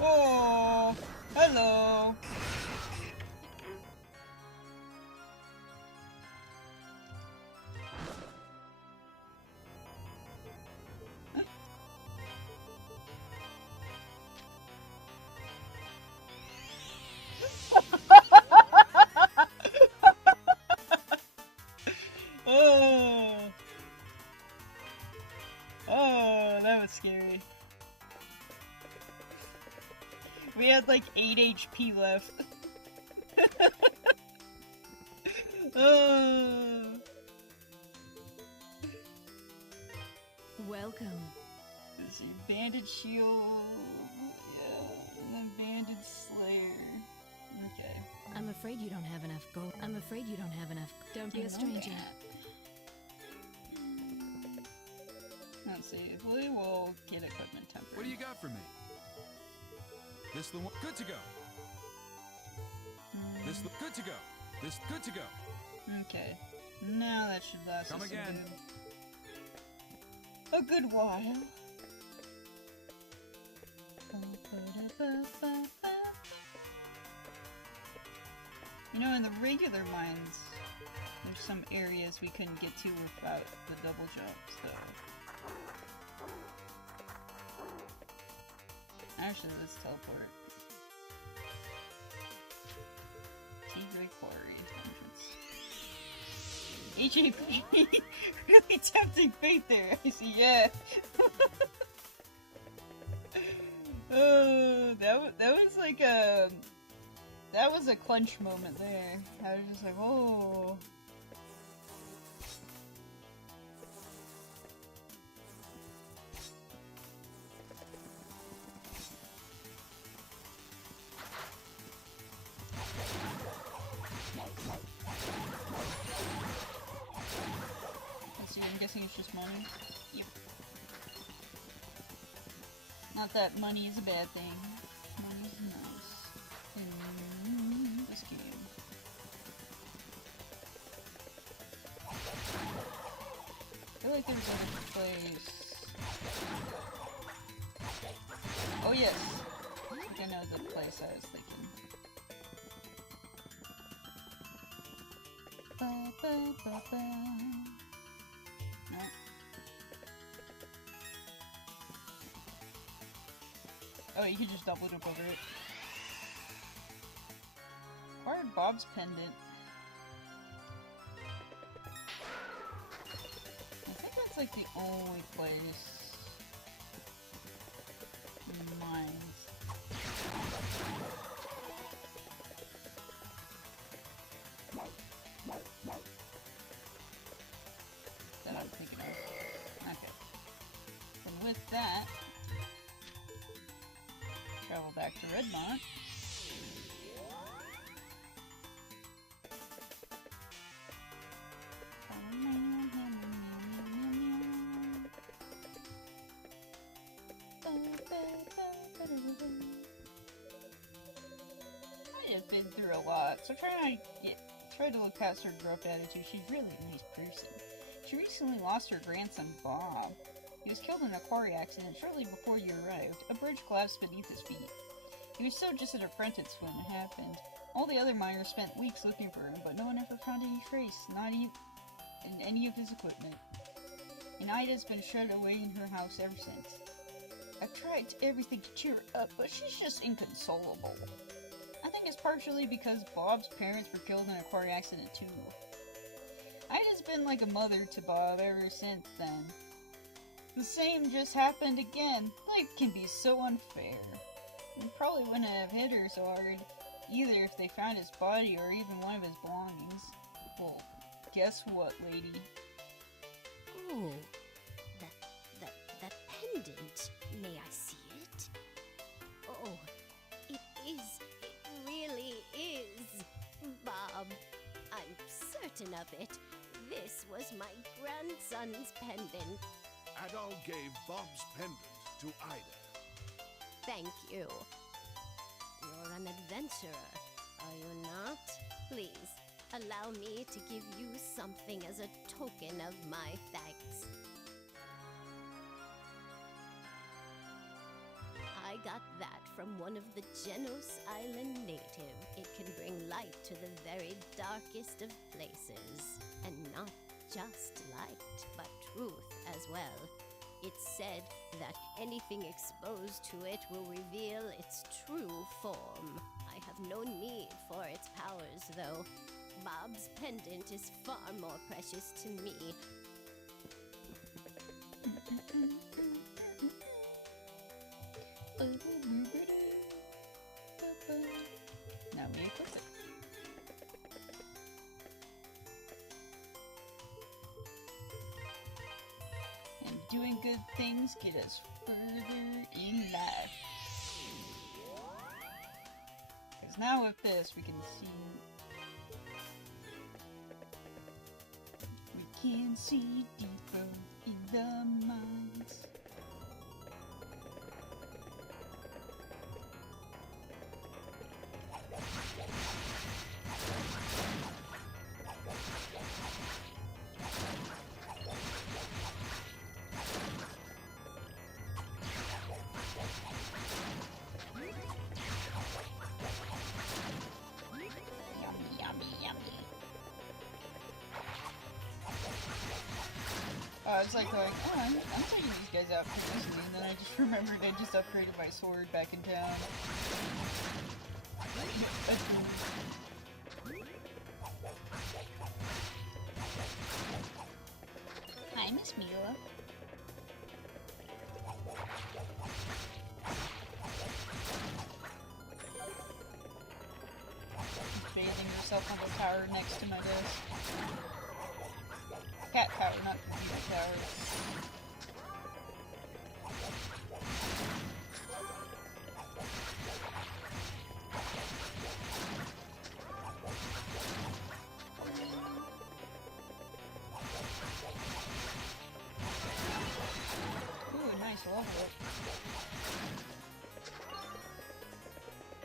Oh, hello. Oh, that was scary. We had like 8 HP left. Welcome. Let's see, banded shield, yeah, and then banded slayer. Okay. I'm afraid you don't have enough gold. I'm afraid you don't have enough. Don't be a stranger. Let's see, if we will get equipment tempered. What do you got for me? This the one? Good to go. This the good to go. This good to go. Okay. Now that should last Come us again. a good while. You know, in the regular mines, there's some areas we couldn't get to without the double jumps, though. Actually, let's teleport. secret quarry entrance. HAP! Really tempting fate there, I see, yeah. Oh, that was like a... That was a clench moment there. I was just like, whoa. Let's see, I'm guessing it's just money. Yep. Not that money is a bad thing. Money is nice. In this game. I feel like there's a place. Oh yes! I think I know the place I was thinking. Ba, ba, ba, ba. No. Oh, you could just double jump over it. Acquired Bob's pendant. I think that's like the only place in mines. That I'm thinking of. Okay. And with that, travel back to Redmont. I have been through a lot, so try to look past her gruff attitude. She's really a nice person. She recently lost her grandson, Bob. He was killed in a quarry accident shortly before you arrived. A bridge collapsed beneath his feet. He was still just an apprentice when it happened. All the other miners spent weeks looking for him, but no one ever found any trace, not even in any of his equipment. And Ida's been shut away in her house ever since. I've tried everything to cheer her up, but she's just inconsolable. I think it's partially because Bob's parents were killed in a quarry accident too. Ida's been like a mother to Bob ever since then. The same just happened again. Life can be so unfair. We probably wouldn't have hit her so hard, either if they found his body or even one of his belongings. Well, guess what, lady? Oh, that pendant. May I see it? Oh, it really is. Bob, I'm certain of it. This was my grandson's pendant. Adol gave Bob's pendant to Ida. Thank you. You're an adventurer, are you not? Please, allow me to give you something as a token of my thanks. I got that from one of the Genos Island native. It can bring light to the very darkest of places. And not just light, but truth as well. It's said that anything exposed to it will reveal its true form. I have no need for its powers, though. Bob's pendant is far more precious to me. Now we equip it. And doing good things get us further in life. Because now with this we can see... We can see deeper in the minds. I was like going, oh, I'm taking these guys out pretty easily, and then I just remembered I just upgraded my sword back in town. Hi, Miss Mila. Bathing yourself on the tower next to my desk. Cat tower, not computer tower. Ooh, nice level up.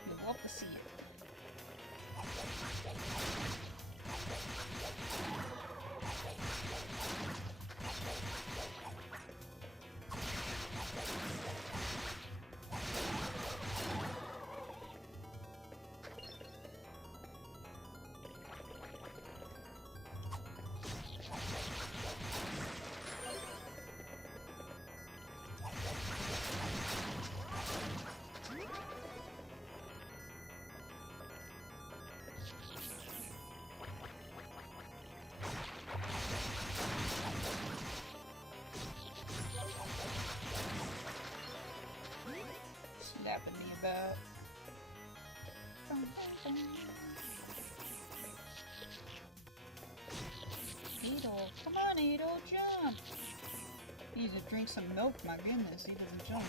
You'd love to see it. Slapping me about. Adol, come on Adol, jump! He needs to drink some milk, my goodness, he doesn't jump.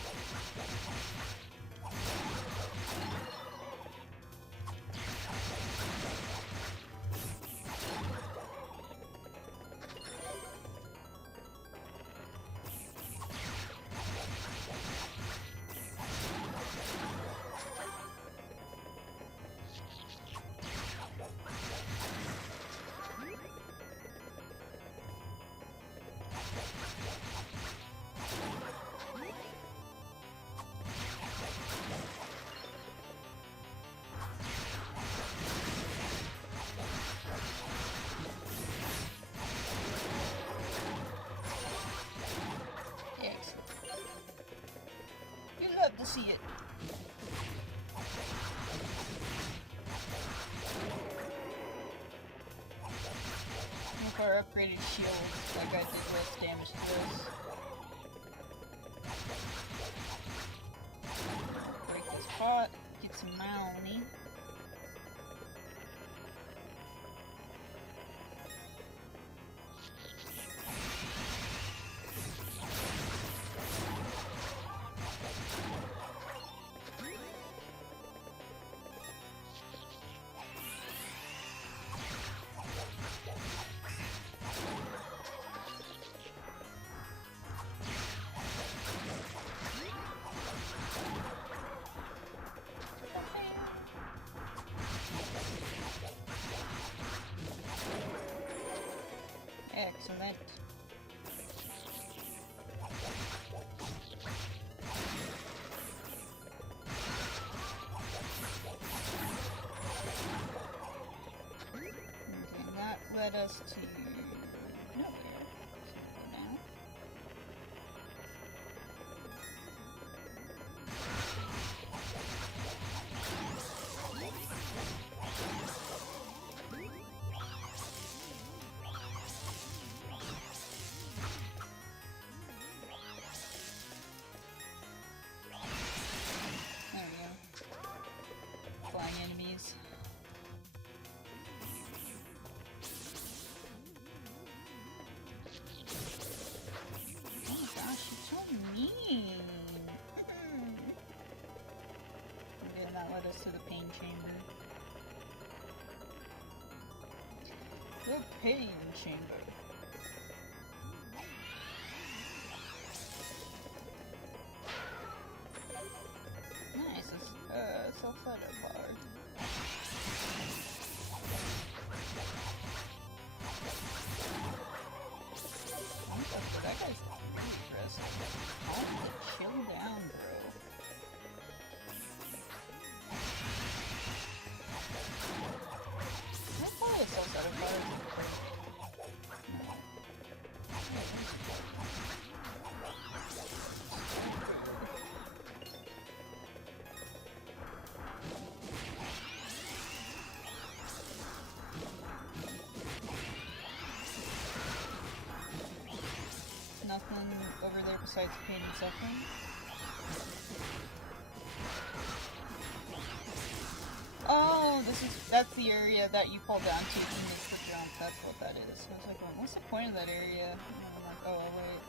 Love to see it. With our upgraded shield, that guy did less damage to us. Break this pot, get some money. Excellent. Okay, that led us to nowhere. So now. Enemies. Oh my gosh, you're so mean. Okay, that led us to the pain chamber. The pain chamber. Nice, it's self-setup bar. That guy's interesting. Chill down, bro. That's probably a self-setup bar. besides pain and suffering. Oh, that's the area that you fall down to and miss the jump. That's what that is. I was like, what's the point of that area? And I'm like, oh wait.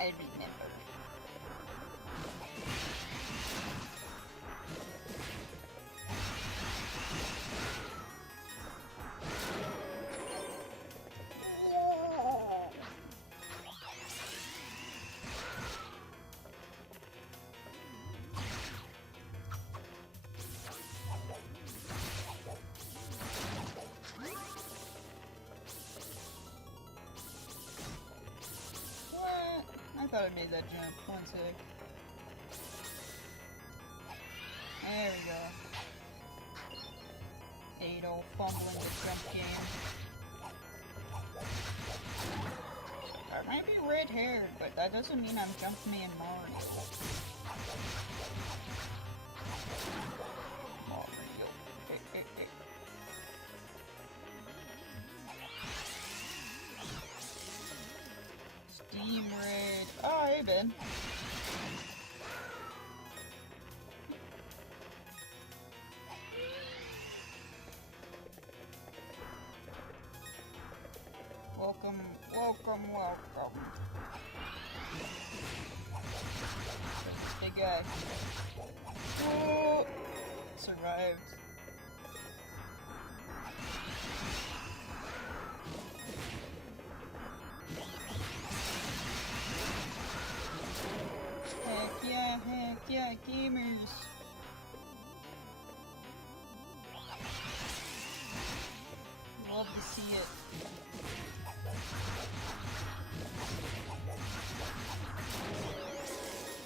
I remember. I thought I made that jump. One sec. There we go. Adol fumbling the jump game. I might be red-haired, but that doesn't mean I'm Jumpman Mario. Mario. Steam Raid. Oh, hey, Ben. Welcome, welcome, welcome. This big guy. Whoa! Survived. Heck yeah, gamers! Love to see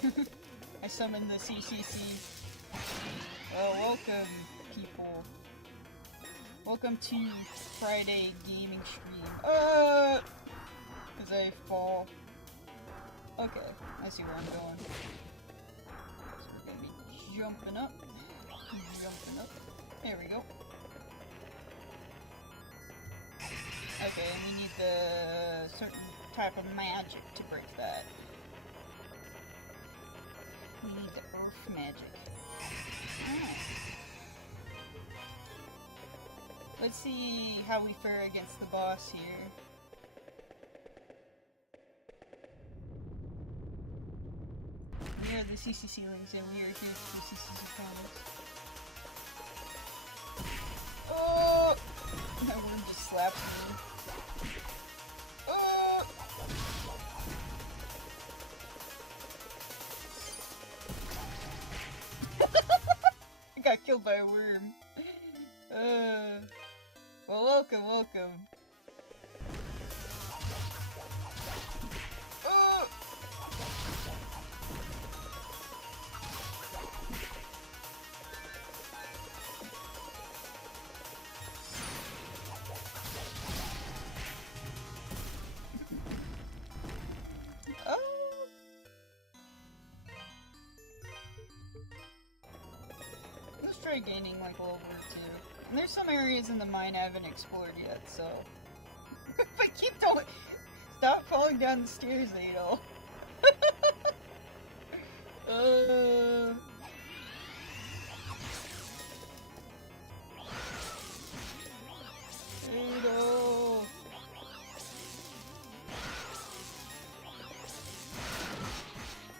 it. I summoned the CCC. Oh, welcome, people. Welcome to Friday gaming stream. Cause I fall. Okay, I see where I'm going. So we're gonna be jumping up. Jumping up. There we go. Okay, and we need the certain type of magic to break that. We need the earth magic. Oh. Let's see how we fare against the boss here. We are the CCC links and we are here to CCC opponents. Oh! My worm just slapped me. Oh! I got killed by a worm. Well, welcome, welcome. Oh! Let's try gaining like level 2. And there's some areas in the mine I haven't explored yet, so. But keep going. Stop falling down the stairs, Adol. Adol.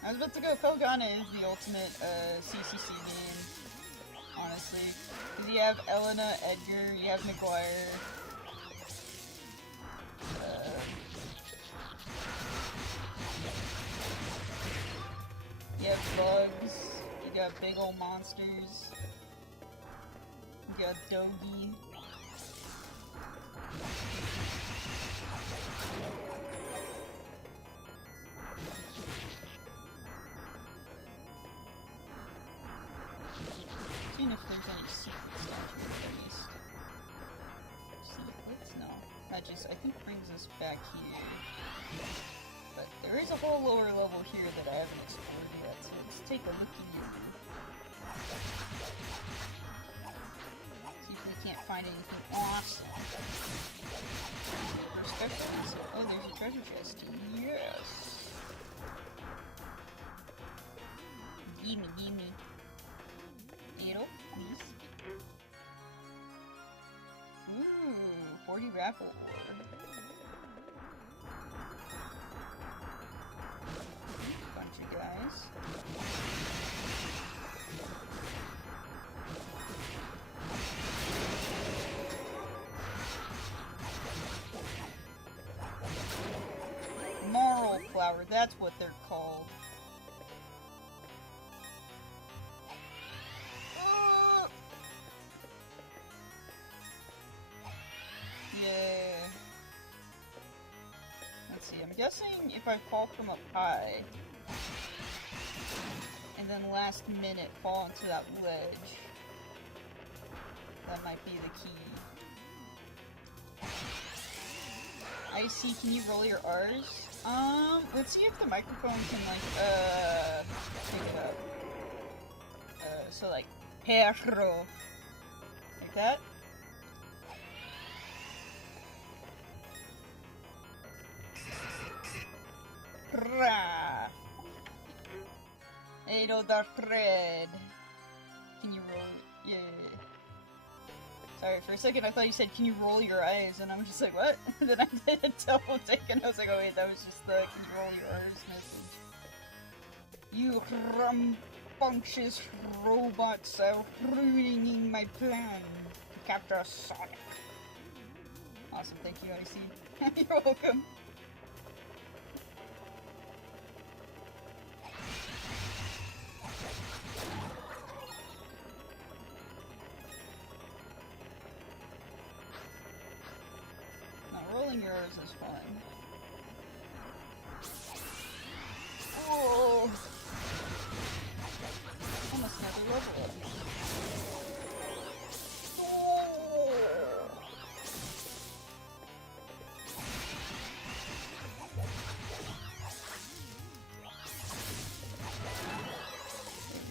I was about to go. Felghana is the ultimate CCC game, honestly. Because you have Elena, Edgar, you have McGuire. You have bugs. You got big old monsters. You got Dogi. Seeing if there's any secrets down here at least. Secrets? No. That just, I think, brings us back here. But there is a whole lower level here that I haven't explored yet, so let's take a look here. See if we can't find anything awesome. Perspectives? Oh, there's a treasure chest. Yes! Gimme, gimme. Beetle, please. Ooh, 40 raffle ore. Bunch of guys. Moral flower, that's what they're called. Yeah. Let's see, I'm guessing if I fall from up high, and then last minute fall into that ledge, that might be the key. Icy, can you roll your R's? Let's see if the microphone can, like, pick it up. So, like, perro. Like that? Rah! Ado Dark Red. Can you roll? Yeah. Sorry, for a second I thought you said, can you roll your eyes? And I was just like, what? And then I did a double take and I was like, oh wait, that was just the, can you roll your eyes message. You rambunctious robots are ruining my plan to capture Sonic. Awesome, thank you, Icy. You're welcome. Rolling yours is fun. Whoa! Almost another level up. Oh!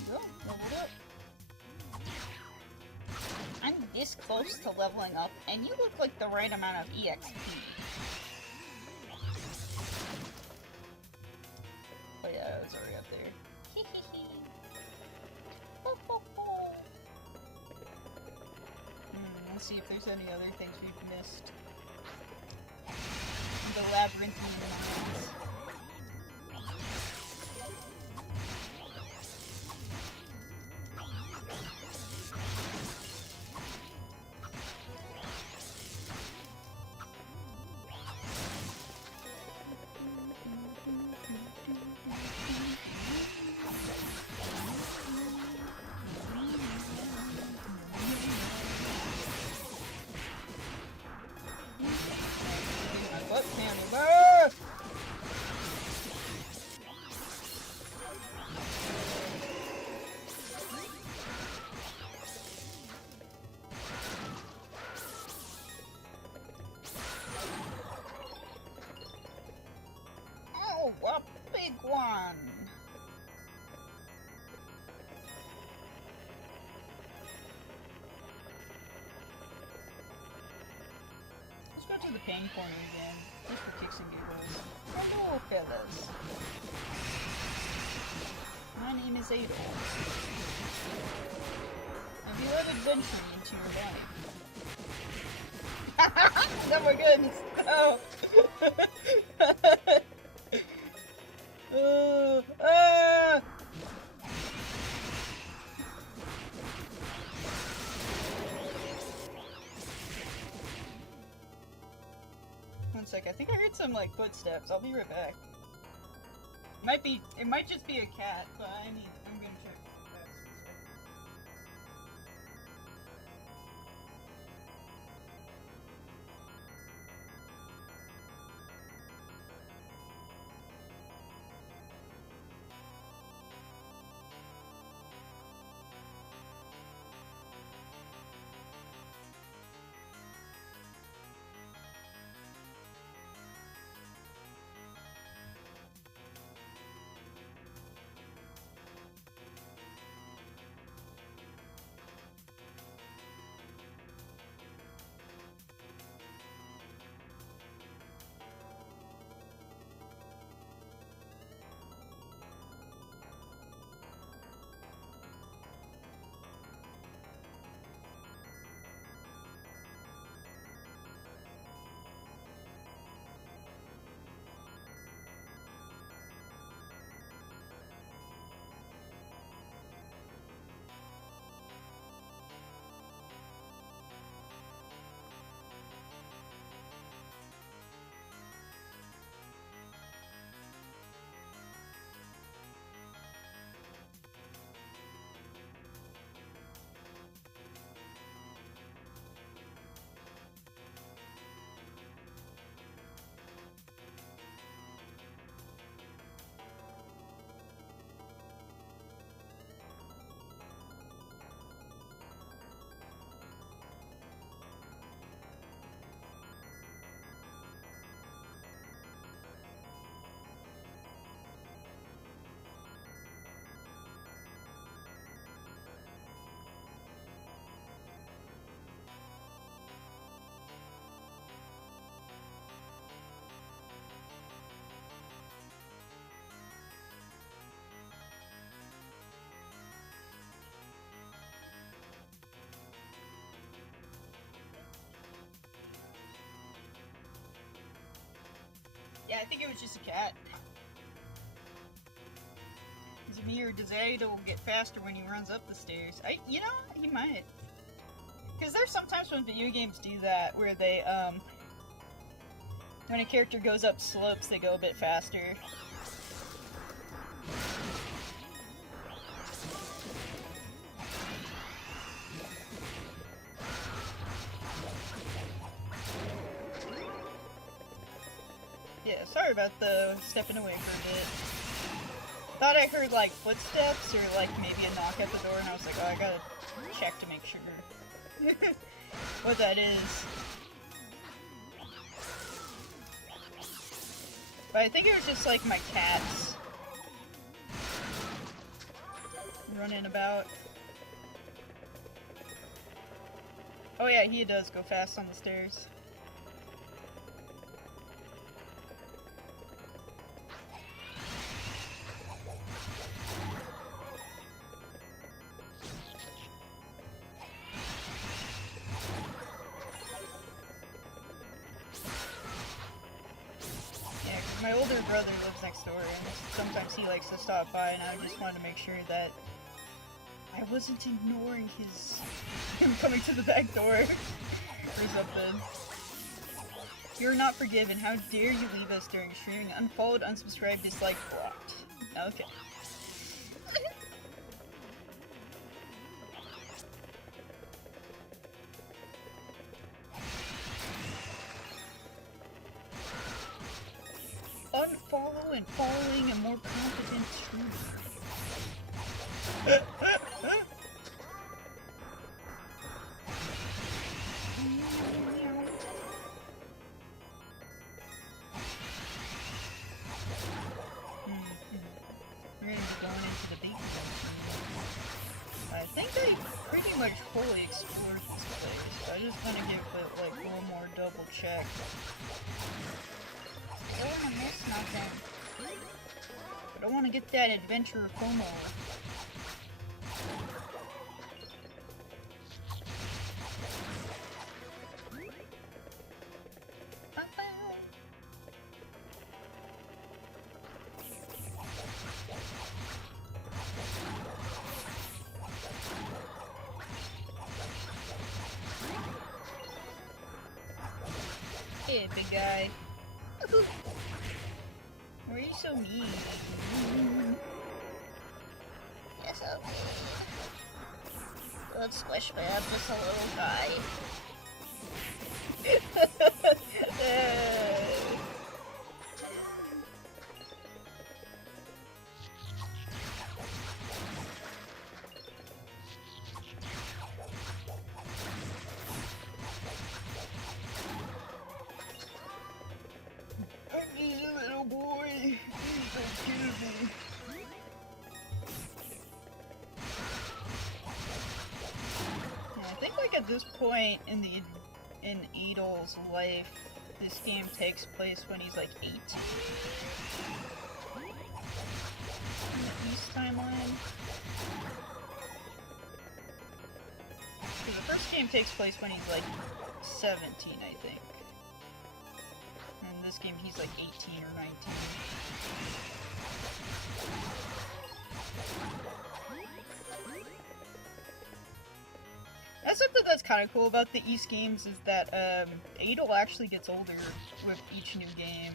There you go, leveled up. I'm this close to leveling up, and you look like the right amount of EXP. Oh yeah, I was already up there. Let's see if there's any other things we've missed. The labyrinthine mines. Oh, a big one! Let's go to the pain corner again, just for kicks and giggles. Hello, fellas. My name is Adol. Have you ever adventured into your life? Oh my goodness, no! One sec, I think I heard some, like, footsteps. I'll be right back. It might just be a cat, but I'm gonna check. Yeah, I think it was just a cat. Is it me or does Idol get faster when he runs up the stairs? You know, he might. Because there's sometimes when video games do that, where they, when a character goes up slopes, they go a bit faster. Yeah, sorry about the stepping away for a bit. Thought I heard, like, footsteps or, like, maybe a knock at the door, and I was like, oh, I gotta check to make sure what that is. But I think it was just, like, my cats running about. Oh yeah, he does go fast on the stairs. My older brother lives next door, and sometimes he likes to stop by, and I just wanted to make sure that I wasn't ignoring him coming to the back door or something. You're not forgiven. How dare you leave us during streaming? Unfollowed, unsubscribed, disliked, blocked. Okay. Unfollow and following a more competent streamer. We're gonna be going into the big one. I think I pretty much fully explored this place, so I just want to give it like one more double check. I don't want to miss nothing. But I want to get that adventure FOMO. Hey, big guy. Why are you so mean? Yes, okay. Let's squish my up just a little guy. Little boy, please don't kill me. Yeah, I think like at this point in Idol's life, this game takes place when he's like 8. In the East timeline. So the first game takes place when he's like 17, I think. In this game, he's like 18 or 19. That's something that's kind of cool about the East games is that Adol actually gets older with each new game.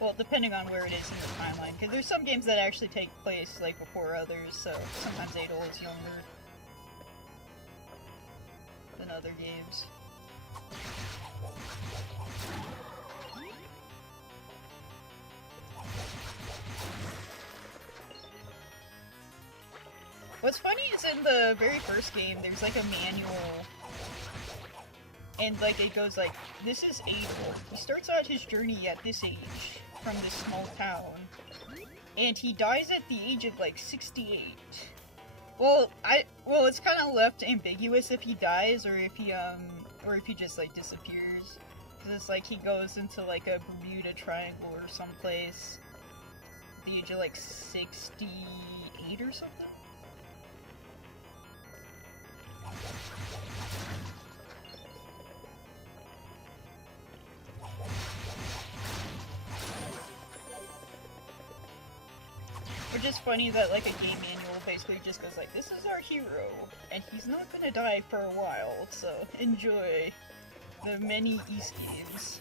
Well, depending on where it is in the timeline, because there's some games that actually take place, like, before others, so sometimes Adol is younger than other games. What's funny is in the very first game, there's, like, a manual, and, like, it goes like, this is Adol. He starts out his journey at this age, from this small town, and he dies at the age of, like, 68. Well, it's kind of left ambiguous if he dies, or if he, or if he just like disappears. Cause it's like he goes into like a Bermuda Triangle or someplace at the age of like 68 or something. Which is funny that like a game manual basically just goes like, this is our hero, and he's not gonna die for a while, so enjoy the many East games.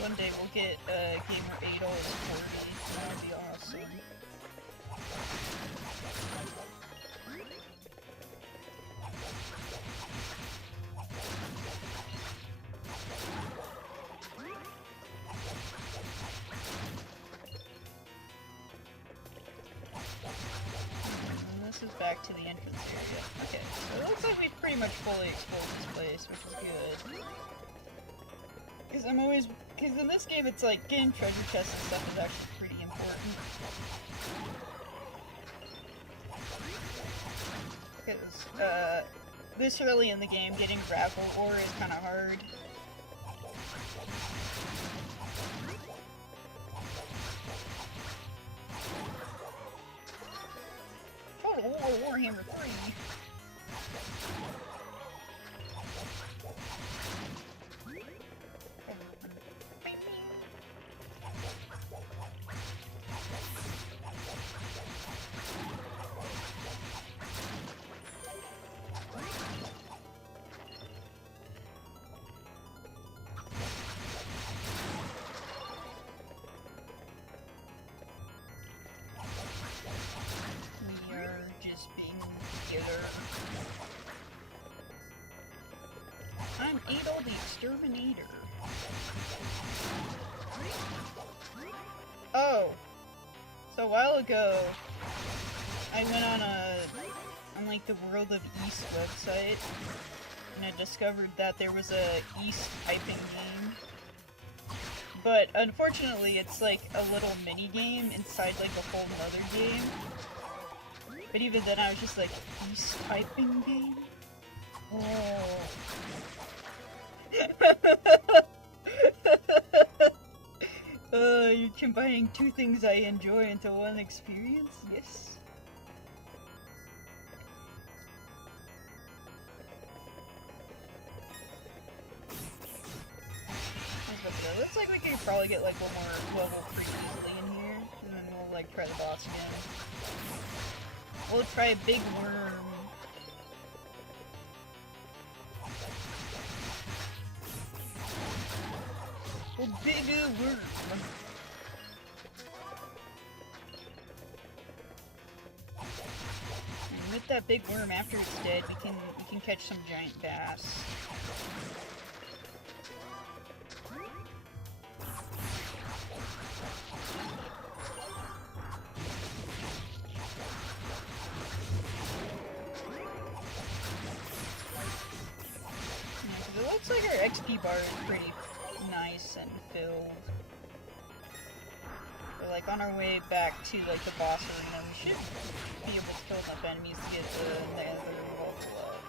One day we'll get Gamer 8 as 40, that would be awesome. And this is back to the entrance area. Okay, so it looks like we've pretty much fully explored this place, which is good. Because in this game it's like, getting treasure chests and stuff is actually pretty important. Because, this early in the game, getting gravel ore is kind of hard. Total War Warhammer 3! I'm Adol the Exterminator. Oh. So a while ago, I went on like the World of East website, and I discovered that there was a East typing game. But unfortunately, it's like a little mini game inside like a whole nother game. But even then, I was just like, East typing game? Oh. You're combining two things I enjoy into one experience? Yes. It looks like we could probably get like one more level pretty easily in here, and then we'll like try the boss again. We'll try Big Worm. Bigger worm. And with that big worm, after it's dead, we can catch some giant bass. Yeah, it looks like our XP bar is pretty nice and filled. We're like on our way back to like the boss arena. We should be able to kill enough enemies to get the nether level up.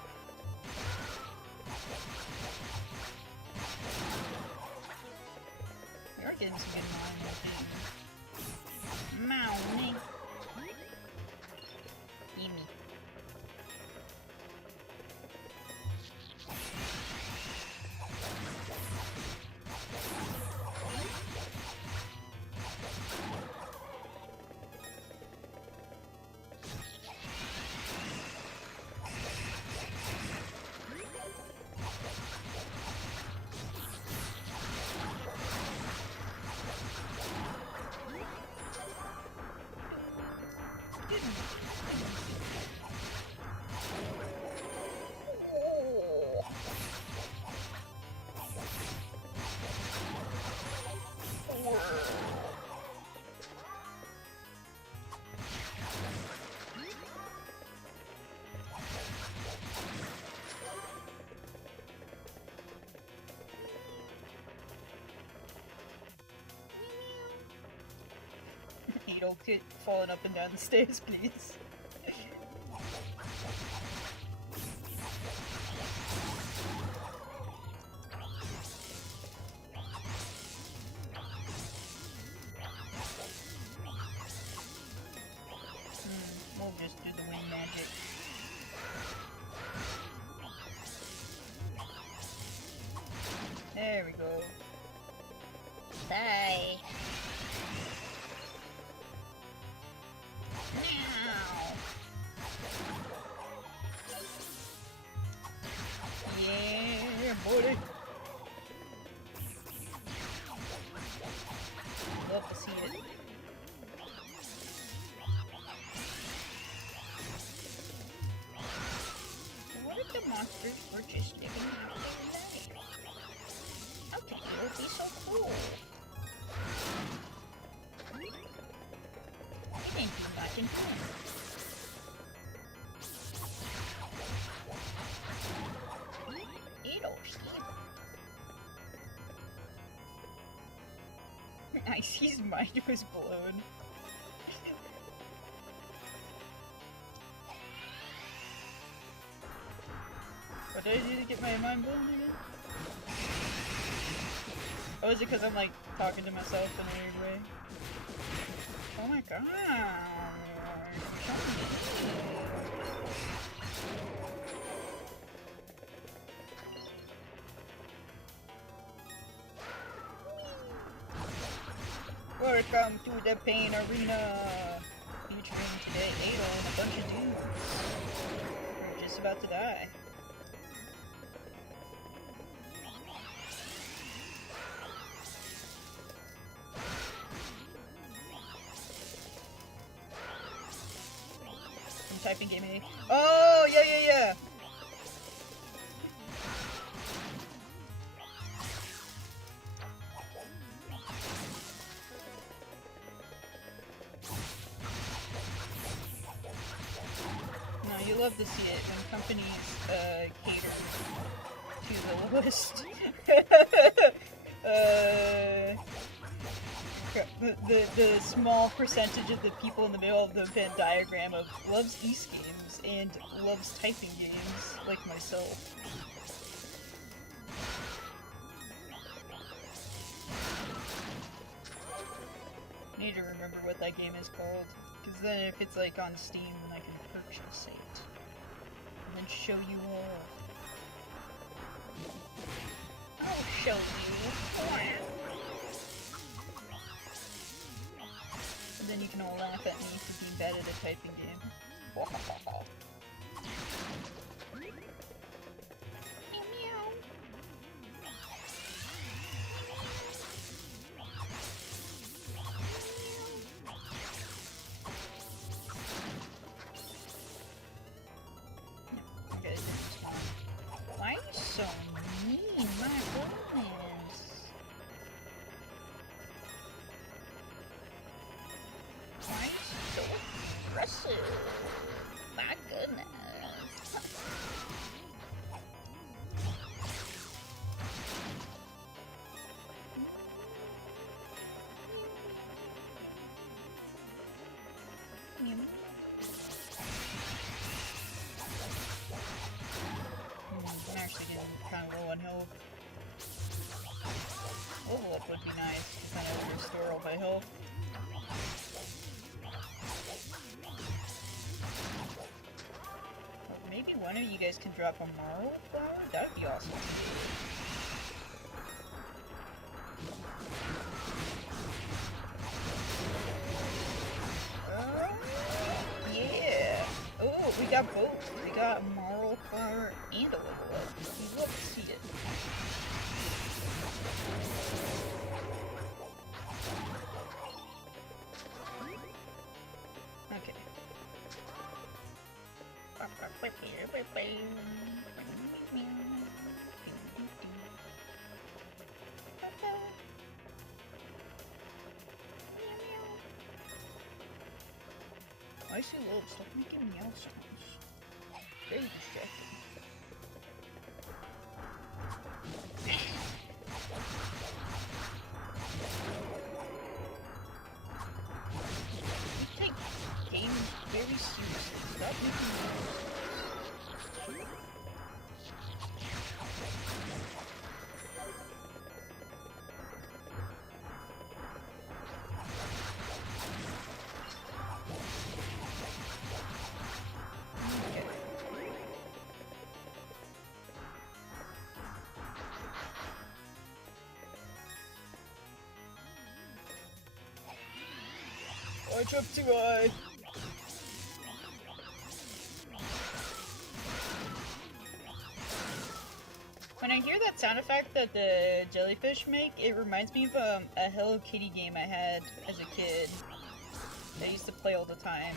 We are getting some good mine, I think. Mow, Gimme. Beetle falling up and down the stairs, please. We'll just do the wind magic. There we go. Die. Now. Yeah, buddy. Love to see it. What if the monsters were just living out their life? I think it would be so cool. Thank you, Martin. Nice, his mind was blown. What did I do to get my mind blown again? Oh, is it because I'm like talking to myself in a weird way? Oh my god! Welcome to the Pain Arena! Featuring today Adol and a bunch of dudes. We're just about to die. I'm typing game A. Oh, yeah! You love to see it when companies cater to the lowest. The small percentage of the people in the middle of the Venn diagram of loves East games and loves typing games, like myself. I need to remember what that game is called, because then if it's like on Steam, then I can purchase it and then show you all. I'll show you. And then you can all laugh at me for being bad at a typing game. Why are you so mean? My goodness. Why are you so aggressive? My goodness. I'm actually getting kind of low on health. Level up would be nice to kind of restore all my health. Well, maybe one of you guys can drop a marl flower? That would be awesome. Yeah! Oh, we got both. We got a marl flower and a level up. We love to see it. Okay. I see little stop making meow sounds. Very distracting. very seriously. Stop making noise. I jumped too high. When I hear that sound effect that the jellyfish make, it reminds me of a Hello Kitty game I had as a kid. I used to play all the time.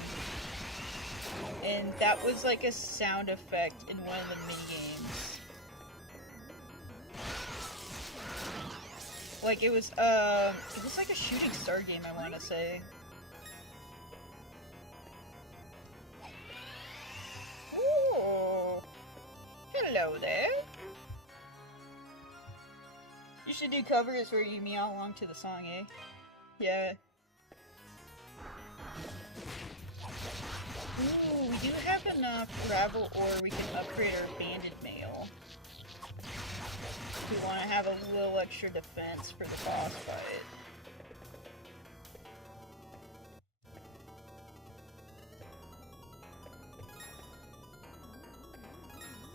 And that was like a sound effect in one of the minigames. Like it was like a shooting star game, I want to say. Ooh. Hello there. You should do covers where you meow along to the song, eh? Yeah. Ooh, we do have enough gravel ore we can upgrade our banded mail. We want to have a little extra defense for the boss fight.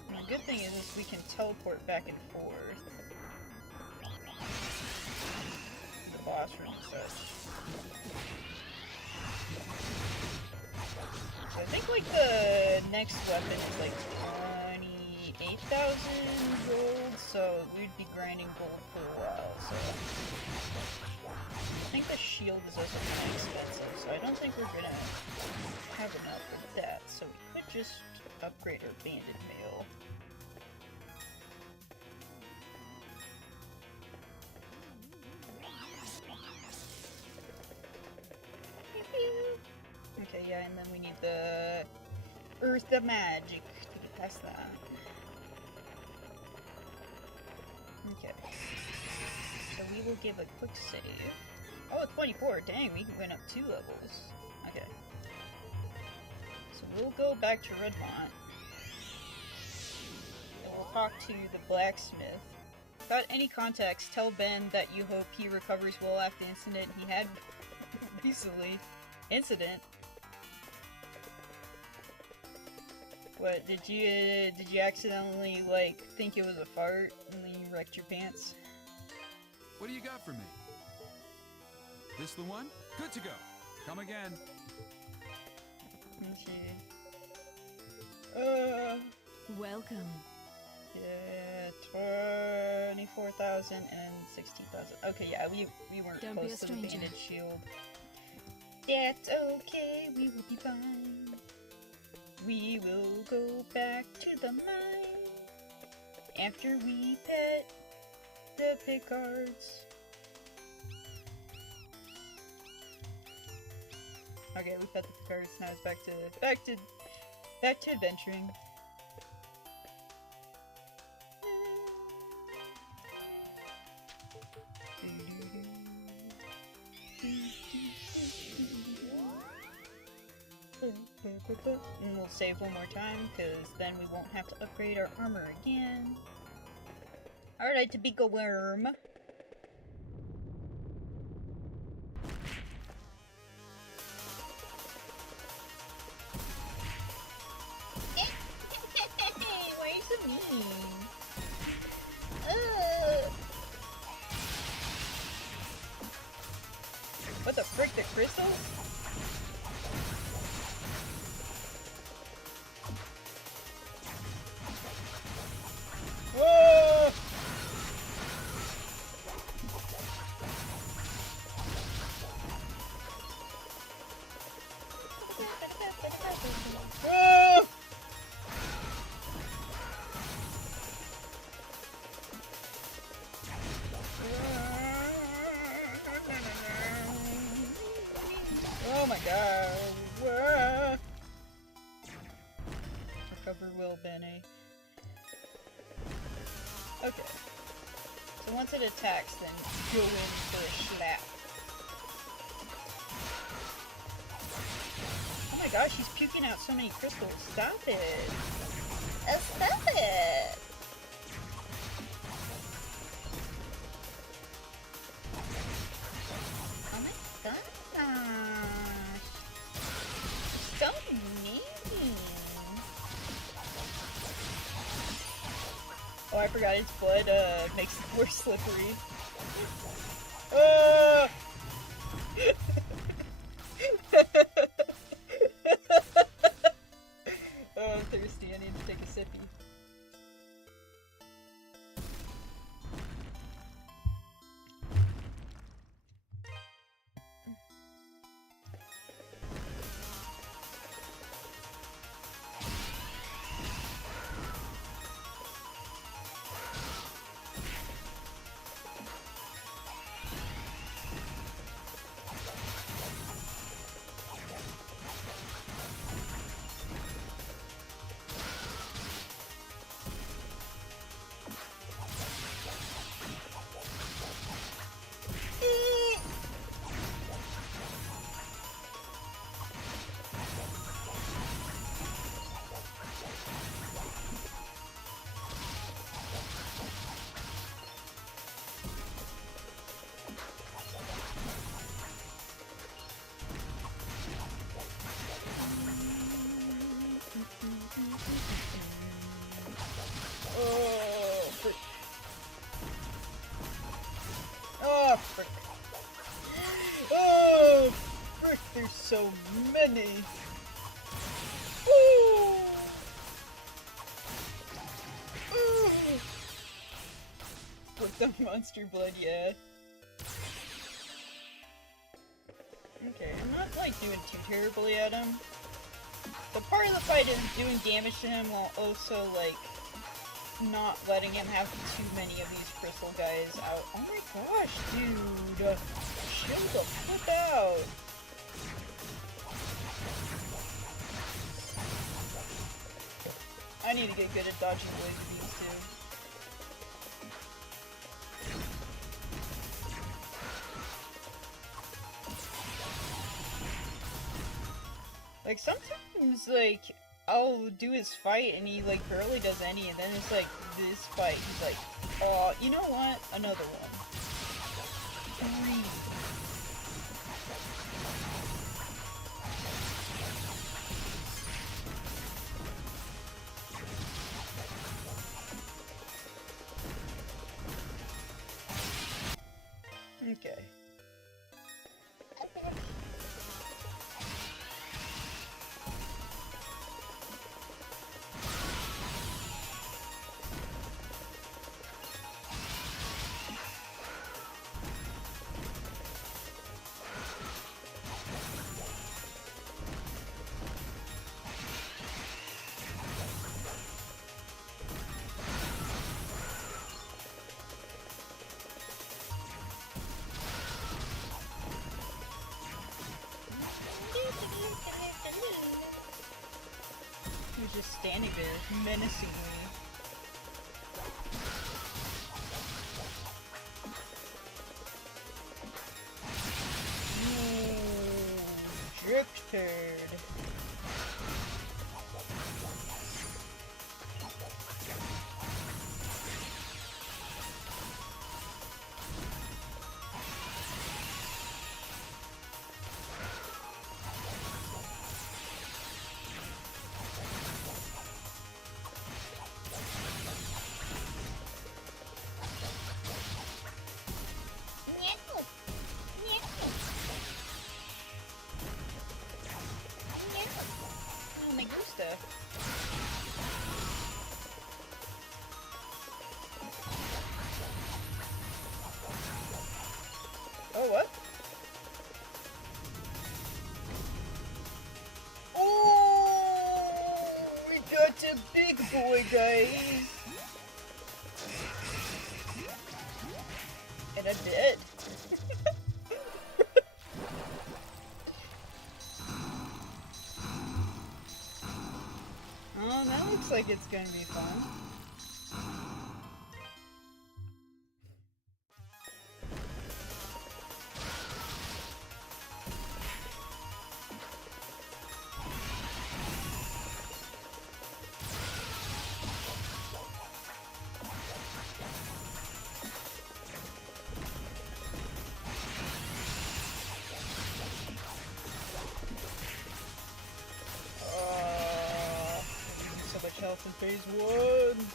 And the good thing is we can teleport back and forth. The boss room and such. So I think like the next weapon is like 28,000 gold, so we'd be grinding gold for a while, so I think the shield is also kind of expensive, so I don't think we're gonna have enough for that, so we could just upgrade our banded mail. Okay, yeah, and then we need the Earth of Magic to get past that. Okay. So we will give a quick save. Oh, 24! Dang, we went up 2 levels. Okay. So we'll go back to Redmont. And we'll talk to the blacksmith. Without any context, tell Ben that you hope he recovers well after the incident he had recently. Incident? What, did you accidentally, like, think it was a fart and then you wrecked your pants? What do you got for me? This the one? Good to go. Come again. Welcome. Yeah, 24,000 and 60,000. Okay, yeah, we weren't Don't be close a to the stranger. banded shield. That's okay, we will be fine. We will go back to the mine after we pet the Picards. Okay, we pet the Picards. Now it's back to adventuring. And we'll save one more time, because then we won't have to upgrade our armor again. Alright, to be a worm. Why are you so mean? What the frick, the crystal? Whoa! Whoa! Oh my god. Whoa. Recover well, Benny. Okay. So once it attacks, then go in for a slap. Oh my gosh, he's puking out so many crystals. Stop it. Stop it. Oh my gosh. So mean. Oh, I forgot its blood makes it more slippery. Oh, I'm thirsty. I need to take a sippy. Oh, frick. Oh, frick. Oh, frick, there's so many. Ooh. Ooh. With the monster blood, yeah. Okay, I'm not, like, doing too terribly at him. The part of the fight is doing damage to him while also, like, not letting him have too many of these crystal guys out. Oh my gosh, dude! Chill the fuck out! I need to get good at dodging laser beams too. Like, sometimes, like, I'll do his fight and he, like, barely does any, and then it's like, this fight, he's like, oh, you know what? Another one. 3. Okay. He was just standing there, menacingly. Ooh, drip turd. Oh, me gusta. Oh, what? Oh, we got a big boy, guys. And a bit. Oh, that looks like it's gonna be fun. health in phase 1.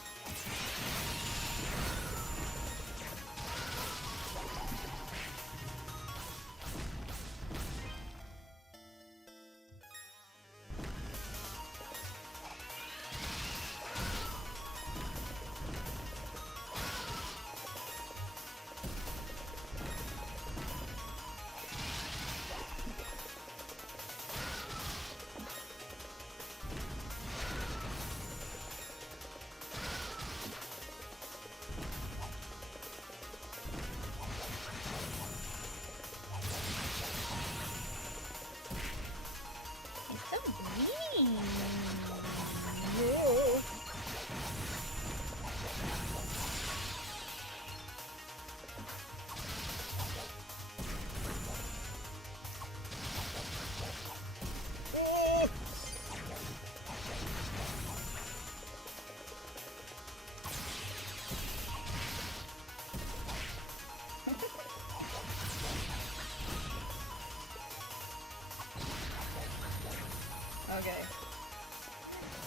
Okay.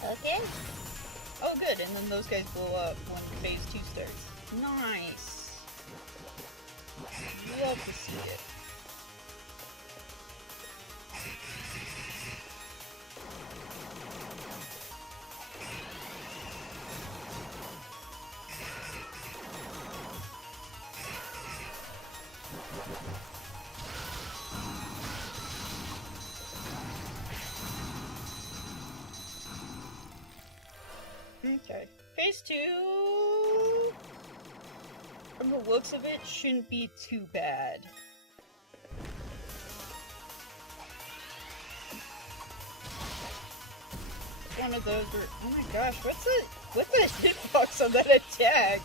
Okay. Oh, good, and then those guys blow up when phase 2 starts. Nice! Love to see it. Okay. Phase 2, from the looks of it, shouldn't be too bad. One of those where, oh my gosh, what's the hitbox on that attack?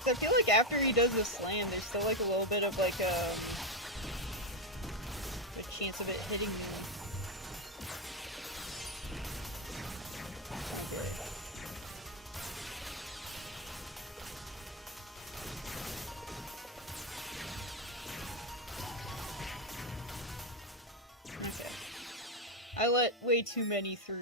'Cause I feel like after he does the slam, there's still like a little bit of like a chance of it hitting me. Okay. I let way too many through.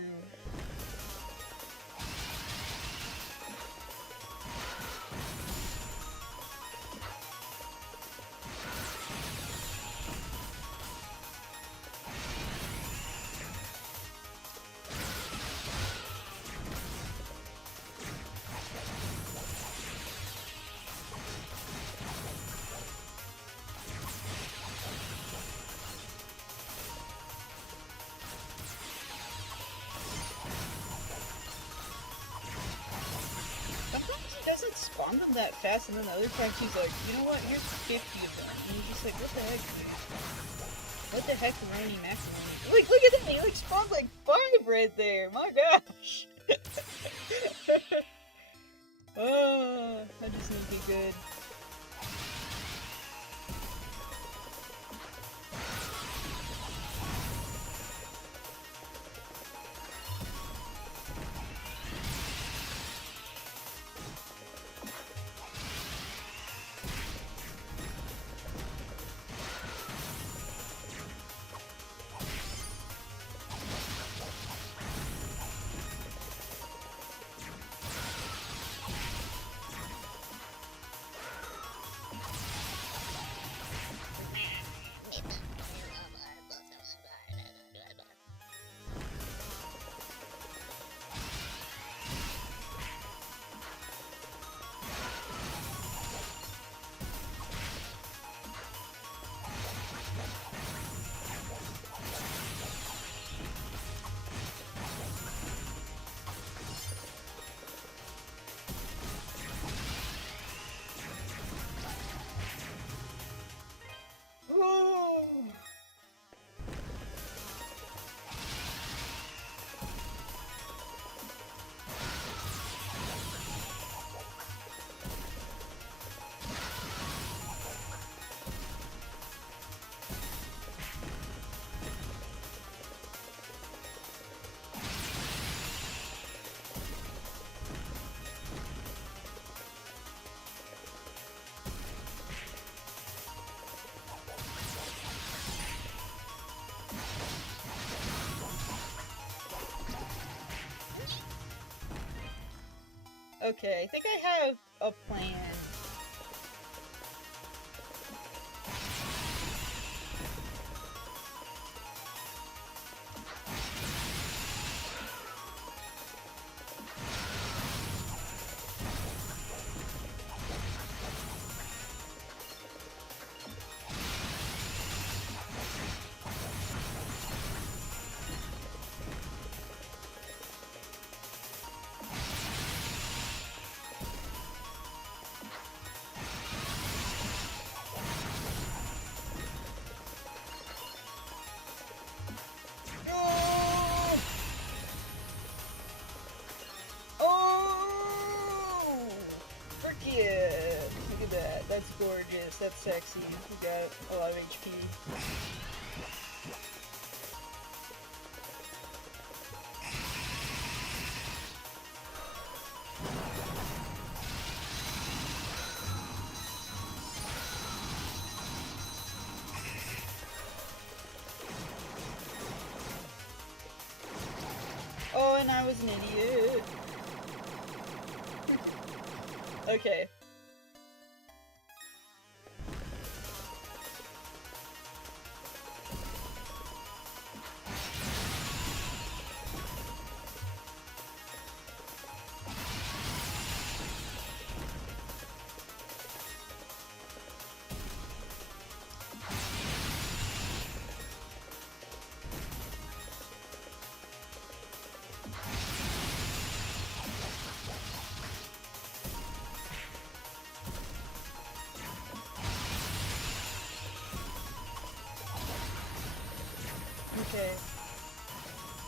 Spawn them that fast, and then the other times he's like, you know what, here's 50 of them. And you're just like, what the heck? What the heck, Roni Macaroni? Like, look at that! He like spawned like 5 right there! My gosh! Oh, I just need to be good. Okay, I think I have a plan. Yeah, look at that. That's gorgeous. That's sexy. We got a lot of HP. Oh, and I was an idiot. Okay.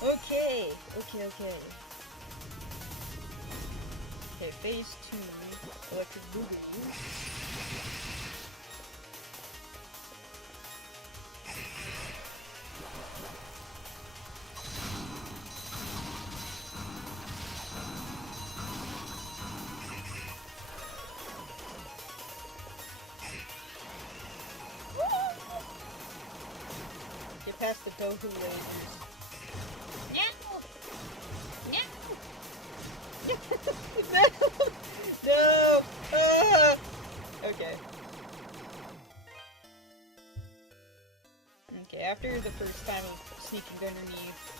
Okay. Okay. Okay, phase 2, electric boogaloo. Get past the Gohu lasers. No! Ah! Okay. Okay, after the first time of sneaking underneath.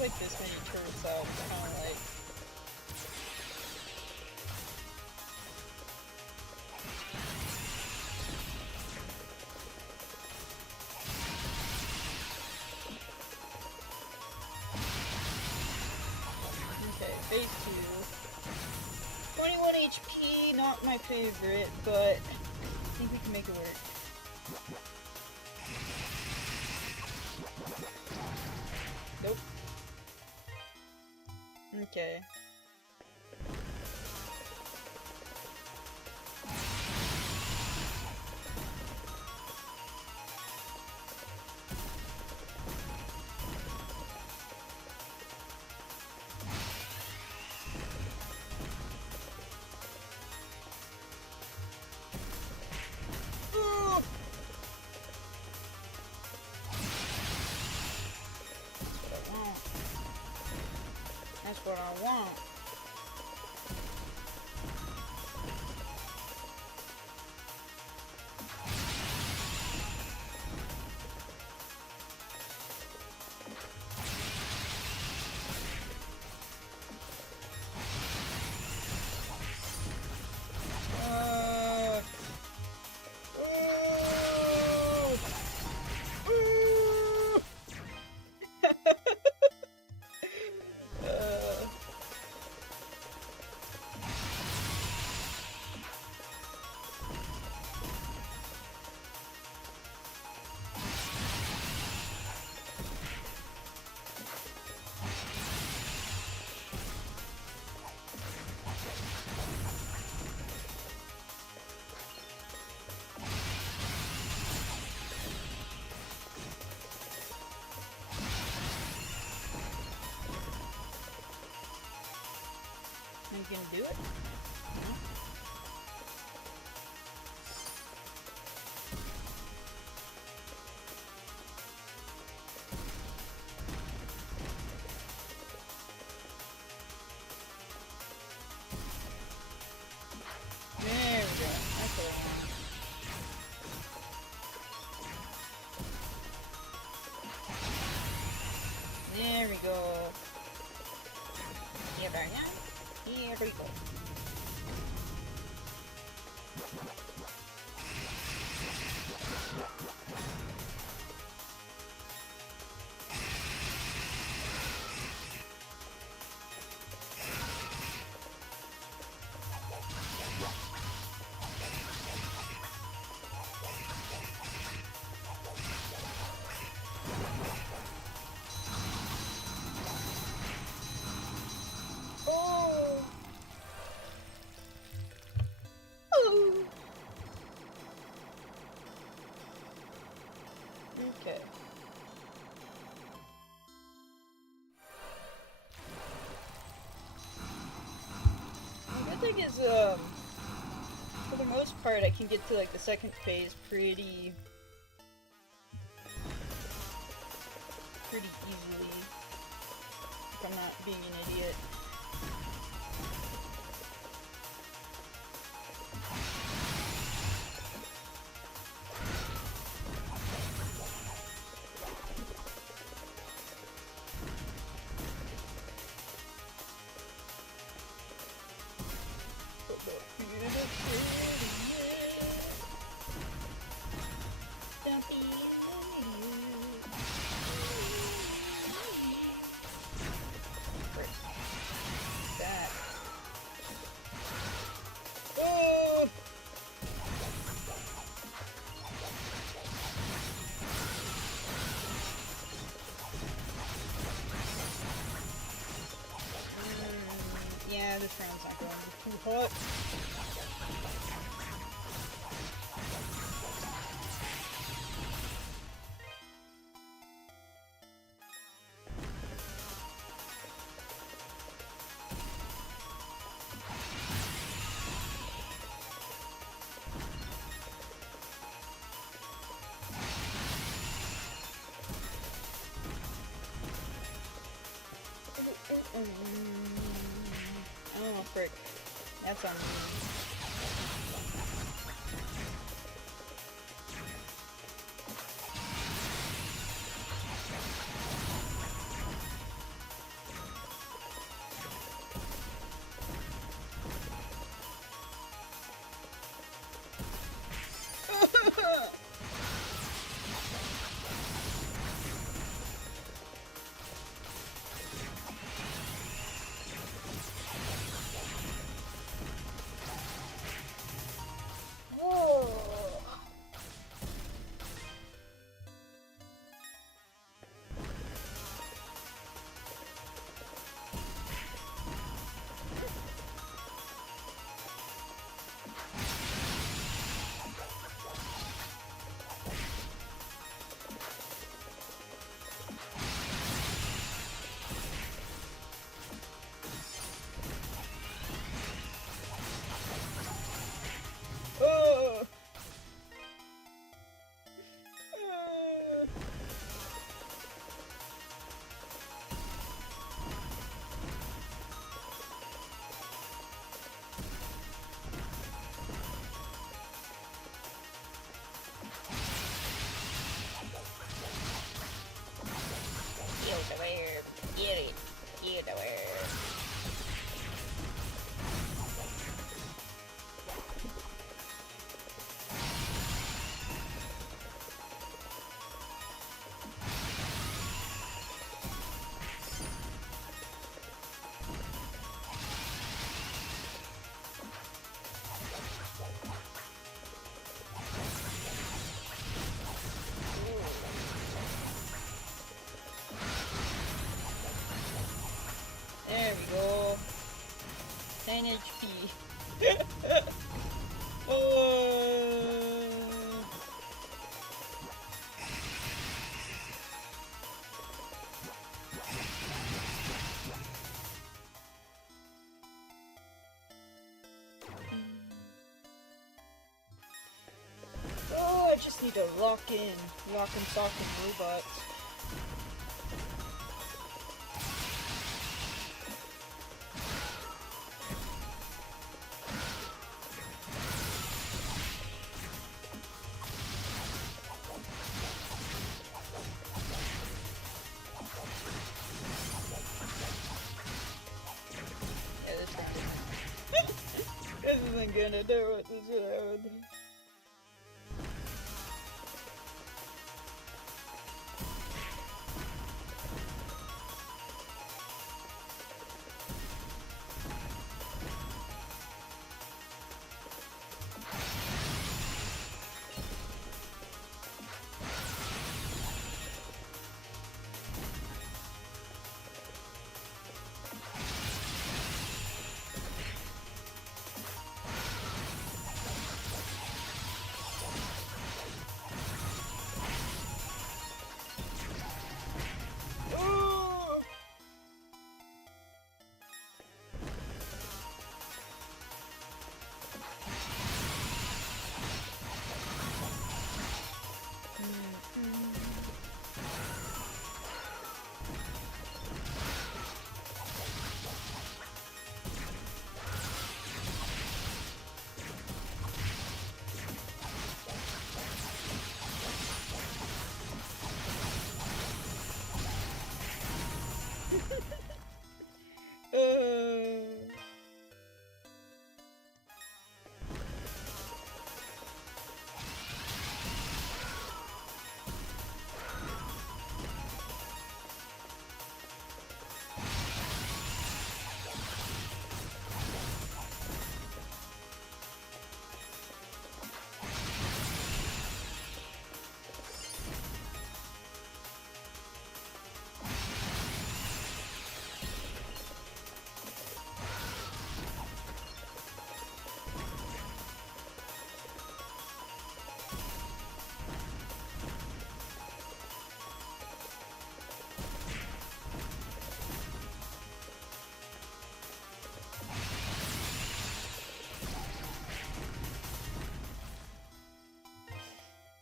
Like this many turrets out, it's kind of like... Okay, phase 2. 21 HP, not my favorite, but I think we can make it work. Nope. Okay. That's what I want. gonna do it? There we go. That's what I want. There we go. Here we go. Okay. The good thing is, for the most part, I can get to like the second phase pretty easily if I'm not being an idiot. Yeah, this round's not going to be too hot. Oh, frick. That's on me. just need to lock and sock in robots. Yeah, this isn't gonna do what this is.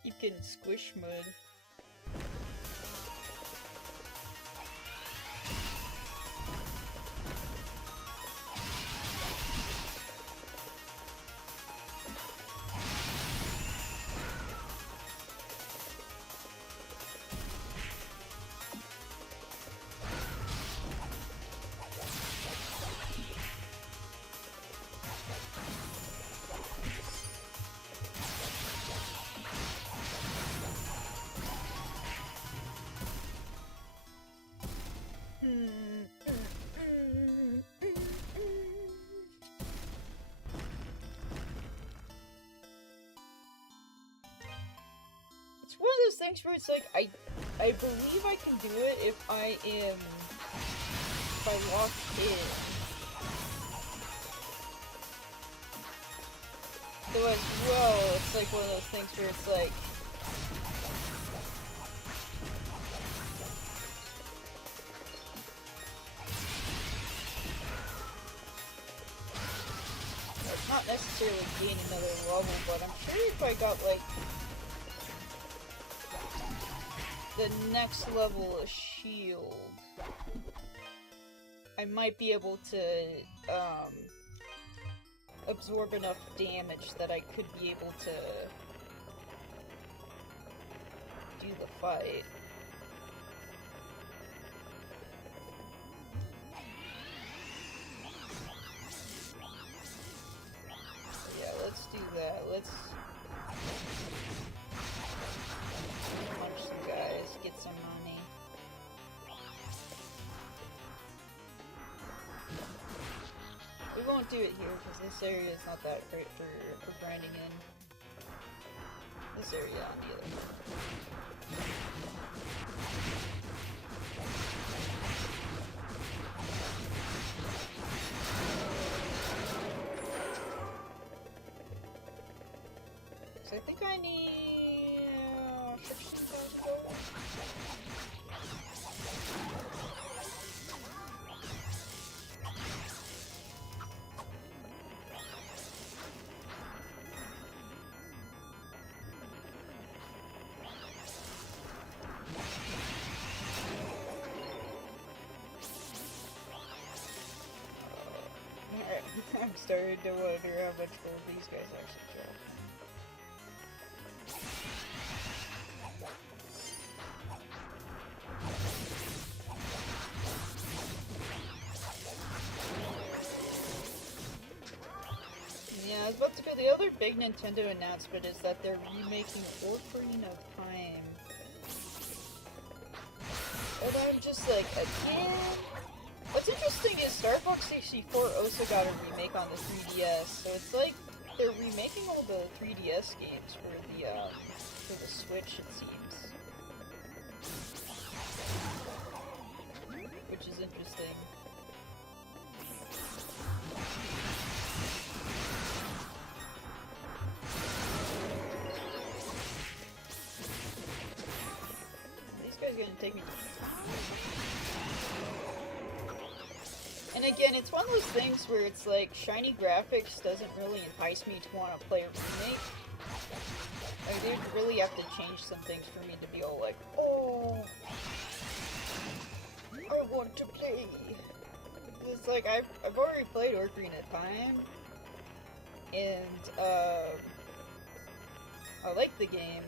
Keep getting squish mud. It's one of those things where it's like, I believe I can do it if I lock in. So as well, it's like one of those things where it's like, it's not necessarily gain another level, but I'm sure if I got like the next level of shield, I might be able to absorb enough damage that I could be able to do the fight. Yeah, let's do that. Let's punch some guys, get some money. We won't do it here because this area is not that great for grinding in. This area on the other. So I think I need 16,000 gold. started to wonder how much gold these guys actually drop. Yeah, I was about to go. The other big Nintendo announcement is that they're remaking Ocarina of Time. And I'm just like, again? What's interesting is Star Fox 64 also got a remake on the 3DS, so it's like they're remaking all the 3DS games for the Switch, it seems. Which is interesting. These guys are gonna take me. And again, it's one of those things where it's like, shiny graphics doesn't really entice me to want to play a remake. Like, they'd really have to change some things for me to be all like, oh, I want to play. It's like, I've already played Ocarina of Time, and, I like the game.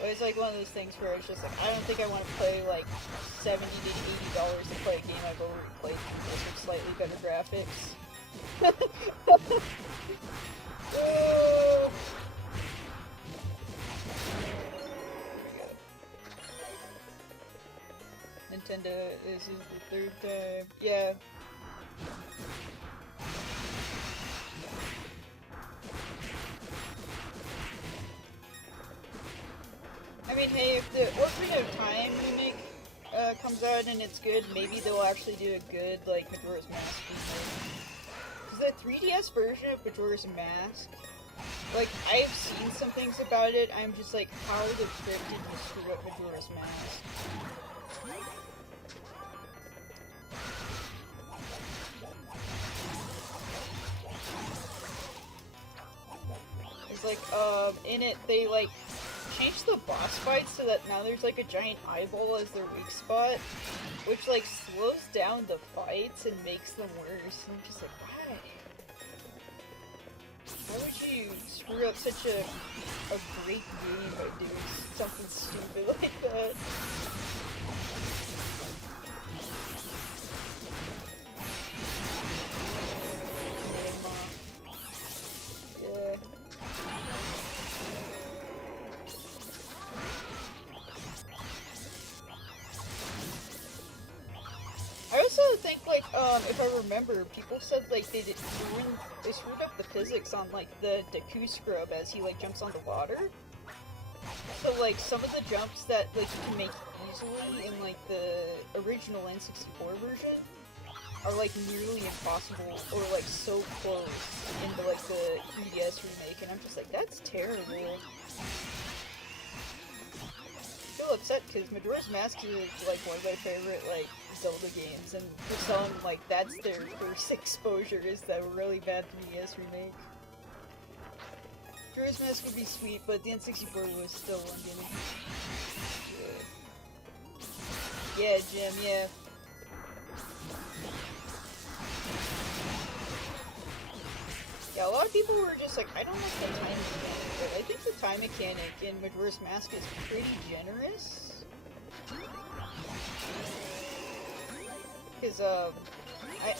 But it's like one of those things where it's just like, I don't think I want to pay like $70 to $80 to play a game I've already played with slightly better graphics. Nintendo, this is the third time. Yeah. I mean, hey, if the Ocarina of Time remake comes out and it's good, maybe they'll actually do a good, like, Majora's Mask remake. Because the 3DS version of Majora's Mask, like, I've seen some things about it, I'm just like, how the frick did you screw up Majora's Mask? It's like, in it, they, like, changed the boss fights so that now there's like a giant eyeball as their weak spot, which like slows down the fights and makes them worse. And I'm just like, why? Why would you screw up such a great game by doing something stupid like that? Yeah. I also think, like, if I remember, people said, like, they screwed up the physics on, like, the Deku Scrub as he, like, jumps on the water. So, like, some of the jumps that, like, you can make easily in, like, the original N64 version are, like, nearly impossible, or, like, so close into, like, the 3DS remake, and I'm just like, that's terrible. I feel upset because Majora's Mask is, like, one of my favorite, like, Zelda games, and for some, like, that's their first exposure, is that really bad 3DS remake. Majora's Mask would be sweet, but the N64 was still one game. Yeah, Jim, yeah. Yeah, a lot of people were just like, I don't like the time mechanic, but I think the time mechanic in Majora's Mask is pretty generous. Because,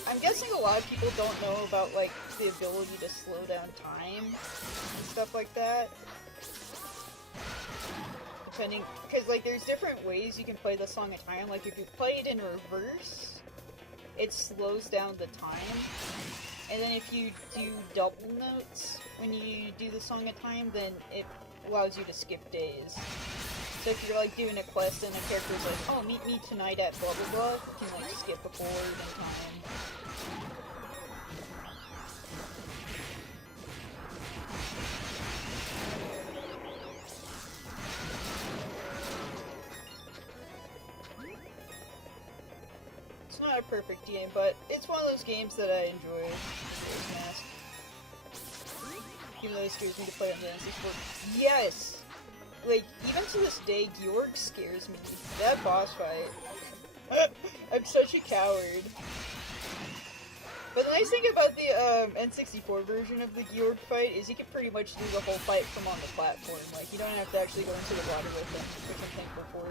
I'm guessing a lot of people don't know about, like, the ability to slow down time and stuff like that. Depending, because, like, there's different ways you can play the Song of Time. Like, if you play it in reverse, it slows down the time. And then if you do double notes when you do the Song of Time, then it allows you to skip days. So if you're, like, doing a quest and a character's like, oh, meet me tonight at blah blah blah, you can, like, skip a forward in time. It's not a perfect game, but it's one of those games that I enjoy. Mask. Even though it scares me to play on the N64. Yes! Like, even to this day, Georg scares me. That boss fight. I'm such a coward. But the nice thing about the N64 version of the Georg fight is you can pretty much do the whole fight from on the platform. Like, you don't have to actually go into the water with them, which I'm thankful for.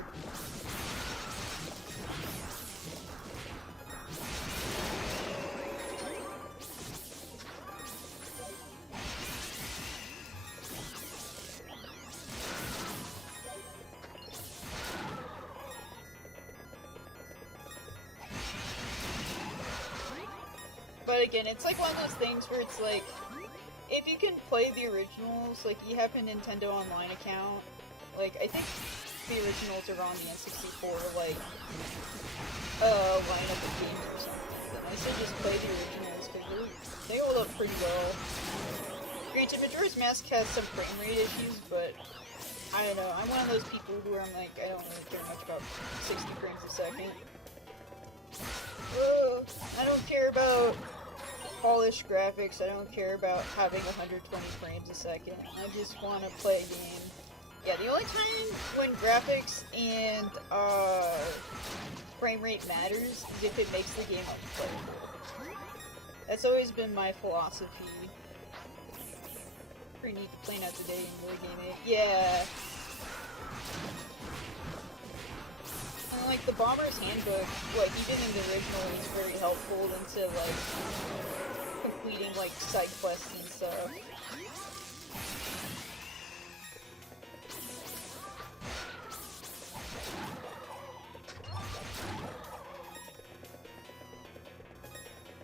But again, it's like one of those things where it's like, if you can play the originals, like you have a Nintendo Online account, like I think the originals are on the N64, like, lineup of games or something, then I say just play the originals, because they hold up pretty well. Granted, Majora's Mask has some frame rate issues, but I don't know, I'm one of those people who I'm like, I don't really care much about 60 frames a second. I don't care about polished graphics, I don't care about having 120 frames a second, I just want to play a game. Yeah, the only time when graphics and frame rate matters is if it makes the game unplayable. That's always been my philosophy. Pretty neat playing out today and really game it. Yeah. And like the Bomber's Handbook, like even in the original, is very helpful into like completing like side quests and stuff.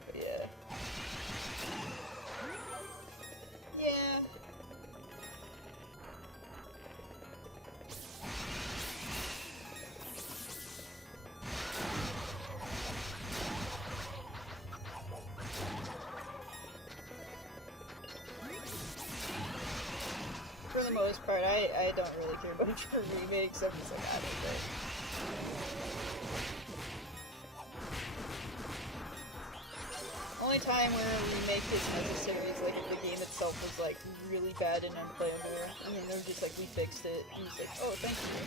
But yeah. Yeah. For the most part, I don't really care about your remakes, I'm just like, I don't know. Only time where a remake is necessary is like if the game itself was like really bad and unplayable, and then they're just like, we fixed it, and it's like, oh, thank you.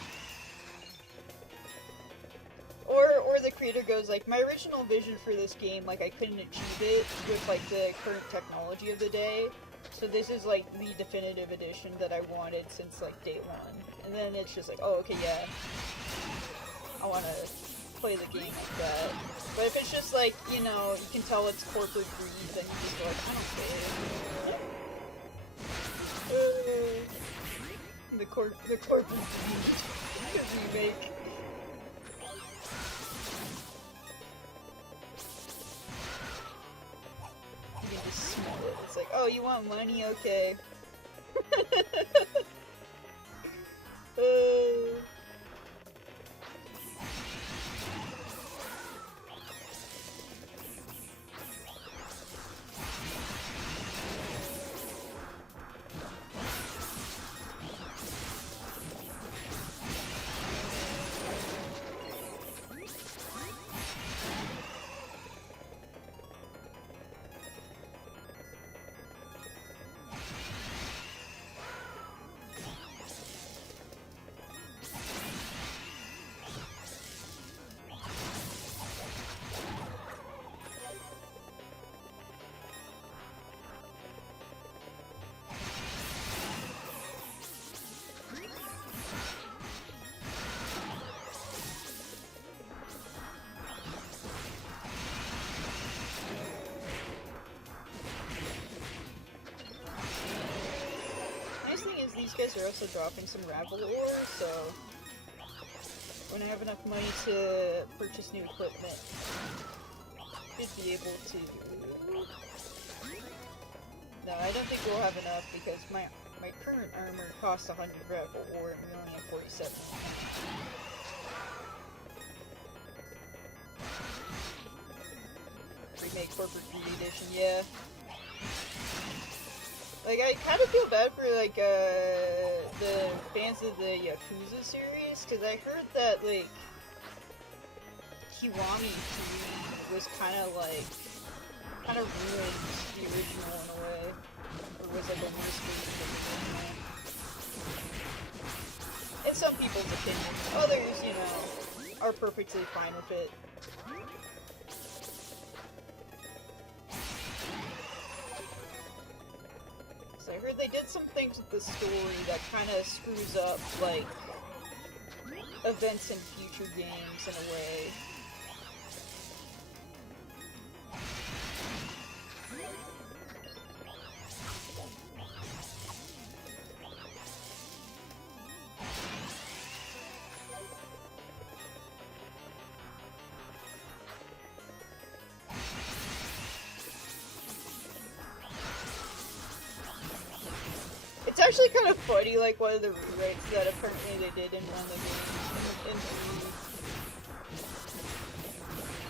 Or the creator goes like, my original vision for this game, like I couldn't achieve it with like the current technology of the day. So this is like the definitive edition that I wanted since like day one. And then it's just like, oh, okay, yeah. I want to play the game like that. But if it's just like, you know, you can tell it's corporate greed, then you just go like, I don't care. The corporate greed remake. You can just smell it. It's like, oh, you want money? Okay. These guys are also dropping some Ravel ore, so when I have enough money to purchase new equipment, should be able to... No, I don't think we'll have enough because my current armor costs 100 Ravel ore and we only have 47. Remake Corporate Greed Edition, yeah. Like, I kind of feel bad for, like, the fans of the Yakuza series, because I heard that, like, Kiwami 3 was kind of ruined the original in a way, or was, like, a worse version of the original. In some people's opinions. Others, you know, are perfectly fine with it. So I heard they did some things with the story that kind of screws up, like, events in future games in a way. It's actually kind of funny, like, one of the rewrites that apparently they did in one of the games.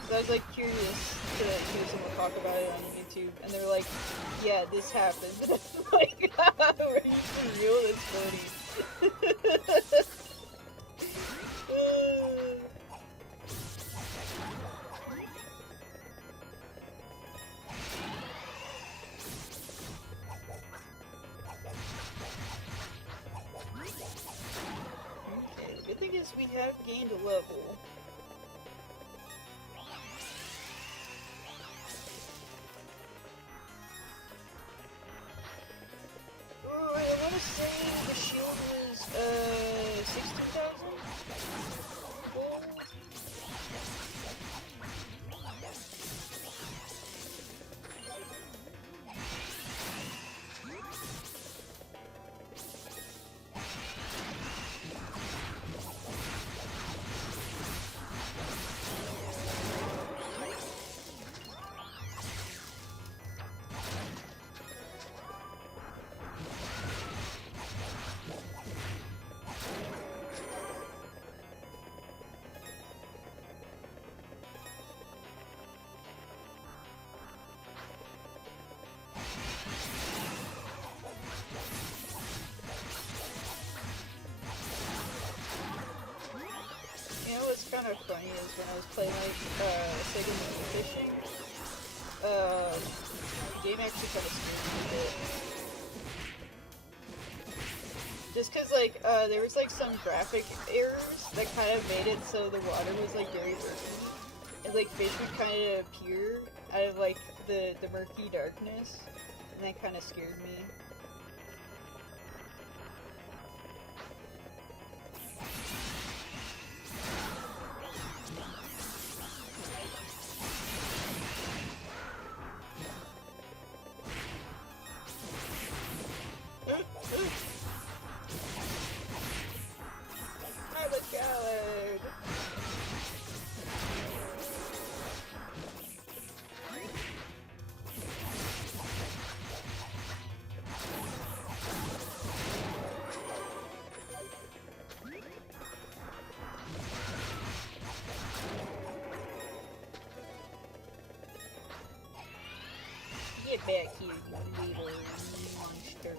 So I was, like, curious to hear someone talk about it on YouTube, and they're like, yeah, this happened. And I'm like, are you for real? That's funny. Okay, the good thing is we have gained a level. Oh, I want to say the shield was, 60,000 gold? You know what's kind of funny is when I was playing like Sega Mini Fishing, the game actually kind of scared me a bit. Just cause like there was like some graphic errors that kind of made it so the water was like very murky, and like fish would kind of appear out of like the murky darkness, and that kind of scared me. I was coward. Get back here, you little monster.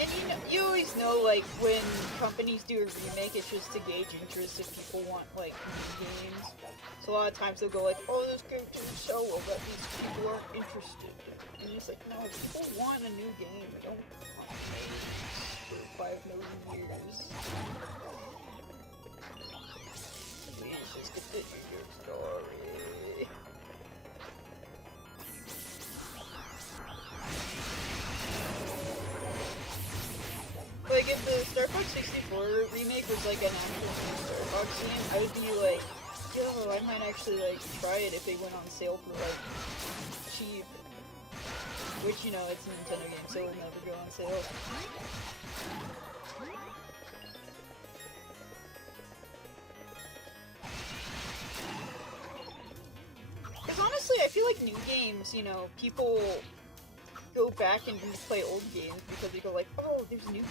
And you always know, like, when companies do a remake, it's just to gauge interest if people want, like, new games. So a lot of times they'll go like, oh, this game didn't sell well, that means people aren't interested. And it's like, no, people want a new game. They don't want games for 5 million years. Please just continue your story. Like, if the Star Fox 64 remake was like an actual Star Fox game, I would be like, yo, I might actually like try it if they went on sale for like cheap. Which, you know, it's a Nintendo game, so it'll never go on sale. Because honestly, I feel like new games, you know, people go back and replay old games because they go like, oh, there's a new game?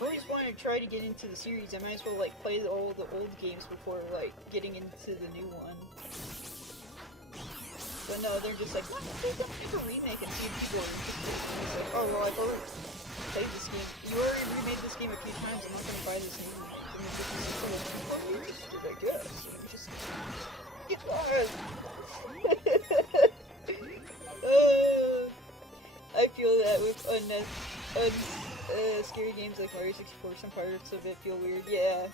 I always wanted to try to get into the series. I might as well like play all the old games before like getting into the new one. But no, they're just like, let's make a remake and see if people are interested. And it's like, oh well, I've already played this game. You already remade this game a few times. I'm not gonna buy this new one. interested, I guess. I'm just get lost. I feel that with scary games like Mario 64, some parts of it feel weird. Yeah.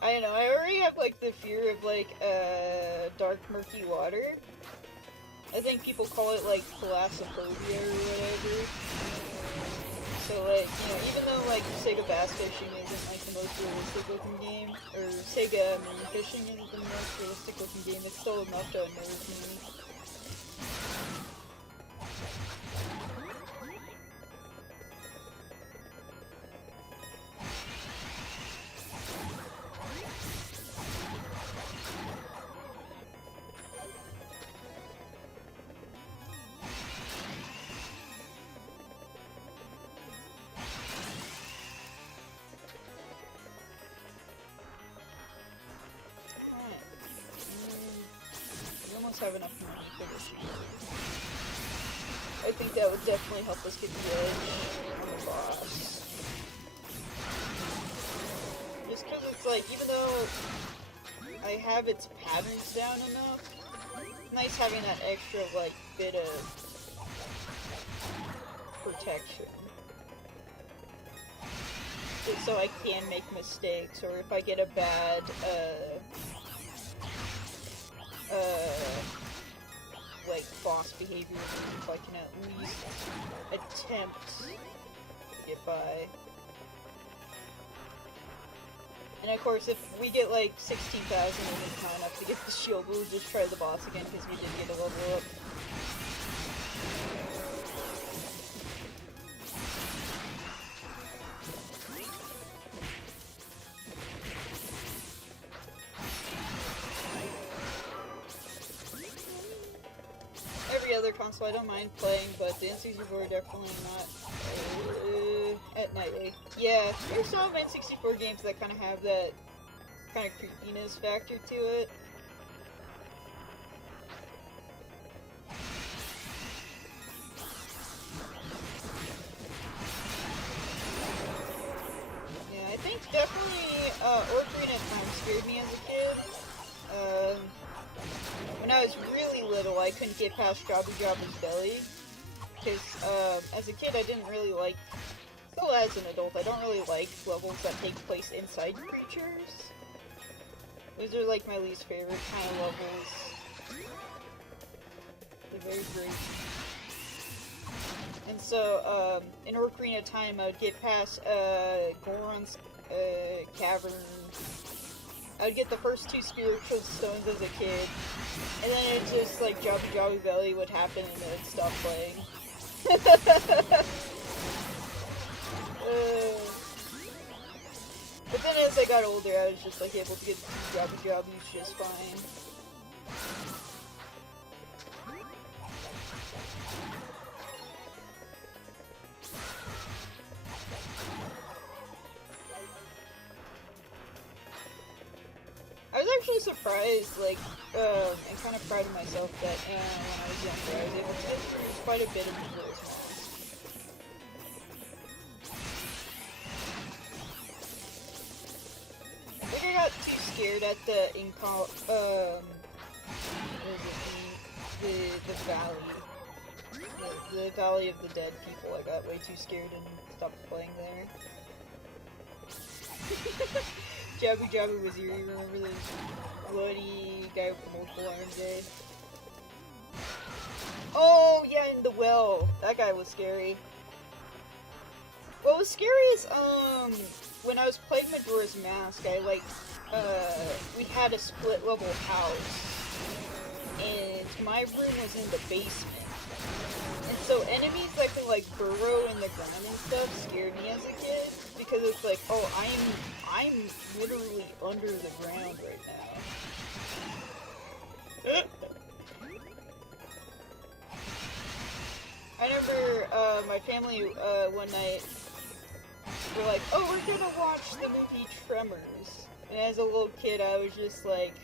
I don't know, I already have like the fear of like dark murky water. I think people call it like thalassophobia or whatever. So like, you know, even though like Sega Bass Fishing isn't like the most realistic looking game, or Sega Marine Fishing isn't the most realistic looking game, it's still enough to unnerve me. Have enough money for this. I think that would definitely help us get the edge on the boss. Just because it's like, even though I have its patterns down enough, it's nice having that extra like bit of protection. Just so I can make mistakes, or if I get a bad like boss behavior, if I can at least attempt to get by. And of course, if we get like 16,000 and it's not enough to get the shield, we'll just try the boss again because we did get a level up. Other console I don't mind playing, but the N64 definitely not at night. Yeah, there's some N64 games that kind of have that kind of creepiness factor to it. Yeah, I think definitely Ocarina of Time scared me as a kid. When I was really little, I couldn't get past Jabu Jabu's belly, because as a kid I didn't really like, still as an adult, I don't really like levels that take place inside creatures. Those are like my least favorite kind of levels. They're very great. And so, in Ocarina of Time I would get past Goron's cavern. I would get the first 2 spiritual stones as a kid, and then it just, like, Jabu Jabu Belly would happen and it would stop playing. But then as I got older, I was just, like, able to get Jabu Jabus just fine. I was actually surprised, like, and kind of proud of myself that when I was younger, I was able to get through quite a bit of Majora's Mask. I think I got too scared at the valley. The Valley of the Dead people. I got way too scared and stopped playing there. Jabu Jabu was eerie, remember the bloody guy with the multiple arms, eh? Oh, yeah, in the well. That guy was scary. What was scary is, when I was playing Majora's Mask, I, like, we had a split level house, and my room was in the basement. And so enemies that can, like, burrow in the ground and stuff scared me as a kid, because it's like, oh, I'm literally under the ground right now. I remember, my family, one night, were like, oh, we're gonna watch the movie Tremors. And as a little kid, I was just like,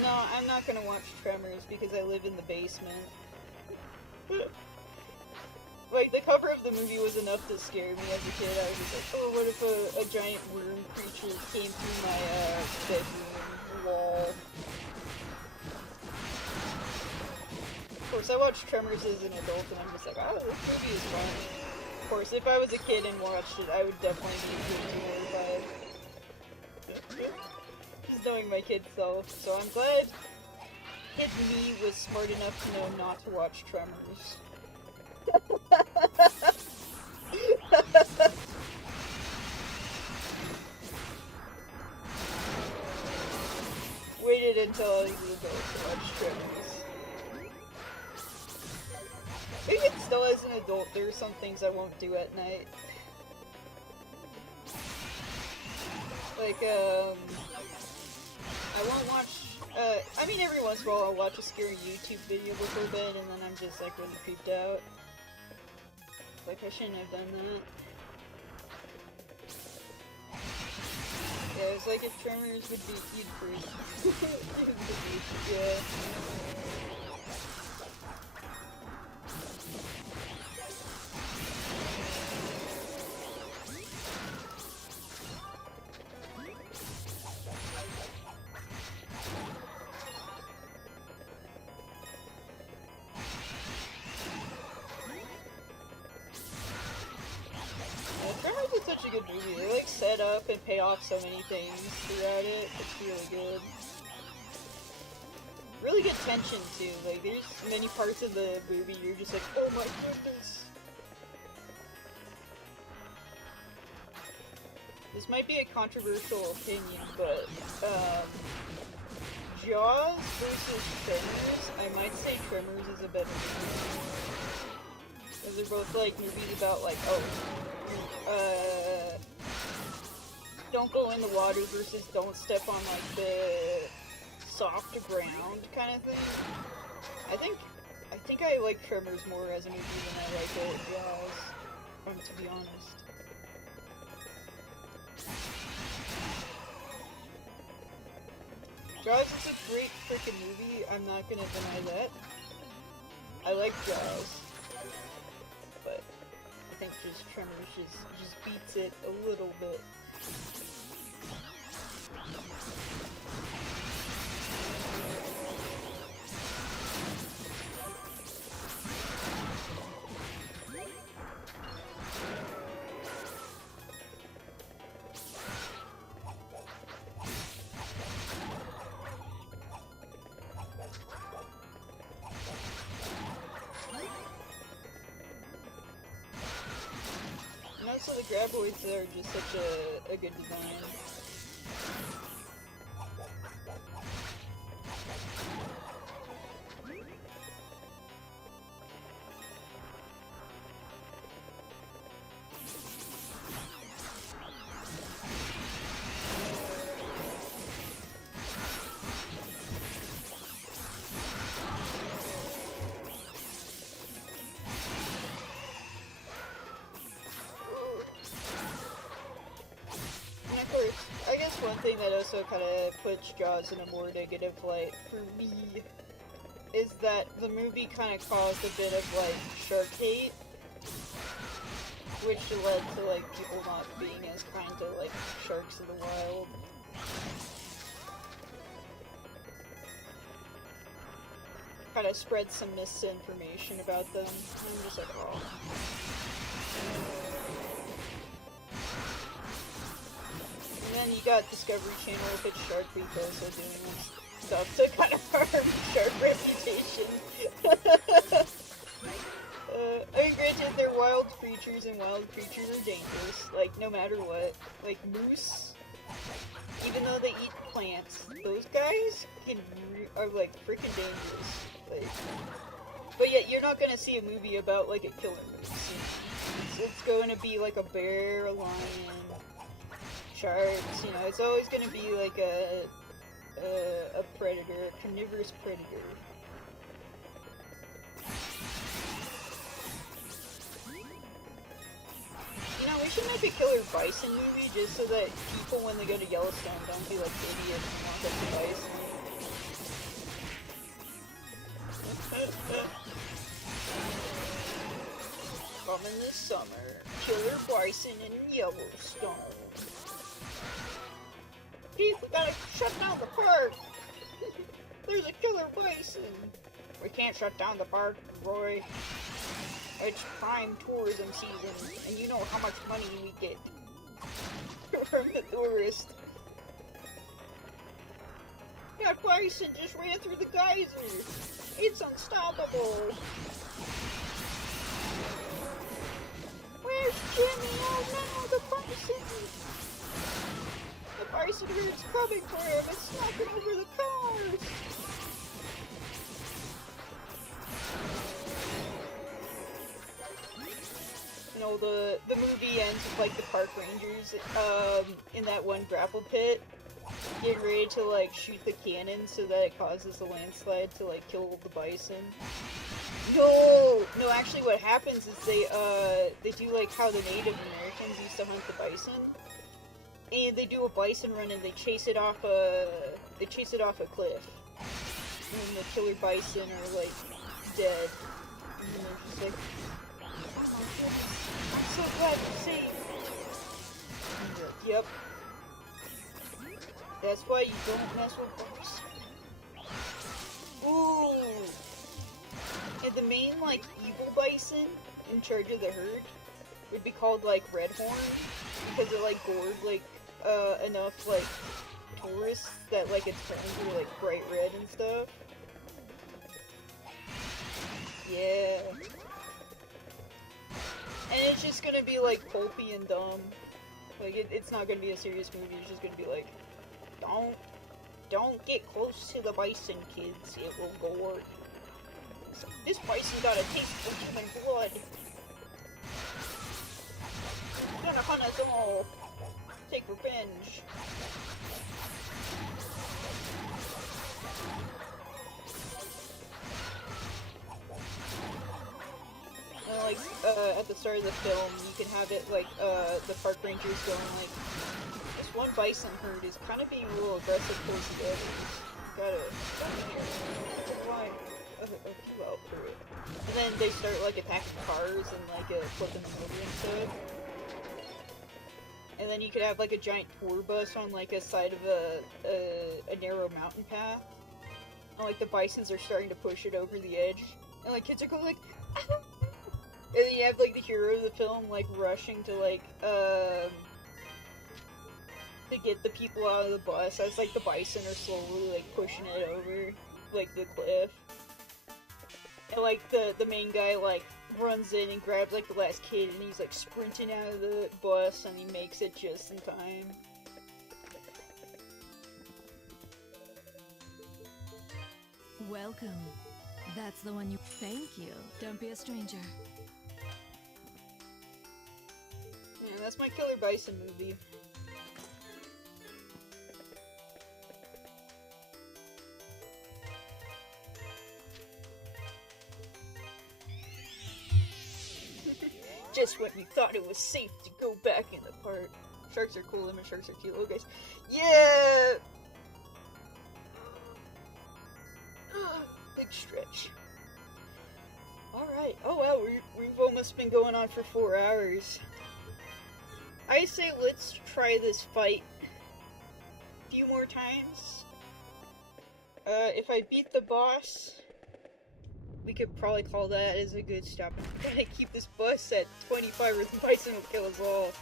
no, I'm not gonna watch Tremors because I live in the basement. like, the cover of the movie was enough to scare me as a kid. I was just like, oh, what if a giant worm creature came through my, bedroom wall? Of course, I watched Tremors as an adult, and I'm just like, oh, this movie is fun. Of course, if I was a kid and watched it, I would definitely be horrified. Just knowing my kid self, so I'm glad kid me was smart enough to know not to watch Tremors. Waited until I was an adult to watch Tremors. Even still as an adult, there are some things I won't do at night. Like, I won't watch, I mean, every once in a while I'll watch a scary YouTube video before bed, and then I'm just, like, really creeped out. Like, I shouldn't have done that. Yeah, it's like if Tremors would be, you'd freak. Yeah. Tremors is such a good movie. They like set up and pay off so many things throughout it. It's really good. Really good tension too. Like there's many parts of the movie you're just like, oh my goodness. This might be a controversial opinion, but Jaws versus Tremors, I might say Tremors is a better movie. Because they're both like movies about like, don't go in the water versus don't step on like the soft ground kind of thing. I think I like Tremors more as a movie than I like Jaws, to be honest. Jaws is a great freaking movie, I'm not gonna deny that. I like Jaws. But I think just Tremors just beats it a little bit. And also the graboids are just such a good design. I guess one thing that also kind of puts Jaws in a more negative light for me is that the movie kind of caused a bit of like shark hate, which led to like people not being as kind to like sharks in the wild. Kind of spread some misinformation about them. I'm just like, oh. And then you got Discovery Channel with its Shark Week also doing stuff to kind of harm shark reputation. I mean, granted, they're wild creatures, and wild creatures are dangerous, like, no matter what. Like, moose, even though they eat plants, those guys are, like, freaking dangerous. Like, but yet, you're not gonna see a movie about, like, a killer moose. It's going to be, like, a bear, a lion, sharks, you know, it's always going to be like a predator, a carnivorous predator. You know, we should make a killer bison movie just so that people, when they go to Yellowstone, don't be like idiots and walk up to bison. coming this summer. Killer bison in Yellowstone. Pete, we gotta shut down the park! There's a killer bison! We can't shut down the park, Roy. It's prime tourism season, and you know how much money we get from the tourists. That bison just ran through the geyser! It's unstoppable! Where's Jimmy? Oh no, the bison! The bison herd's coming for him! It's knocking over the cars! You know, the movie ends with, like, the park rangers, in that one grapple pit, getting ready to, like, shoot the cannon so that it causes a landslide to, like, kill the bison. No, actually what happens is they do, like, how the Native Americans used to hunt the bison, and they do a bison run and they chase it off a cliff, and the killer bison are, like, dead, and they're just like, oh my goodness, I'm so glad you're safe. Yep. That's why you don't mess with bison. Ooh! And the main, like, evil bison in charge of the herd would be called, like, Redhorn, because it, like, gored, like, enough, like, tourists that, like, its horns were, like, bright red and stuff. Yeah. And it's just gonna be, like, pulpy and dumb. Like, it's not gonna be a serious movie, it's just gonna be like, don't get close to the bison, kids, it will gore. This bison got a taste for human blood. He's gonna hunt us all. Take revenge. And, like, at the start of the film, you can have it, like, the park rangers going, like, this one bison herd is kind of being a little aggressive towards the others. Gotta take a line. A few out through it. And then they start, like, attacking cars and, like, flipping them over and stuff. And then you could have, like, a giant tour bus on, like, a side of a narrow mountain path. And, like, the bisons are starting to push it over the edge. And, like, kids are going, like, ah! And then you have, like, the hero of the film, like, rushing to, like, to get the people out of the bus as, like, the bison are slowly, like, pushing it over, like, the cliff. And, like, the main guy, like, runs in and grabs, like, the last kid, and he's, like, sprinting out of the bus, and he makes it just in time. Welcome. That's the one you... Thank you. Don't be a stranger. Yeah, that's my Killer Bison movie. Just when you thought it was safe to go back in the park. Sharks are cool, lemon sharks are cute. Oh, guys. Yeah! Big stretch. Alright. Oh, wow, we've almost been going on for 4 hours. I say let's try this fight a few more times. If I beat the boss, we could probably call that as a good stop. I'm gonna keep this bus at 25 or the bison will kill us all.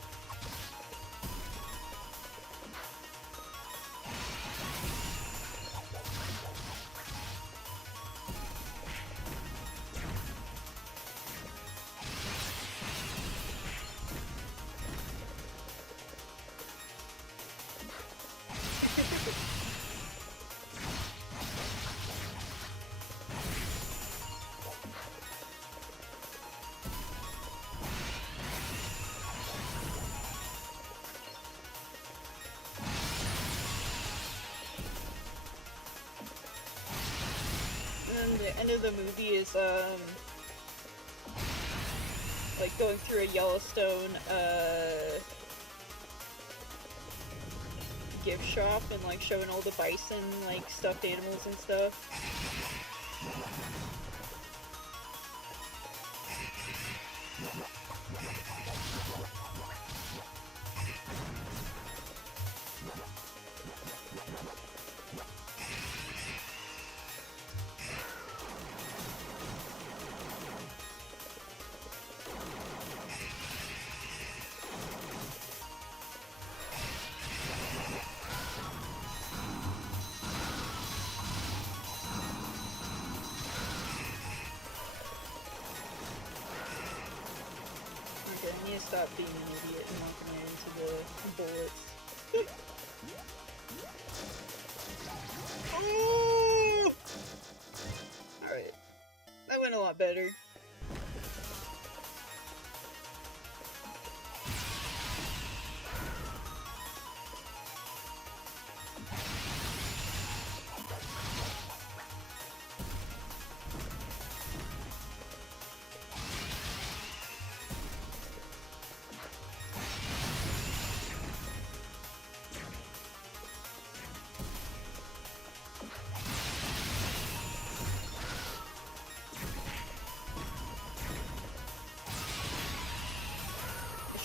And the end of the movie is, like going through a Yellowstone, gift shop and like showing all the bison, like stuffed animals and stuff. stop being an idiot and walking right into the bullets. Oh! Alright. That went a lot better.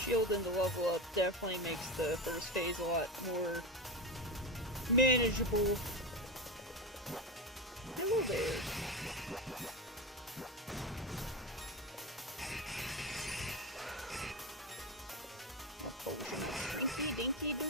Shield and the level up definitely makes the first phase a lot more manageable. Hello there. Dinky dinky doo.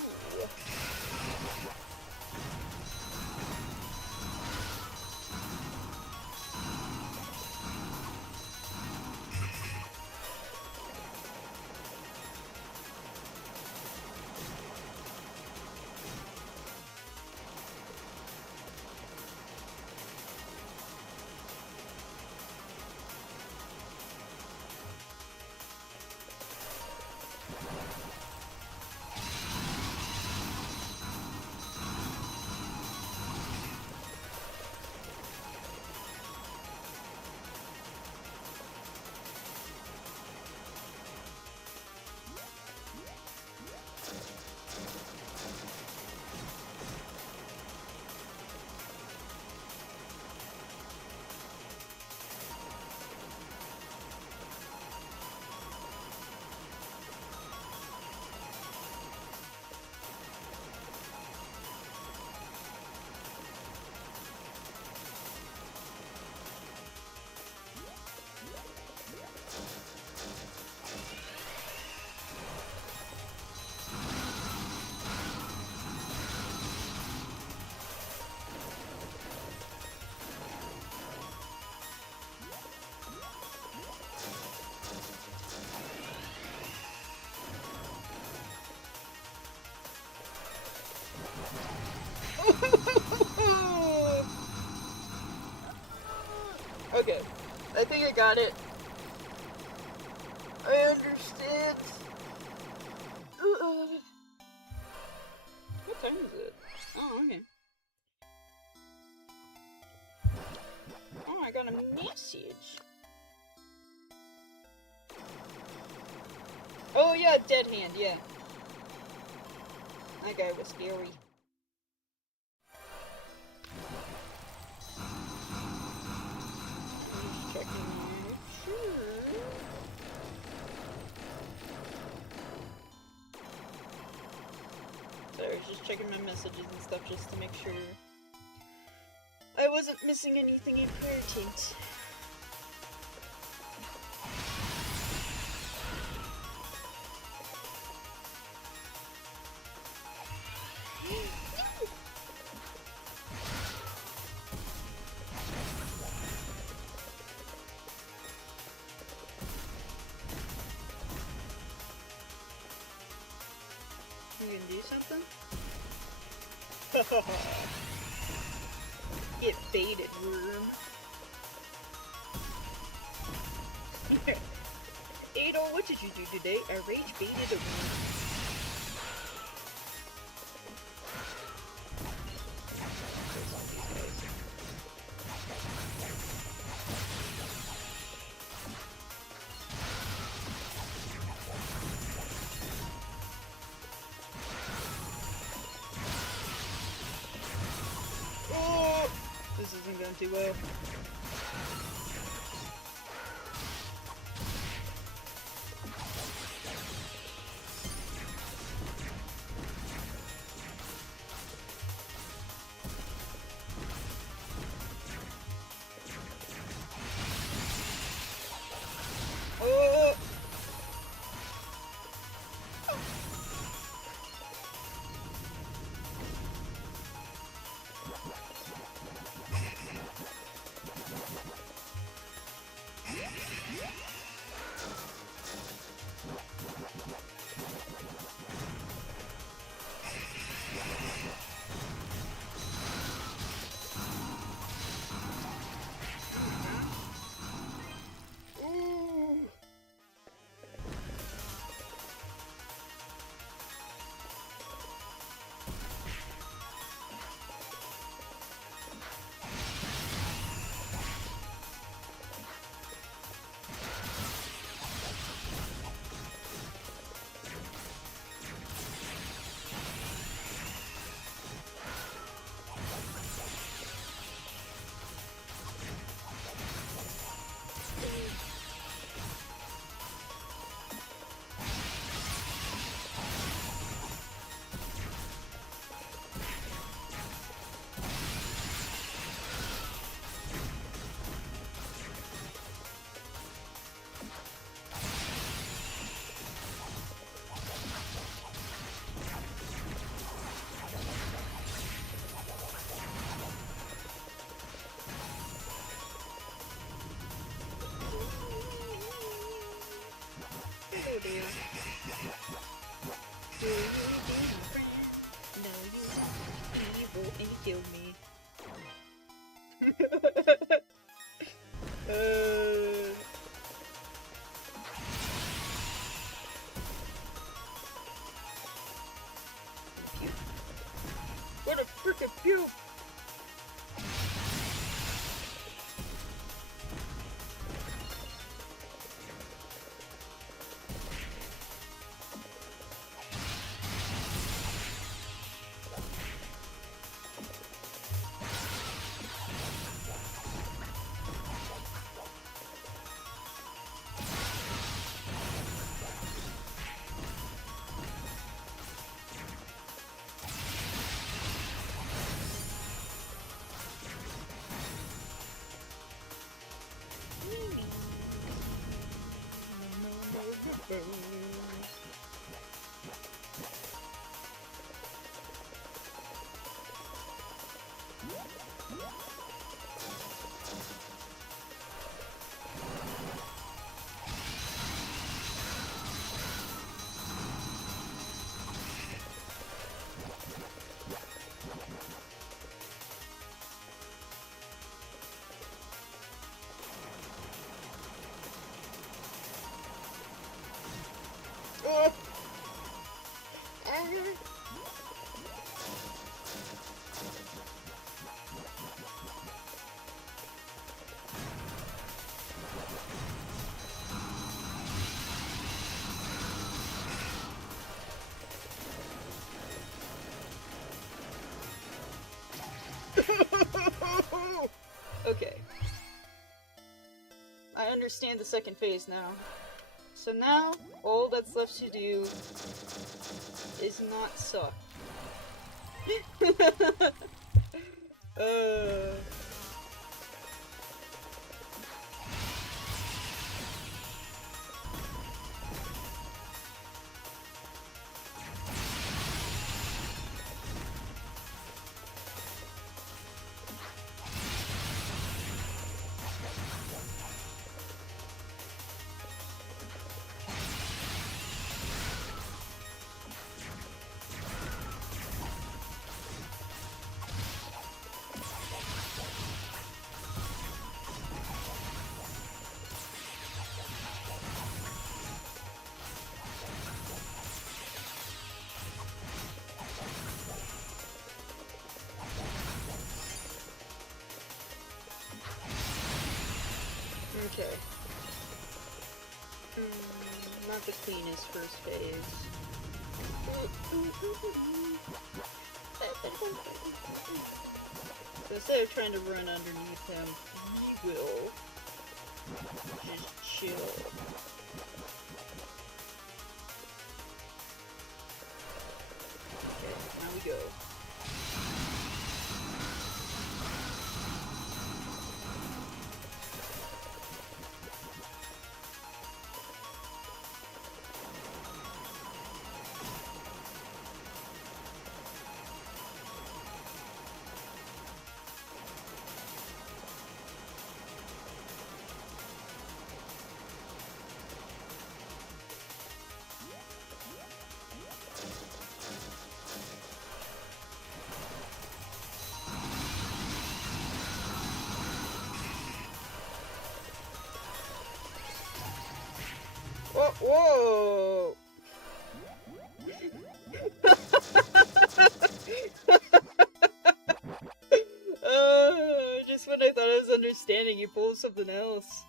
Okay, I think I got it. I understand. What time is it? Oh, okay. Oh, I got a message. Oh yeah, Dead Hand, yeah. That guy was scary. Just checking my shirt. So I was just checking my messages and stuff just to make sure I wasn't missing anything important. You can do something? Get baited, worm. Ado, what did you do today? I rage baited a worm. This isn't going too well. Oh! kill me. What a frickin' puke! Okay. I understand the second phase now. So now, all that's left to do is not suck. Okay. Not the cleanest first phase. So instead of trying to run underneath him, we will just chill. Okay, now we go. Whoa! Just when I thought I was understanding, you pulled something else.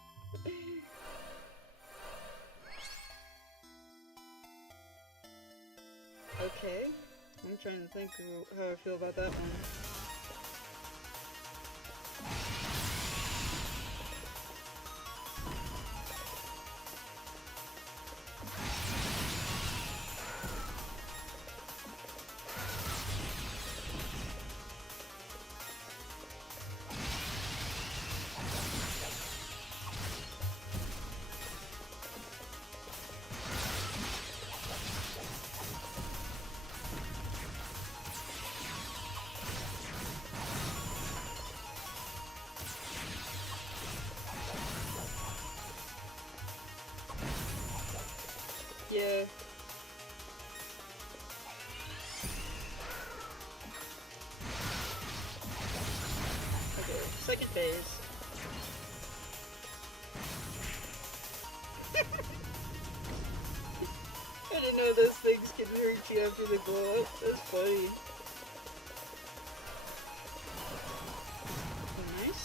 Okay. I'm trying to think how I feel about that one. second phase. I didn't know those things can hurt you after they blow up. That's funny. Nice.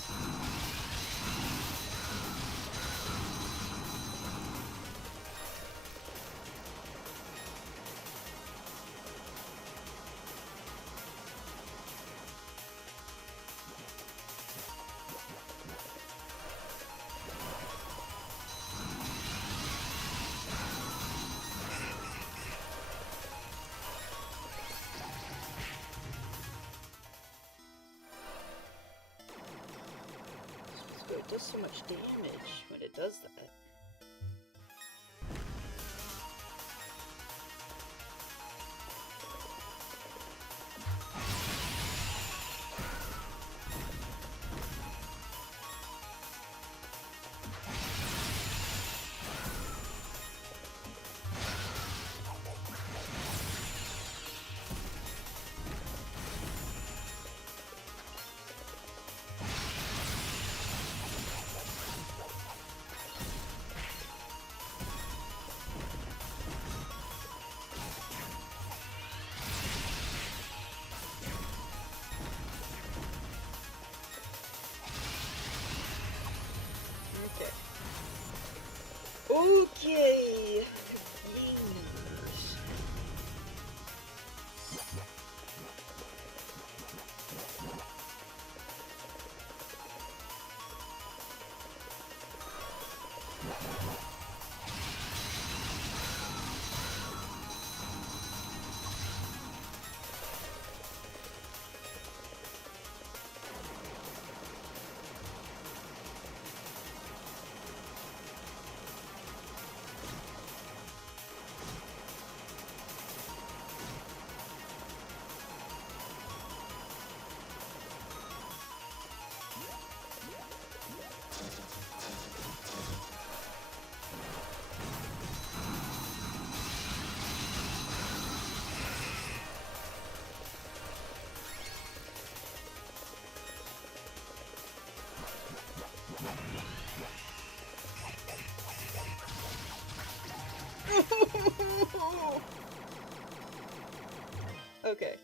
It does so much damage when it does that. Okay. Yes. Okay.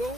go.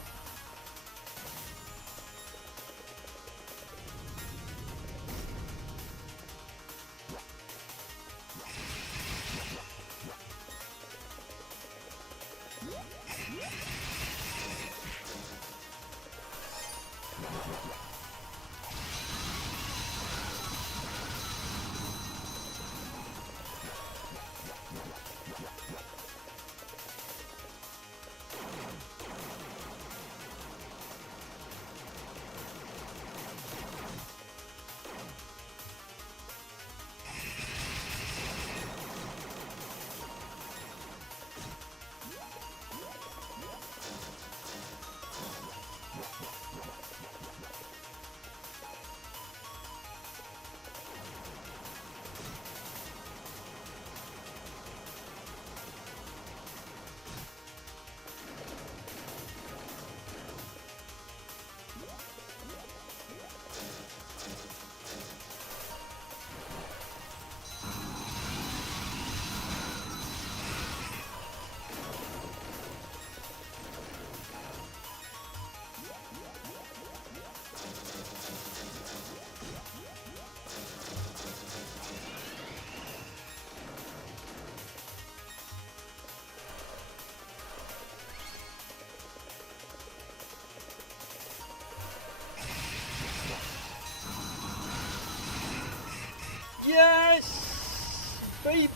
Yes! Baby!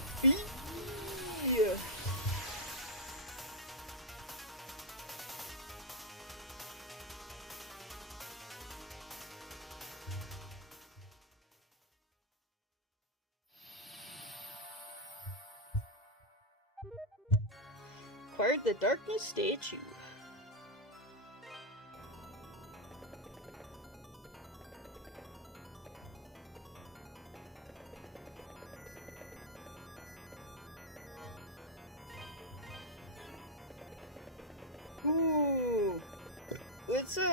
Acquired the Darkness Statue. Ooh! What's up?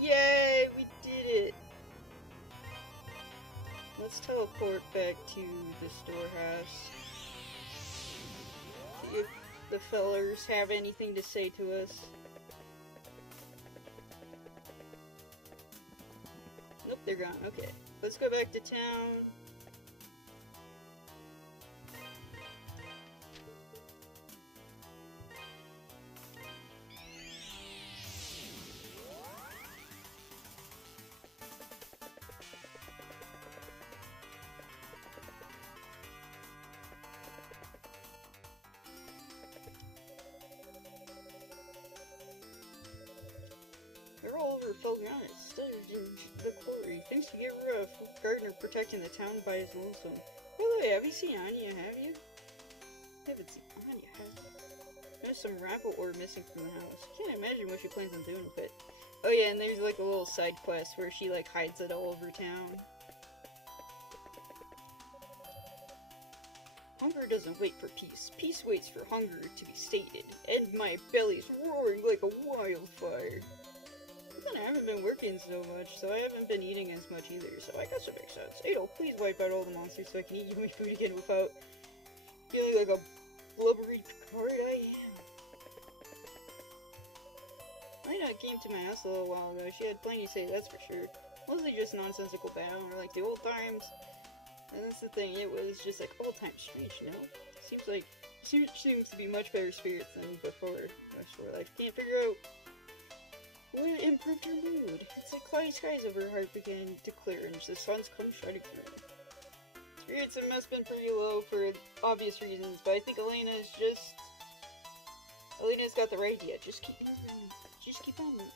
Yay! We did it! Let's teleport back to the storehouse. See if the fellers have anything to say to us. Nope, they're gone. Okay. Let's go back to town. They're all over Felghana, studded in the quarry. Things to get rough. Gardener protecting the town by his lonesome. By the way, have you seen Anya, have you? Haven't seen Anya, have you? There's some rabbit ore missing from the house. Can't imagine what she plans on doing with it. Oh yeah, and there's like a little side quest where she like hides it all over town. Hunger doesn't wait for peace. Peace waits for hunger to be sated. And my belly's roaring like a wildfire. I haven't been working so much, so I haven't been eating as much either, so I guess it makes sense. Adol, please wipe out all the monsters so I can eat yummy food again without feeling like a blubbery Picard I am. Lena came to my house a little while ago. She had plenty to say, that's for sure. Mostly just nonsensical battle, or like the old times. And that's the thing, it was just like old time strange, you know? Seems to be much better spirits than before. Life can't figure out what improved her mood. It's like cloudy skies over her heart began to clear and the sun's come shining through. Spirits have must been pretty low for obvious reasons, but I think Elena's got the right idea. Just keep moving. Just keep on moving.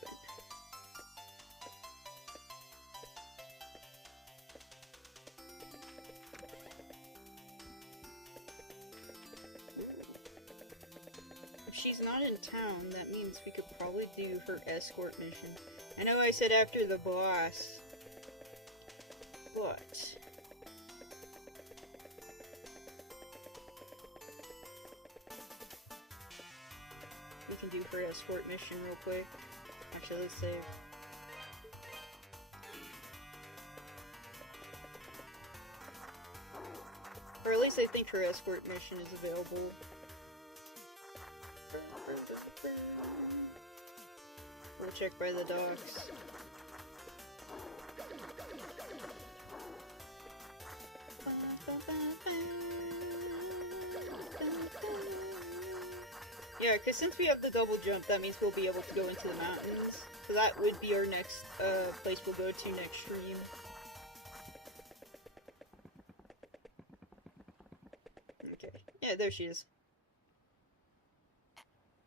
If she's not in town, that means we could probably do her escort mission. I know I said after the boss, but we can do her escort mission real quick. Actually, let's save. Or at least I think her escort mission is available. check by the docks. Yeah, because since we have the double jump, that means we'll be able to go into the mountains. So that would be our next place we'll go to next stream. Okay. Yeah, there she is.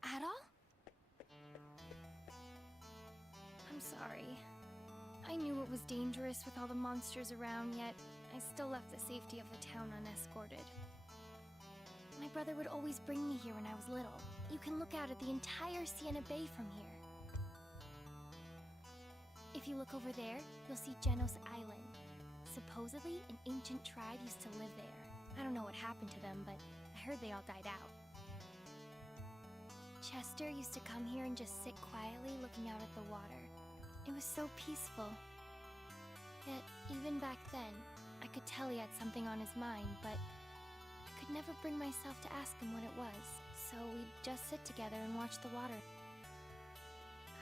Adol? I'm sorry. I knew it was dangerous with all the monsters around, yet I still left the safety of the town unescorted. My brother would always bring me here when I was little. You can look out at the entire Sienna Bay from here. If you look over there, you'll see Genos Island. Supposedly, an ancient tribe used to live there. I don't know what happened to them, but I heard they all died out. Chester used to come here and just sit quietly looking out at the water. It was so peaceful. Yet, even back then, I could tell he had something on his mind, but I could never bring myself to ask him what it was. So we'd just sit together and watch the water.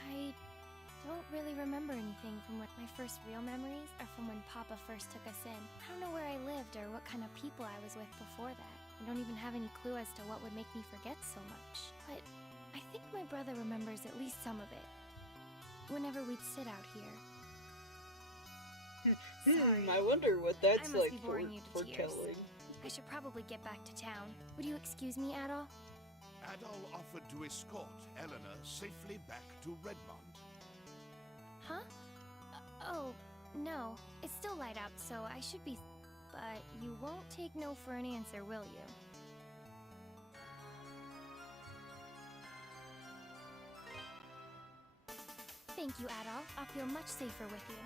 I don't really remember anything from my first real memories are from when Papa first took us in. I don't know where I lived or what kind of people I was with before that. I don't even have any clue as to what would make me forget so much. But I think my brother remembers at least some of it. Whenever we'd sit out here. Sorry, I wonder what that's I must like be boring you to tears. foretelling. I should probably get back to town. Would you excuse me, Adol? Adol offered to escort Eleanor safely back to Redmond. Huh? Oh, no. It's still light out, so I should be... But you won't take no for an answer, will you? Thank you, Adol. I'll feel much safer with you.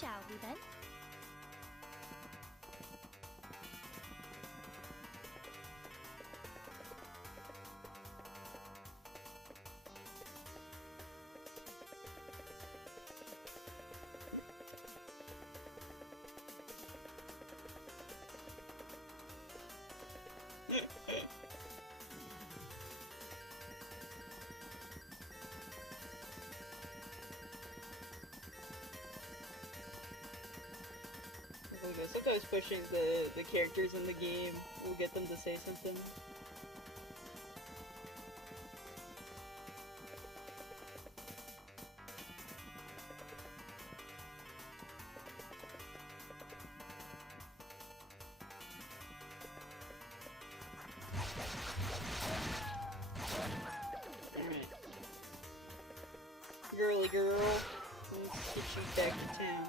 Shall we then? Sometimes pushing the characters in the game will get them to say something. Alright. Girly girl, let's get you back to town.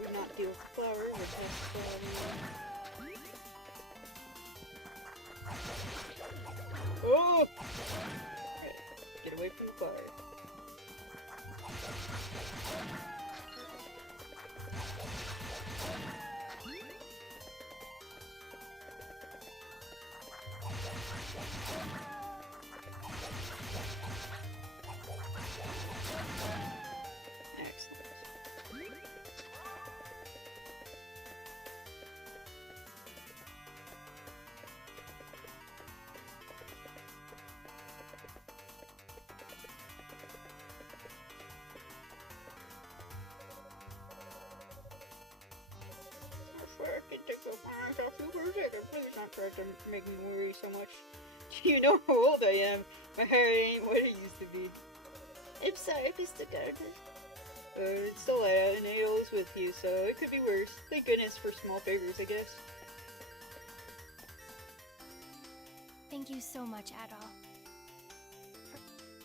We're not deal with flour, we're just flour. Oh! Okay, get away from the fire. Please not try to make me worry so much. You know how old I am. My hair ain't what it used to be. I'm sorry, Mr. Gardner. It's still out and Adol is with you, so it could be worse. Thank goodness for small favors, I guess. Thank you so much, Adol.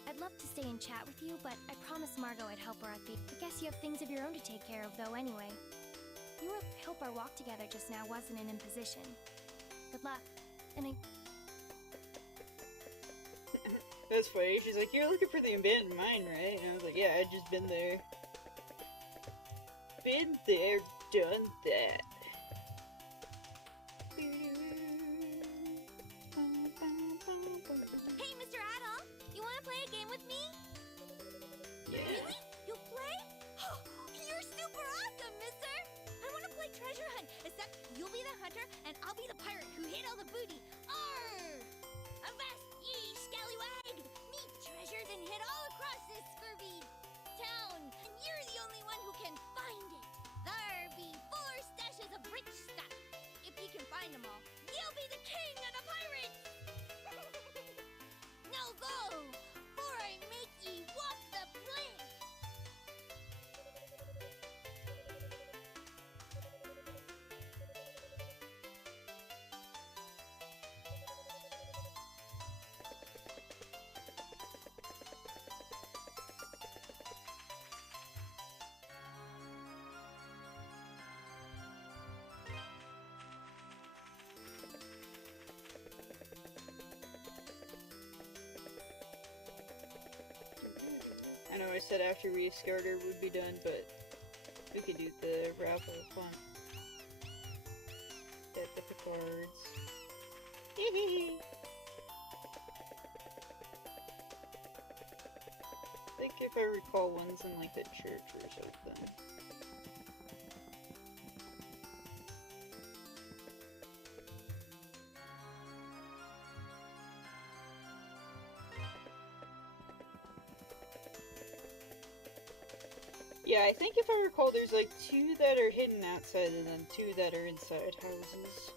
I'd love to stay and chat with you, but I promised Margot I'd help her at the... I guess you have things of your own to take care of, though, anyway. I hope our walk together just now wasn't an imposition. Good luck. And I... That's funny. She's like, you're looking for the abandoned mine, right? And I was like, yeah, I've just been there. Been there, done that. booty. Arr! Avast ye, scallywag! Me treasures and hid all across this scurvy town, and you're the only one who can find it. There be 4 stashes of rich stuff. If you can find them all, you'll be the king of the pirates! Now go, for I make ye walk the plank! I know I said after we Starter would be done, but we could do the raffle fun. Get the cards. I think if I recall, one's in like the church or something. Yeah, I think if I recall, there's like 2 that are hidden outside and then 2 that are inside houses.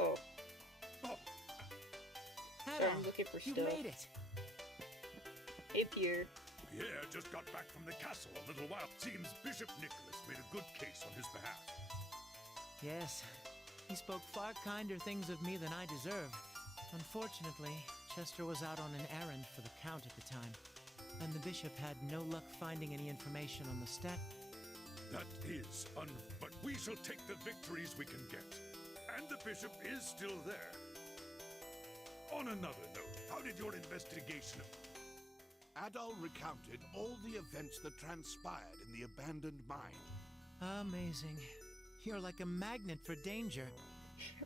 Oh. Sorry, I'm looking for you stuff. made it. Hey, Pierre. Pierre just got back from the castle a little while. Seems Bishop Nicholas made a good case on his behalf. Yes, he spoke far kinder things of me than I deserve. Unfortunately, Chester was out on an errand for the Count at the time, and the Bishop had no luck finding any information on the stat. That is but we shall take the victories we can get. And the Bishop is still there. On another note, how did your investigation of... Adol recounted all the events that transpired in the abandoned mine. Amazing. You're like a magnet for danger.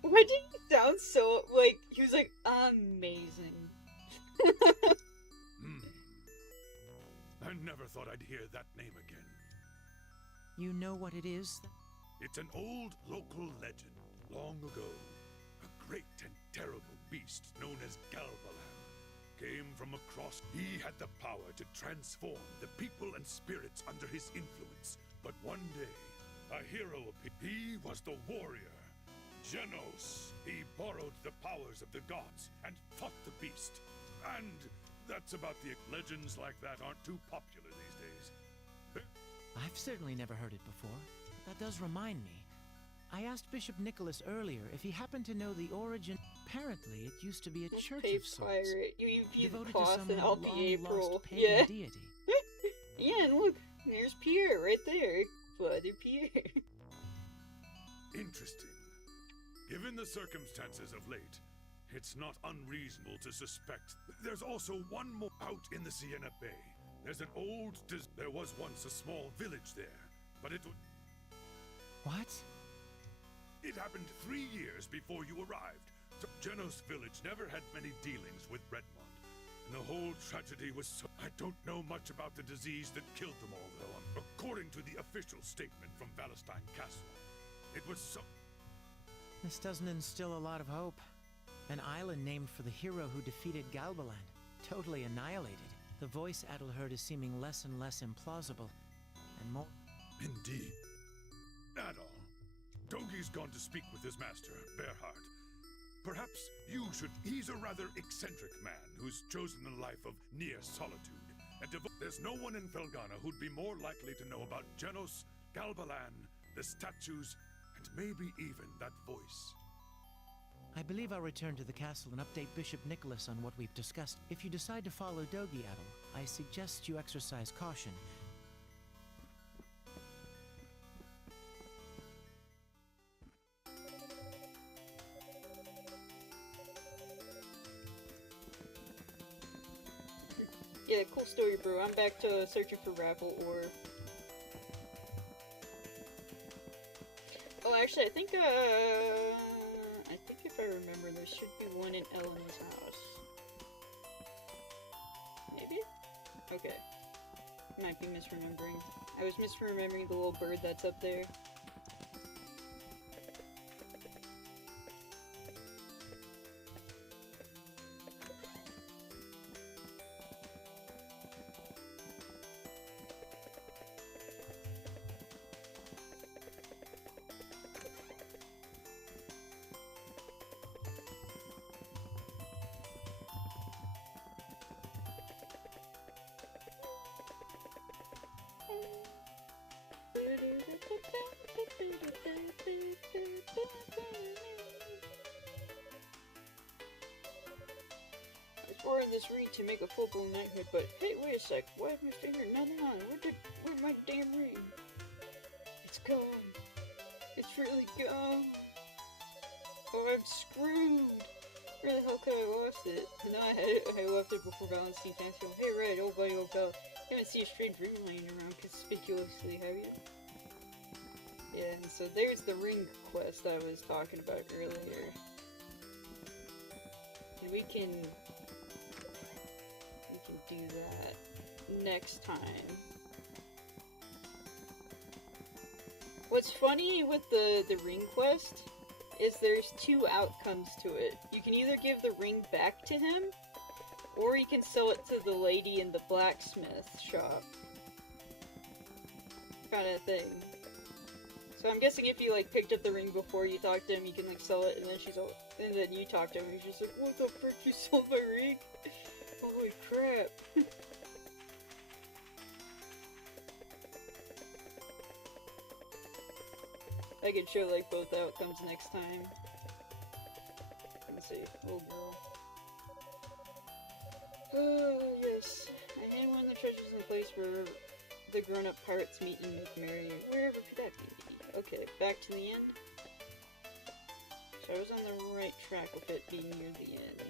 Why did he sound so, like, he was like, amazing. I never thought I'd hear that name again. You know what it is? It's an old local legend. Long ago, a great and terrible beast known as Galbalan came from across. He had the power to transform the people and spirits under his influence. But one day, a hero appeared. He was the warrior, Genos. He borrowed the powers of the gods and fought the beast. And that's about the legends like that aren't too popular these days. I've certainly never heard it before. That does remind me. I asked Bishop Nicholas earlier if he happened to know the origin. Apparently, it used to be a church of sorts, pirate. You mean devoted Cost to some and I'll be April. long-lost pagan deity. Yeah, and look, there's Pierre right there. Father Pierre. Interesting. Given the circumstances of late, it's not unreasonable to suspect. There's also one more out in the Sienna Bay. There's an old... There was once a small village there, but it... What? It happened 3 years before you arrived. So Genos village never had many dealings with Redmond, and the whole tragedy was so... I don't know much about the disease that killed them all, though. According to the official statement from Valestein Castle, it was so... This doesn't instill a lot of hope. An island named for the hero who defeated Galbalan, totally annihilated. The voice Adel heard is seeming less and less implausible, and more... Indeed. Adol, Dogi's gone to speak with his master, Berhard. Perhaps you should... He's a rather eccentric man who's chosen a life of near solitude. And there's no one in Felghana who'd be more likely to know about Genos, Galbalan, the statues, and maybe even that voice. I believe I'll return to the castle and update Bishop Nicholas on what we've discussed. If you decide to follow Dogi, Adel, I suggest you exercise caution. Yeah, cool story, bro. I'm back to searching for raffle ore. Oh, actually, I think if I remember Aunt Elena's house. Maybe? Okay. Might be misremembering. I was misremembering the little bird that's up there. It's more in this ring to make a full-blown knighthood, but hey, wait a sec, why have my finger not on? Where'd my damn ring? It's gone. It's really gone. Oh, I'm screwed. Where the hell could I have lost it? And I left it before Valentine Castle. Hey, Red, old buddy, old pal. You haven't seen a strange ring laying around conspicuously, have you? Yeah, and so there's the ring quest I was talking about earlier. And we can do that next time. What's funny with the ring quest is there's two outcomes to it. You can either give the ring back to him, or you can sell it to the lady in the blacksmith shop. Kind of thing. So I'm guessing if you like picked up the ring before you talked to him, you can like sell it, and then and then you talk to him, he's just like, "What the frick? You sold my ring? Holy crap!" I can show like both outcomes next time. Let's see. Oh girl. Yes. I hand one of the treasures in the place where the grown-up pirates meet and make merry. Wherever could that be? Okay, back to the end. So I was on the right track with it being near the end.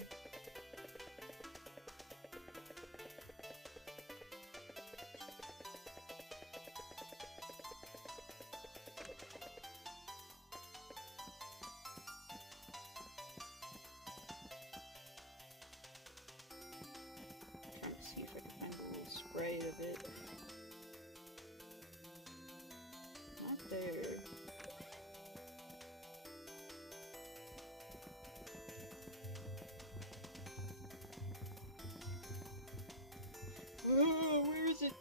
Trying to see if I can find a little spray of it. Not there. Oh, where is it?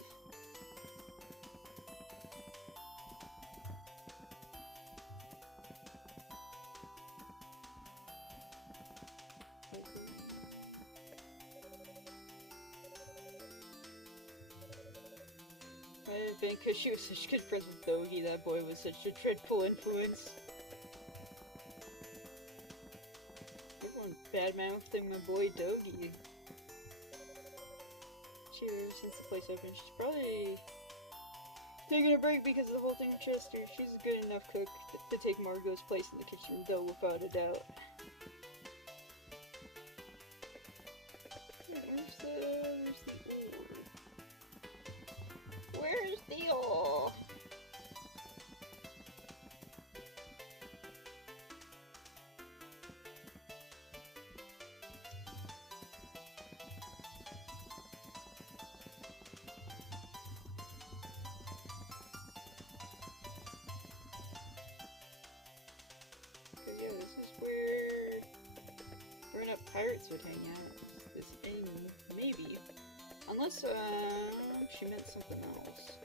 Might have been because she was such good friends with Dogi. That boy was such a dreadful influence. Everyone bad-mouthing my boy Dogi. Cheers, since the place opened. She's probably taking a break because of the whole thing with Chester. She's a good enough cook to take Margot's place in the kitchen, though, without a doubt. Where's the ore? Where's the ore? Yeah, this is where grown-up pirates would hang out. This inn, maybe. Unless, she meant something else.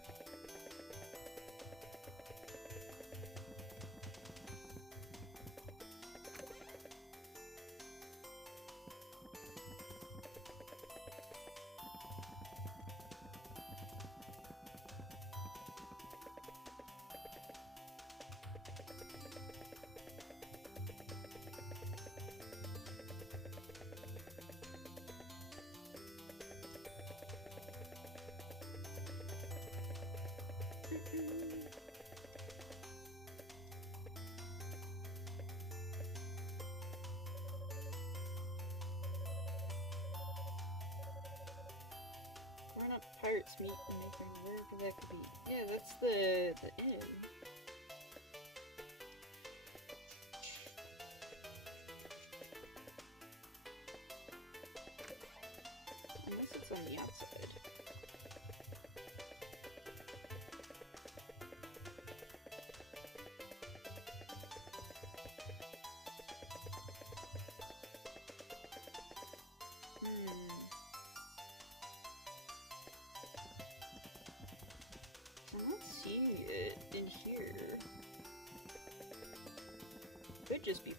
Grown-up pirates meet and make their wherever that could be. Yeah, that's the inn.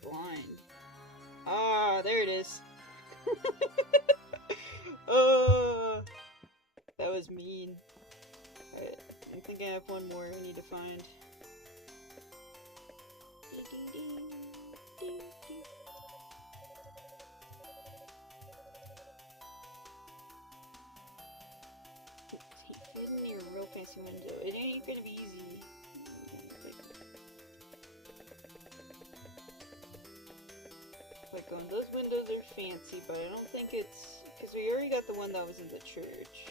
blind. Ah, there it is. That was mean. Alright, I think I have one more I need to find. Hidden near a real fancy window. It ain't gonna be easy. Like, going, those windows are fancy, but I don't think it's... Because we already got the one that was in the church.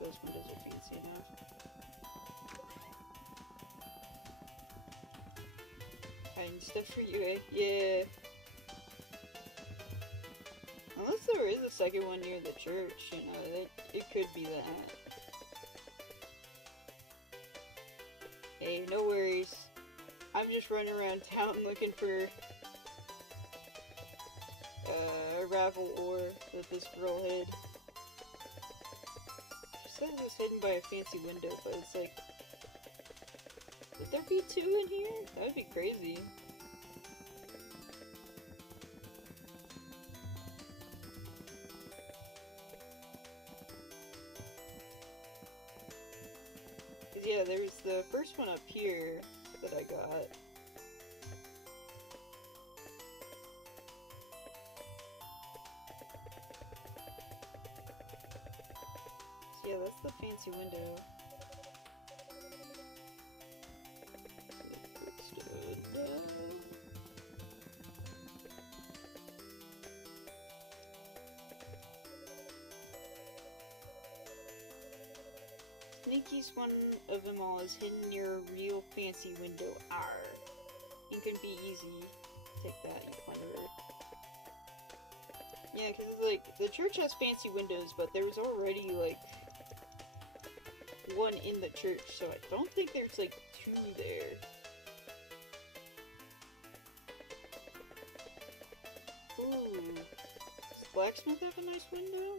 Those windows are fancy enough. Hiding stuff for you, eh? Yeah. Unless there is a second one near the church, you know, it could be that. Hey, no worries. I'm just running around town looking for a raffle ore that this girl hid. She says it's hidden by a fancy window, but it's like, would there be two in here? That would be crazy. Yeah, there's the first one up here that I got. So yeah, that's the fancy window. Sneakiest one of them all is hidden near a real fancy window. Arr. It can be easy. Take that, you plunderer. Yeah, because it's like, the church has fancy windows, but there was already, like, one in the church, so I don't think there's, like, two there. Ooh. Does the blacksmith have a nice window?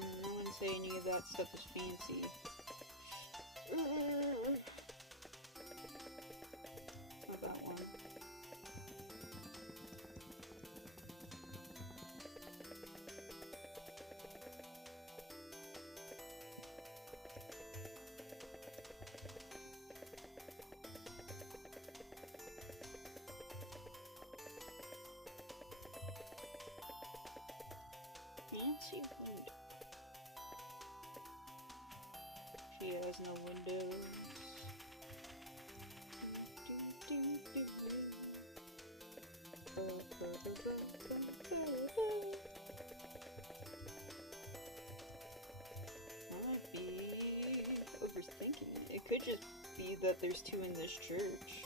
No one say any of that stuff is fancy. Not that one. Fancy window. She has no windows. I might be overthinking it. It could just be that there's two in this church.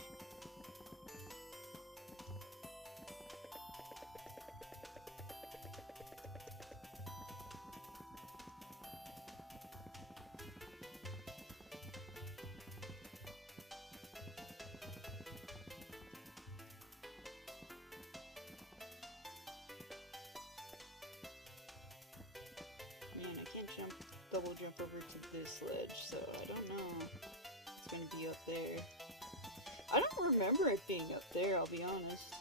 Man, I can't double jump over to this ledge, so I don't know. It's gonna be up there. I don't remember it being up there, I'll be honest.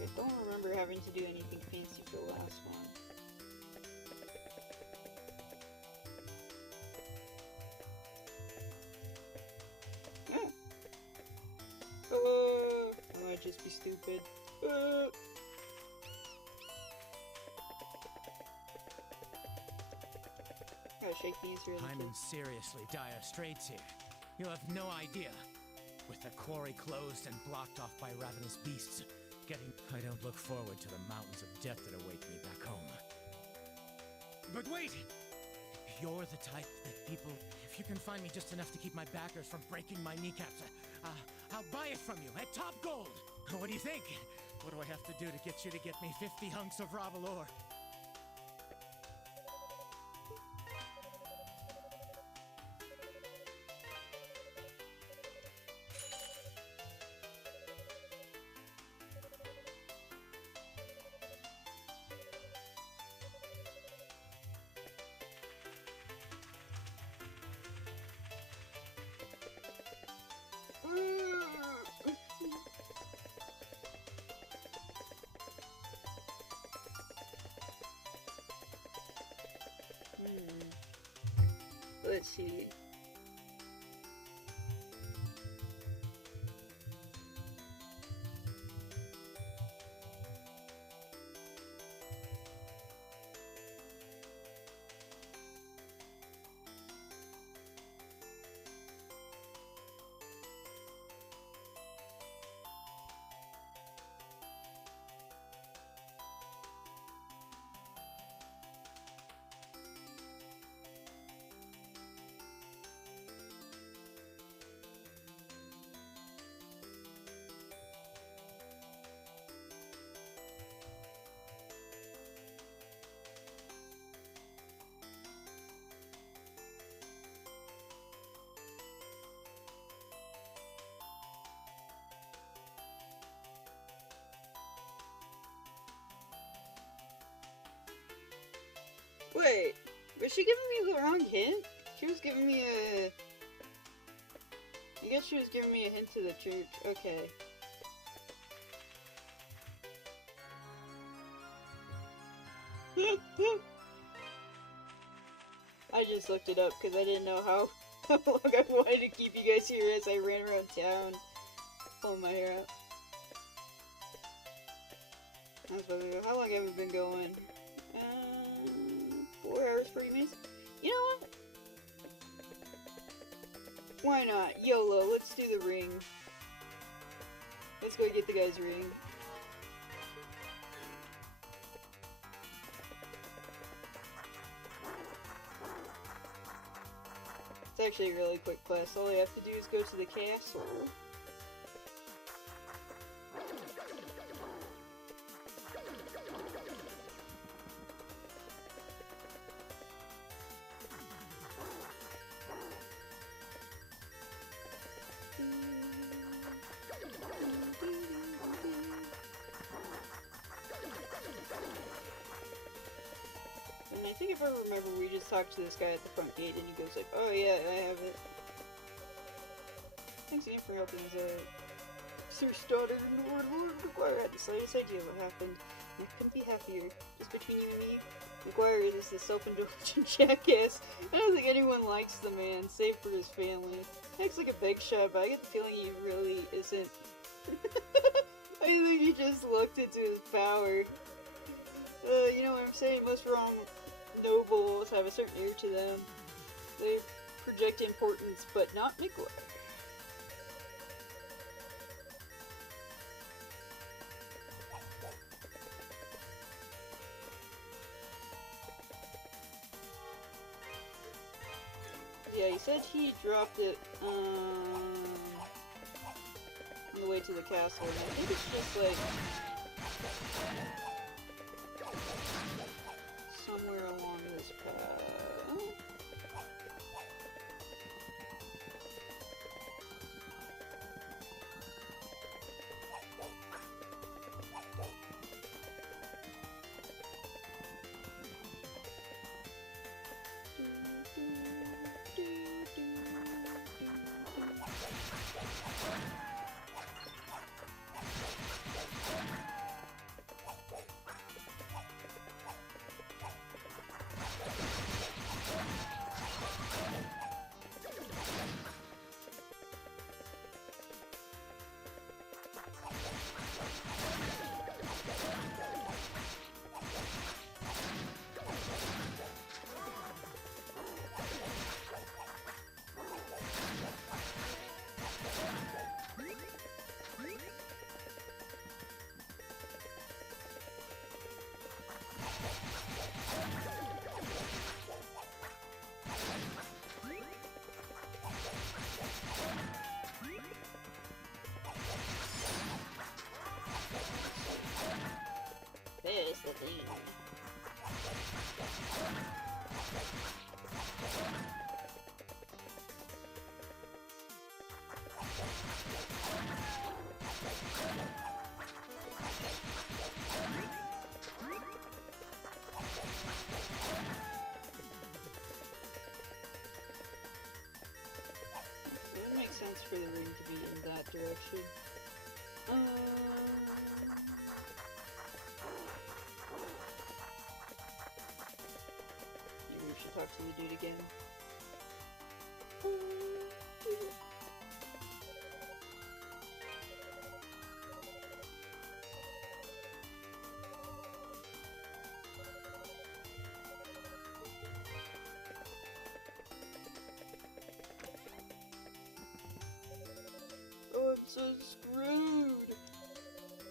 I don't remember having to do anything fancy for the last one. I might just be stupid. Gotta shake these really I'm quick. in seriously dire straits here. You have no idea. With the quarry closed and blocked off by ravenous beasts, I don't look forward to the mountains of death that await me back home. But wait! You're the type that people... If you can find me just enough to keep my backers from breaking my kneecaps, I'll buy it from you at top gold! What do you think? What do I have to do to get you to get me 50 hunks of Ravalor? Let's see. Wait, was she giving me the wrong hint? She was giving me a... I guess she was giving me a hint to the church. Okay. I just looked it up because I didn't know how long I wanted to keep you guys here as I ran around town pulling my hair out. I was about to go, how long have we been going? 4 hours, 40 minutes? You know what? Why not? YOLO, let's do the ring. Let's go get the guy's ring. It's actually a really quick quest. All I have to do is go to the castle. And I think if I remember, we just talked to this guy at the front gate and he goes like, oh yeah, I have it. Thanks again for helping us out. Sir Stoddard and Lord McGuire had the slightest idea what happened. I couldn't be happier. Just between you and me, McGuire is the self-indulgent jackass. I don't think anyone likes the man, save for his family. He acts like a big shot, but I get the feeling he really isn't. I think he just looked into his power. You know what I'm saying? Most wrong nobles have a certain air to them. They project importance, but not McGuire. Yeah, he said he dropped it on the way to the castle, and I think it's just like somewhere along this path. It would make sense for the ring to be in that direction. Maybe we should talk to the dude again. Oh, I'm so screwed!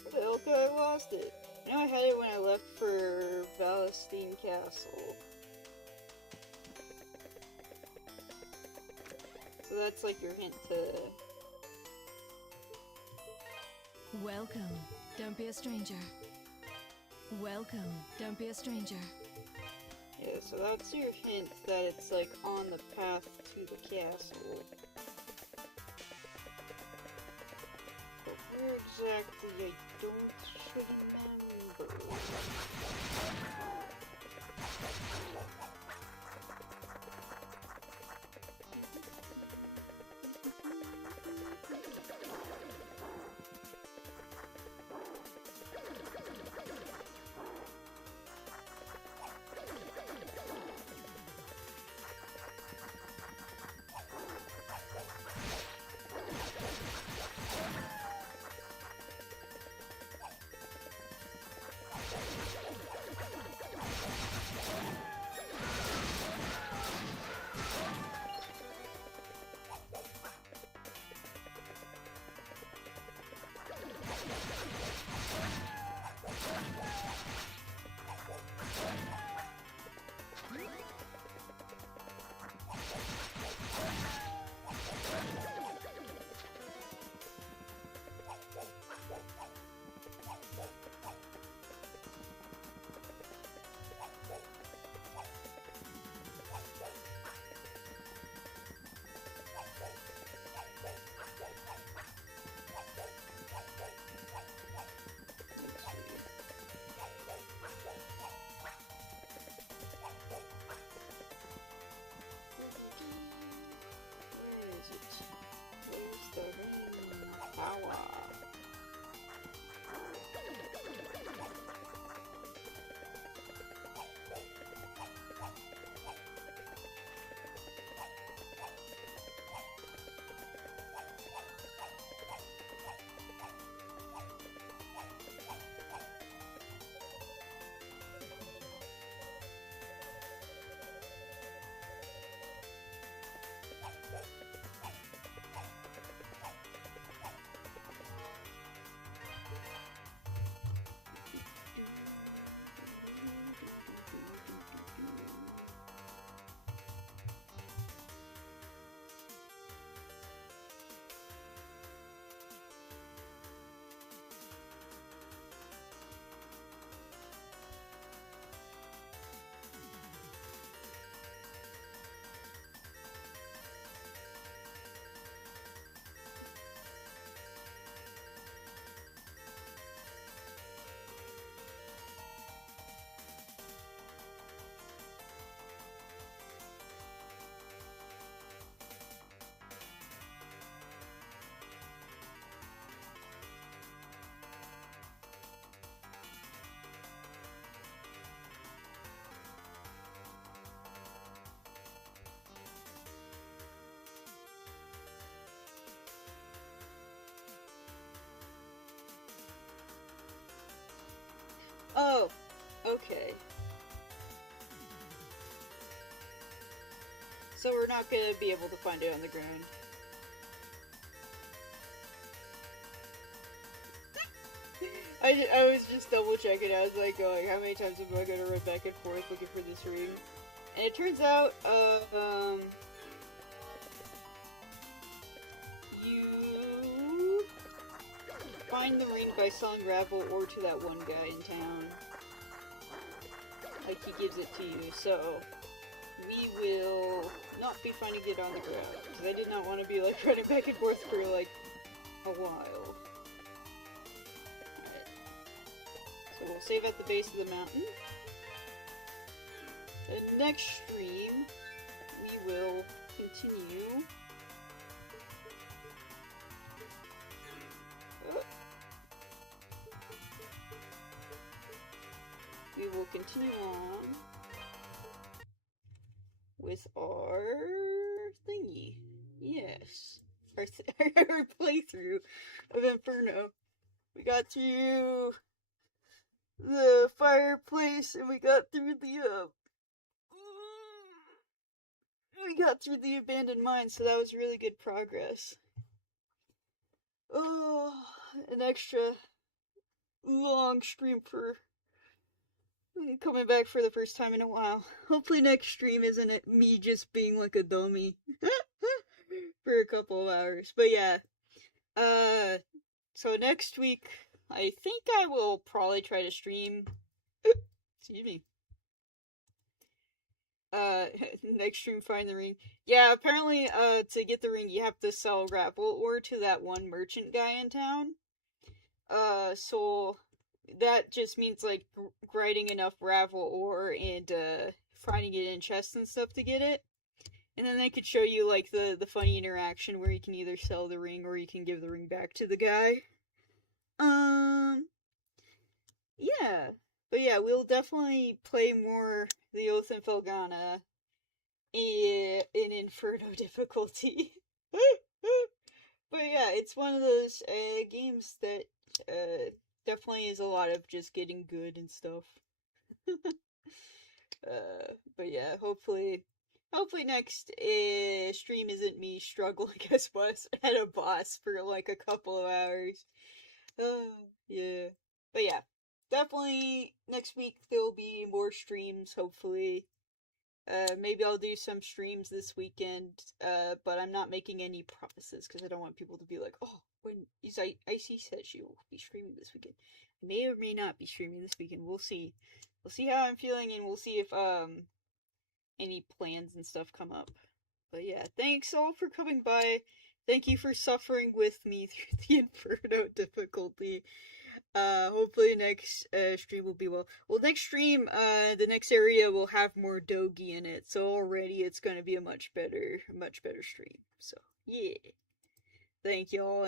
Where the hell could I have lost it? I know I had it when I left for Valestine Castle. So that's like your hint to... Welcome. Don't be a stranger. Welcome. Don't be a stranger. Yeah, so that's your hint that it's like on the path to the castle. But where exactly, I don't remember. Where's the ring power? Oh, okay. So we're not gonna be able to find it on the ground. I was just double checking. I was like going, how many times am I gonna run back and forth looking for this ring? And it turns out, you find the ring by selling gravel or to that one guy in town. Like, he gives it to you, so we will not be finding it on the ground, because I did not want to be like running back and forth for like a while. Alright. So we'll save at the base of the mountain. And next stream, we will continue. We will continue on with our thingy. Yes. Our playthrough of Inferno. We got through the fireplace and we got through the abandoned mine, so that was really good progress. Oh, an extra long stream for coming back for the first time in a while. Hopefully next stream isn't it me just being like a dummy for a couple of hours. But yeah, so next week, I think I will probably try to stream, excuse me, next stream find the ring. Yeah, apparently, to get the ring, you have to sell raffle ore to that one merchant guy in town. So that just means, like, grinding enough raffle ore and, finding it in chests and stuff to get it. And then they could show you, like, the funny interaction where you can either sell the ring or you can give the ring back to the guy. Yeah. But yeah, we'll definitely play more The Oath in Felghana in Inferno difficulty. But yeah, it's one of those games that definitely is a lot of just getting good and stuff. But yeah, hopefully next stream isn't me struggling as boss at a boss for like a couple of hours. Yeah. But yeah, definitely next week there will be more streams, hopefully. Maybe I'll do some streams this weekend, but I'm not making any promises because I don't want people to be like, oh, when Icy said she will be streaming this weekend. I may or may not be streaming this weekend. We'll see. We'll see how I'm feeling, and we'll see if any plans and stuff come up. But yeah, thanks all for coming by. Thank you for suffering with me through the Inferno difficulty. Hopefully next stream will be well. Well, next stream, the next area will have more Dogi in it, so already it's gonna be a much better stream. So, yeah. Thank y'all, and